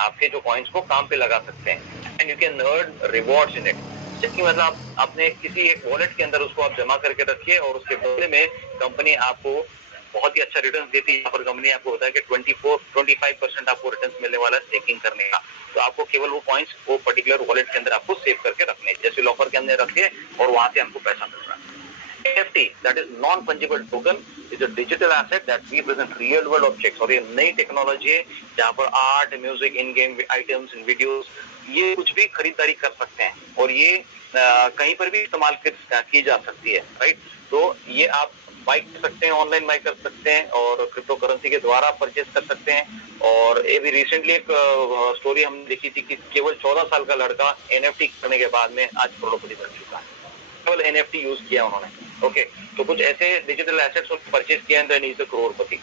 आपके जो कॉइन्स को काम पे लगा सकते हैं and you can earn rewards in it. इसकी मतलब आपने किसी एक वॉलेट के अंदर उसको आप जमा करके रखिए और उसके बदले में कंपनी आपको बहुत ही अच्छा रिटर्न देती है। यहाँ पर कंपनी आपको होता है कि 25% आपको रिटर्न मिलने वाला है स्टेकिंग करने का। तो आपको केवल वो पॉइंट्स वो पर्टिकुलर वॉलेट के अंदर आपको सेव करके रखने, जैसे लॉकर के अंदर रखिए और वहां से हमको पैसा मिल रहा है। NFT, that is non-fungible token, is a digital asset that represents real world objects। और ये नई टेक्नोलॉजी है जहाँ पर आर्ट, म्यूजिक, इन गेम आइटम्स, इन वीडियोस, ये कुछ भी खरीदारी कर सकते हैं और ये कहीं पर भी इस्तेमाल की जा सकती है, राइट? तो ये आप बाई कर सकते हैं, ऑनलाइन बाई कर सकते हैं और क्रिप्टो करेंसी के द्वारा परचेज कर सकते हैं। और ये भी रिसेंटली एक स्टोरी हमने देखी थी कि केवल 14 साल का लड़का NFT करने के बाद में आज करोड़पति बन चुका है। NFT यूज किया उन्होंने, ओके, तो कुछ ऐसे डिजिटल एसेट्स परचेज किए, and then he is a करोड़पति,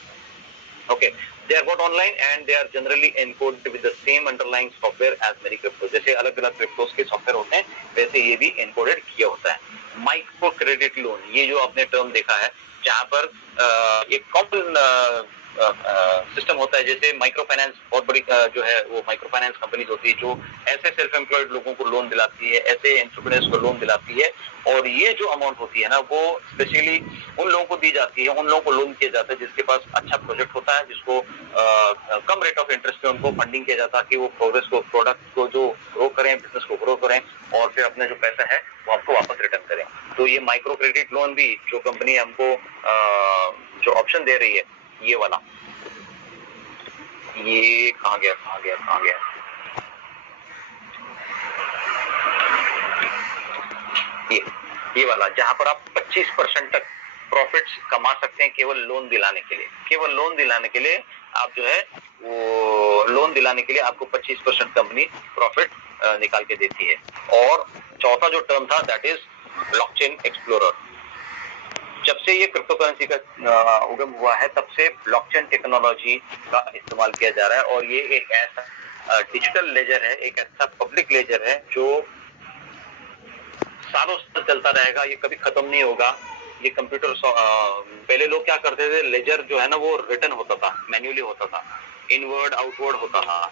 okay, they are got online and they are generally encoded with the same underlying software as many cryptos. जैसे अलग अलग क्रिप्टोस के सॉफ्टवेयर होते हैं वैसे ये भी एनकोडेड किया होता है। माइक्रो क्रेडिट लोन, ये जो आपने टर्म देखा है, जहां पर एक कॉमन सिस्टम होता है, जैसे माइक्रो फाइनेंस बहुत बड़ी जो है वो माइक्रो फाइनेंस कंपनीज होती है जो ऐसे सेल्फ एम्प्लॉयड लोगों को लोन दिलाती है, ऐसे एंटरप्रेन्योर्स को लोन दिलाती है, और ये जो अमाउंट होती है ना वो स्पेशली उन लोगों को दी जाती है, उन लोगों को लोन किया जाता है जिसके पास अच्छा प्रोजेक्ट होता है, जिसको कम रेट ऑफ इंटरेस्ट पे उनको फंडिंग किया जाता है कि वो प्रोग्रेस को, प्रोडक्ट को जो ग्रो करें, बिजनेस को ग्रो करें, और फिर अपना जो पैसा है वो आपको वापस रिटर्न करें। तो ये माइक्रो क्रेडिट लोन भी जो कंपनी हमको जो ऑप्शन दे रही है, ये वाला, ये कहाँ गया, ये वाला, जहां पर आप 25% तक प्रॉफिट्स कमा सकते हैं केवल लोन दिलाने के लिए। केवल लोन दिलाने के लिए आप जो है वो लोन दिलाने के लिए आपको 25% कंपनी प्रॉफिट निकाल के देती है। और चौथा जो टर्म था दैट इज ब्लॉकचेन एक्सप्लोरर। जब से ये क्रिप्टो करेंसी का उगम हुआ है तब से ब्लॉकचेन टेक्नोलॉजी का इस्तेमाल किया जा रहा है, और ये एक ऐसा डिजिटल लेजर है, एक ऐसा पब्लिक लेजर है जो सालों से चलता रहेगा, ये कभी खत्म नहीं होगा। ये कंप्यूटर पहले लोग क्या करते थे, लेजर जो है ना वो रिटन होता था, मैन्युअली होता था, इनवर्ड आउटवर्ड होता था।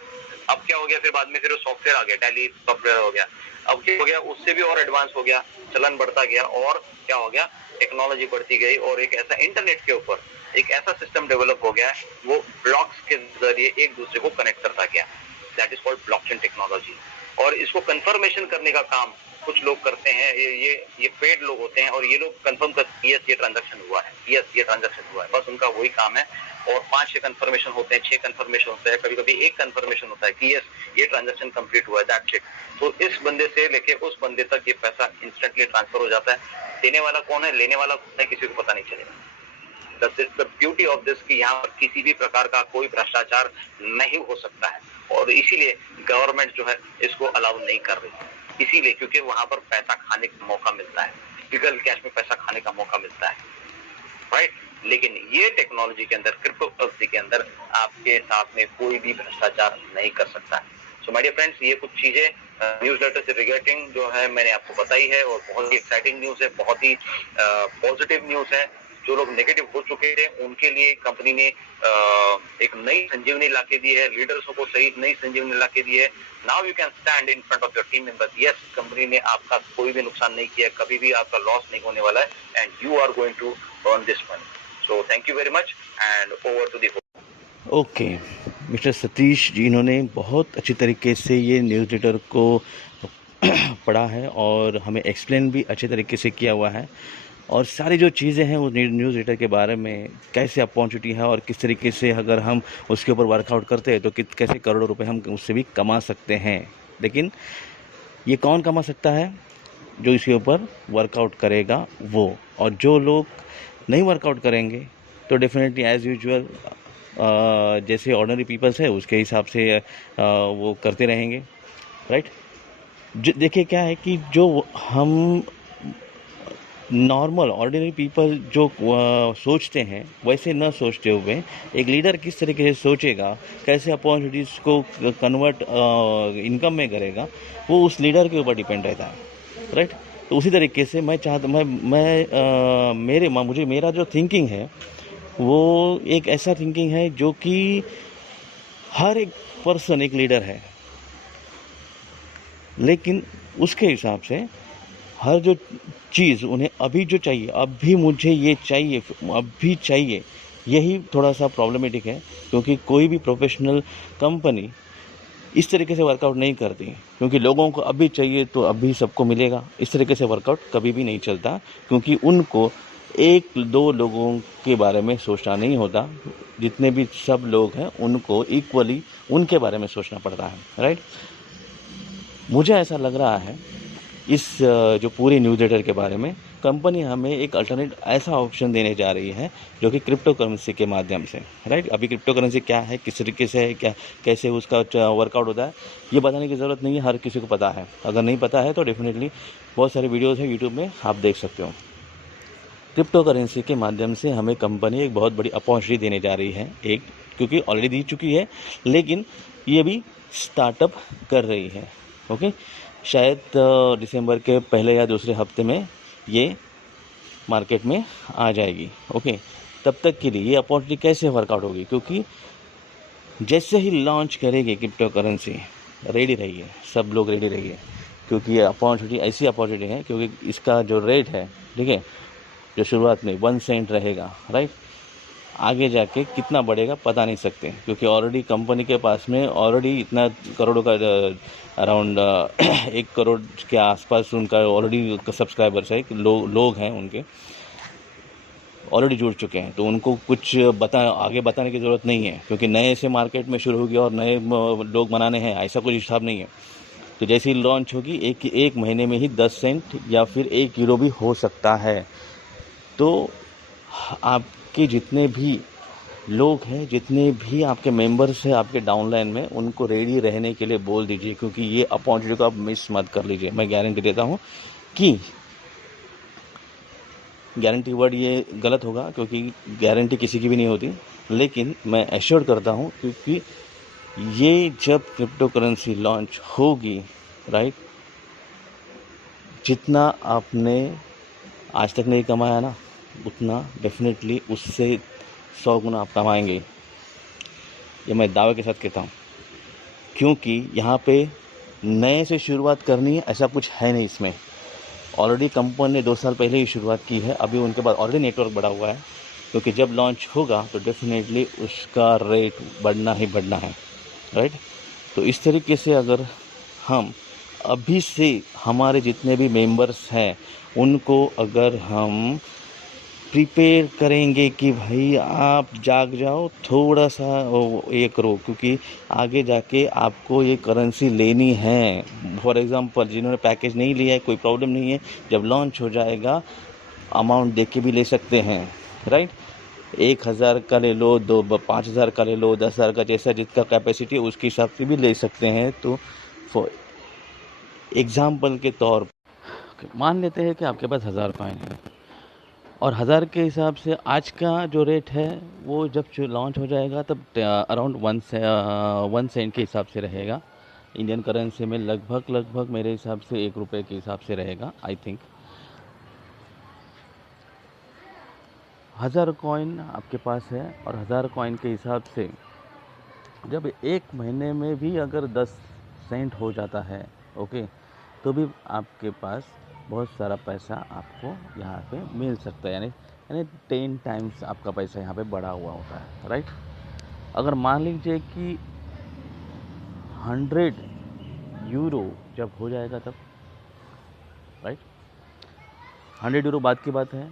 अब क्या हो गया, फिर बाद में फिर सॉफ्टवेयर आ गया, टैली सॉफ्टवेयर हो गया। अब क्या हो गया, उससे भी और एडवांस हो गया, चलन बढ़ता गया, और क्या हो गया, टेक्नोलॉजी बढ़ती गई, और एक ऐसा इंटरनेट के ऊपर एक ऐसा सिस्टम डेवलप हो गया वो ब्लॉक्स के जरिए एक दूसरे को कनेक्ट करता गया, that is called blockchain technology. और इसको कंफर्मेशन करने का काम कुछ लोग करते हैं, ये पेड लोग होते हैं, और ये लोग कंफर्म करते हैं यस ये ट्रांजैक्शन हुआ है, यस ये ट्रांजैक्शन हुआ है, बस उनका वही काम है। और 5-6 कंफर्मेशन होते हैं, 6 कंफर्मेशन होते हैं, कभी कभी 1 कंफर्मेशन होता है कि यस ये ट्रांजैक्शन कंप्लीट हुआ है, दैट्स इट। तो इस बंदे से लेके उस बंदे तक ये पैसा इंस्टेंटली ट्रांसफर हो जाता है। देने वाला कौन है, लेने वाला कौन है, किसी को पता नहीं चलेगा। द ब्यूटी ऑफ दिस कि यहाँ पर किसी भी प्रकार का कोई भ्रष्टाचार नहीं हो सकता है, और इसीलिए गवर्नमेंट जो है इसको अलाउ नहीं कर रही, इसीलिए क्योंकि वहां पर पैसा खाने का मौका मिलता है, लीगल कैश में पैसा खाने का मौका मिलता है, राइट। लेकिन ये टेक्नोलॉजी के अंदर, क्रिप्टो करेंसी के अंदर आपके साथ में कोई भी भ्रष्टाचार नहीं कर सकता है। सो माय डियर फ्रेंड्स, ये कुछ चीजें न्यूज़लेटर से रिगार्डिंग जो है मैंने आपको बताई है, और बहुत ही एक्साइटिंग न्यूज है, बहुत ही पॉजिटिव न्यूज है। जो लोग नेगेटिव हो चुके थे उनके लिए कंपनी ने एक नई संजीवनी लाके दी है, लीडर्सों को सही नई संजीवनी लाके दी है। Now you can stand in front of your team members, yes company ने आपका कोई भी नुकसान नहीं किया, कभी भी आपका लॉस नहीं होने वाला है, and you are going to earn this money. So thank you very much, and over to the. Okay, mister Satish ji इन्होंने बहुत अच्छी तरीके से ये न्यूज़लेटर को पढ़ा है, और हमें एक्सप्लेन भी अच्छे तरीके से किया हुआ है, और सारी जो चीज़ें हैं उस न्यूज़लेटर के बारे में, कैसे अपॉर्चुनिटी है और किस तरीके से अगर हम उसके ऊपर वर्कआउट करते हैं तो कैसे करोड़ों रुपए हम उससे भी कमा सकते हैं। लेकिन ये कौन कमा सकता है, जो इसके ऊपर वर्कआउट करेगा वो, और जो लोग नहीं वर्कआउट करेंगे तो डेफिनेटली एज़ यूजुअल जैसे ऑर्डिनरी पीपल्स है उसके हिसाब से वो करते रहेंगे, राइट। देखिए क्या है कि जो हम नॉर्मल ऑर्डिनरी पीपल जो सोचते हैं वैसे न सोचते हुए एक लीडर किस तरीके से सोचेगा, कैसे अपॉर्चुनिटीज़ को कन्वर्ट इनकम में करेगा, वो उस लीडर के ऊपर डिपेंड रहता है, राइट। तो उसी तरीके से मैं चाहता मुझे मेरा जो थिंकिंग है वो एक ऐसा थिंकिंग है जो कि हर एक पर्सन एक लीडर है, लेकिन उसके हिसाब से हर जो चीज़ उन्हें अभी जो चाहिए, अभी मुझे ये चाहिए, अभी चाहिए, यही थोड़ा सा प्रॉब्लमेटिक है, क्योंकि कोई भी प्रोफेशनल कंपनी इस तरीके से वर्कआउट नहीं करती, क्योंकि लोगों को अभी चाहिए तो अभी सबको मिलेगा। इस तरीके से वर्कआउट कभी भी नहीं चलता, क्योंकि उनको 1-2 लोगों के बारे में सोचना नहीं होता, जितने भी सब लोग हैं उनको इक्वली उनके बारे में सोचना पड़ता है, राइट। मुझे ऐसा लग रहा है इस जो पूरी न्यूज़लेटर के बारे में कंपनी हमें एक अल्टरनेट ऐसा ऑप्शन देने जा रही है जो कि क्रिप्टो करेंसी के माध्यम से, राइट। अभी क्रिप्टो करेंसी क्या है, किस तरीके से है, क्या कैसे उसका वर्कआउट होता है, ये बताने की ज़रूरत नहीं है, हर किसी को पता है। अगर नहीं पता है तो डेफिनेटली बहुत सारे वीडियोज़ हैं यूट्यूब में, आप देख सकते हो। क्रिप्टो करेंसी के माध्यम से हमें कंपनी एक बहुत बड़ी अपॉर्चुनिटी देने जा रही है, एक क्योंकि ऑलरेडी दी चुकी है, लेकिन ये भी स्टार्टअप कर रही है। ओके, शायद दिसंबर के पहले या दूसरे हफ्ते में ये मार्केट में आ जाएगी। ओके, तब तक के लिए ये अपॉर्चुनिटी कैसे वर्कआउट होगी, क्योंकि जैसे ही लॉन्च करेगी क्रिप्टो करेंसी, रेडी रहिए, सब लोग रेडी रहिए, क्योंकि ये अपॉर्चुनिटी ऐसी अपॉर्चुनिटी है, क्योंकि इसका जो रेट है, ठीक है, जो शुरुआत में 1 सेंट रहेगा, राइट, आगे जाके कितना बढ़ेगा पता नहीं सकते, क्योंकि ऑलरेडी कंपनी के पास में ऑलरेडी इतना करोड़ों का अराउंड 1 करोड़ के आसपास उनका ऑलरेडी सब्सक्राइबर्स है, लोग हैं उनके ऑलरेडी जुड़ चुके हैं। तो उनको कुछ आगे बताने की ज़रूरत नहीं है, क्योंकि नए से मार्केट में शुरू हो गया और नए लोग बनाने हैं, ऐसा कुछ हिसाब नहीं है। तो जैसे ही लॉन्च होगी एक महीने में ही 10 सेंट या फिर 1 यूरो भी हो सकता है। तो आपके जितने भी लोग हैं, जितने भी आपके मेंबर्स हैं आपके डाउनलाइन में, उनको रेडी रहने के लिए बोल दीजिए, क्योंकि ये अपॉर्चुनिटी को आप मिस मत कर लीजिए। मैं गारंटी देता हूँ कि गारंटी वर्ड ये गलत होगा, क्योंकि गारंटी किसी की भी नहीं होती, लेकिन मैं एश्योर करता हूँ, क्योंकि ये जब क्रिप्टो करेंसी लॉन्च होगी, राइट, जितना आपने आज तक नहीं कमाया ना, उतना डेफिनेटली उससे 100 गुना आप कमाएंगे। ये मैं दावे के साथ कहता हूँ, क्योंकि यहाँ पे नए से शुरुआत करनी है ऐसा कुछ है नहीं इसमें। ऑलरेडी कंपनी ने 2 साल पहले ही शुरुआत की है, अभी उनके पास ऑलरेडी नेटवर्क बढ़ा हुआ है, क्योंकि जब लॉन्च होगा तो डेफिनेटली उसका रेट बढ़ना ही बढ़ना है, राइट। तो इस तरीके से अगर हम अभी से हमारे जितने भी मेंबर्स हैं उनको अगर हम प्रिपेयर करेंगे कि भाई आप जाग जाओ, थोड़ा सा ये करो, क्योंकि आगे जाके आपको ये करेंसी लेनी है। फॉर एग्जांपल जिन्होंने पैकेज नहीं लिया है कोई प्रॉब्लम नहीं है, जब लॉन्च हो जाएगा अमाउंट देख के भी ले सकते हैं, राइट। 1000 का ले लो, 5000 का ले लो, 10,000 का, जैसा जिसका कैपेसिटी उसके हिसाब से भी ले सकते हैं। तो फॉर एग्जाम्पल के तौर पर मान लेते हैं कि आपके पास 1000 कॉइन है, और 1000 के हिसाब से आज का जो रेट है वो जब लॉन्च हो जाएगा तब अराउंड 1 सेंट के हिसाब से रहेगा। इंडियन करेंसी में लगभग मेरे हिसाब से 1 रुपये के हिसाब से रहेगा, आई थिंक। 1000 कॉइन आपके पास है, और 1000 कॉइन के हिसाब से जब 1 महीने में भी अगर 10 सेंट हो जाता है, ओके, तो भी आपके पास बहुत सारा पैसा आपको यहाँ पे मिल सकता है, यानी 10 टाइम्स आपका पैसा यहाँ पे बढ़ा हुआ होता है, राइट। अगर मान लीजिए कि 100 यूरो जब हो जाएगा तब, राइट, 100 यूरो बाद की बात है,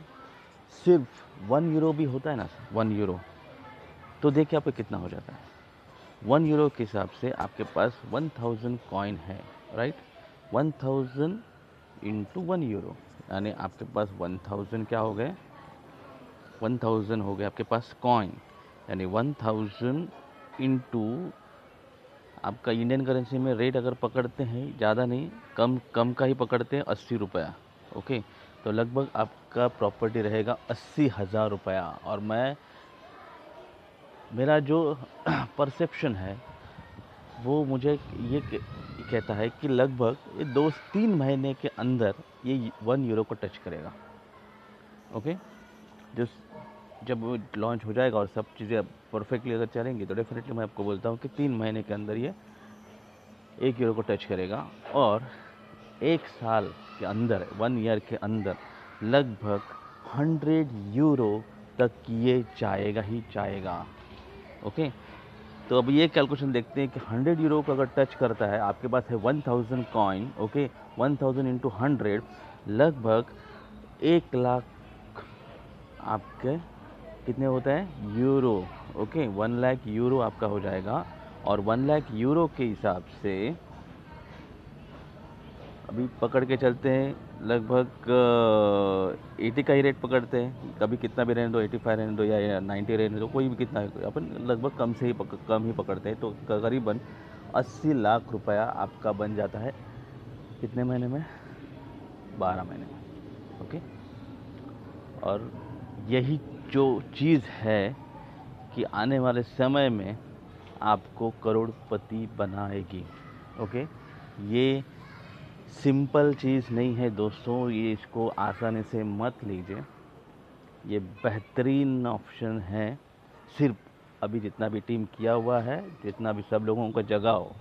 सिर्फ 1 यूरो भी होता है ना, 1 यूरो, तो देखिए आपको कितना हो जाता है। 1 यूरो के हिसाब से आपके पास 1000 कॉइन है, राइट। 1000 इंटू 1 यूरो, यानी आपके पास 1000 क्या हो गए, 1000 हो गए आपके पास कॉइन, यानी 1000 इंटू आपका इंडियन करेंसी में रेट अगर पकड़ते हैं, ज़्यादा नहीं, कम का ही पकड़ते हैं, 80 रुपया, ओके। तो लगभग आपका प्रॉपर्टी रहेगा 80,000 रुपया। और मेरा जो परसेप्शन है वो मुझे ये कहता है कि लगभग ये 2-3 महीने के अंदर ये 1 यूरो को टच करेगा, ओके। जब वो लॉन्च हो जाएगा और सब चीज़ें परफेक्टली अगर चलेंगी तो डेफिनेटली मैं आपको बोलता हूँ कि 3 महीने के अंदर ये 1 यूरो को टच करेगा, और 1 साल के अंदर, 1 ईयर के अंदर लगभग 100 यूरो तक ये जाएगा ही जाएगा, ओके। तो अब ये कैलकुलेशन देखते हैं कि 100 यूरो को अगर टच करता है, आपके पास है 1000 कॉइन, ओके, 1000 इंटू 100 लगभग 1 लाख आपके कितने होता है यूरो, ओके, 1 लाख यूरो आपका हो जाएगा। और 1 लाख यूरो के हिसाब से अभी पकड़ के चलते हैं, लगभग 80 का ही रेट पकड़ते हैं। कभी कितना भी रहने दो, 85 रहने दो या 90 रहने दो, कोई भी कितना, अपन लगभग कम ही पकड़ते हैं। तो करीबन 80 लाख रुपया आपका बन जाता है कितने महीने में? 12 महीने में। ओके, और यही जो चीज़ है कि आने वाले समय में आपको करोड़पति बनाएगी। ओके, ये सिंपल चीज़ नहीं है दोस्तों, ये इसको आसानी से मत लीजिए। ये बेहतरीन ऑप्शन है। सिर्फ अभी जितना भी टीम किया हुआ है, जितना भी सब लोगों को जगाओ,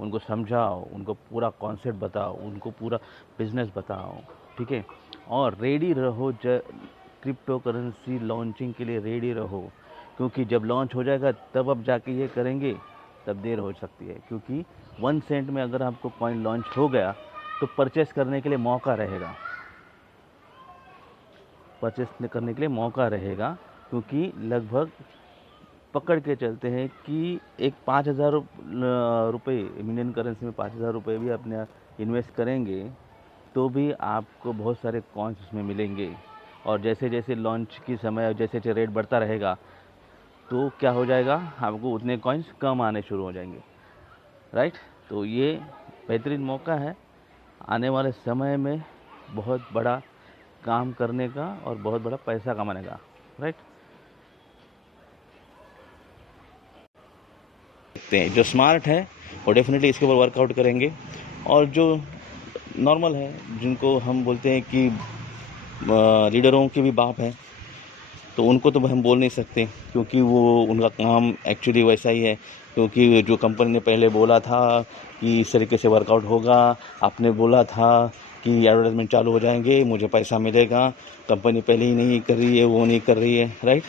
उनको समझाओ, उनको पूरा कॉन्सेप्ट बताओ, उनको पूरा बिजनेस बताओ, ठीक है। और रेडी रहो, क्रिप्टो करेंसी लॉन्चिंग के लिए रेडी रहो, क्योंकि जब लॉन्च हो जाएगा तब आप जाके ये करेंगे तब देर हो सकती है। क्योंकि 1 सेंट में अगर आपको कॉइन लॉन्च हो गया तो परचेस करने के लिए मौका रहेगा, क्योंकि लगभग पकड़ के चलते हैं कि एक 5,000 रुपये इंडियन करेंसी में 5,000 रुपये भी अपने इन्वेस्ट करेंगे तो भी आपको बहुत सारे कॉइन्स उसमें मिलेंगे। और जैसे जैसे लॉन्च की समय, जैसे जैसे रेट बढ़ता रहेगा तो क्या हो जाएगा, आपको उतने कॉइन्स कम आने शुरू हो जाएंगे, राइट। तो ये बेहतरीन मौका है आने वाले समय में बहुत बड़ा काम करने का और बहुत बड़ा पैसा कमाने का, राइट। जो स्मार्ट है वो डेफिनेटली इसके ऊपर वर्कआउट करेंगे, और जो नॉर्मल है, जिनको हम बोलते हैं कि लीडरों के भी बाप है, तो उनको तो हम बोल नहीं सकते, क्योंकि वो उनका काम एक्चुअली वैसा ही है। क्योंकि जो कंपनी ने पहले बोला था कि इस तरीके से वर्कआउट होगा, आपने बोला था कि एडवर्टाइजमेंट चालू हो जाएंगे, मुझे पैसा मिलेगा, कंपनी पहले ही नहीं कर रही है, वो नहीं कर रही है, राइट।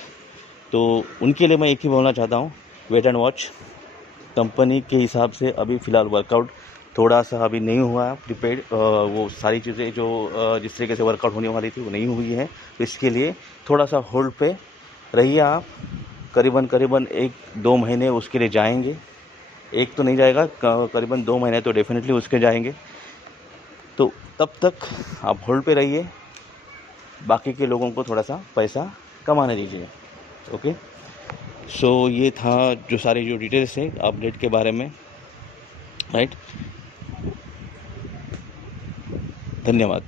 तो उनके लिए मैं एक ही बोलना चाहता हूँ, वेट एंड वॉच। कंपनी के हिसाब से अभी फ़िलहाल वर्कआउट थोड़ा सा अभी नहीं हुआ है, प्रीपेड वो सारी चीज़ें जो जिस तरीके से वर्कआउट होने वाली थी वो नहीं हुई है। तो इसके लिए थोड़ा सा होल्ड पे रहिए आप। करीबन 1-2 महीने उसके लिए जाएंगे, एक तो नहीं जाएगा, करीबन 2 महीने तो डेफिनेटली उसके जाएंगे। तो तब तक आप होल्ड पे रहिए, बाकी के लोगों को थोड़ा सा पैसा कमाने दीजिए। ओके, सो ये था जो सारी जो डिटेल्स है अपडेट के बारे में, राइट। धन्यवाद।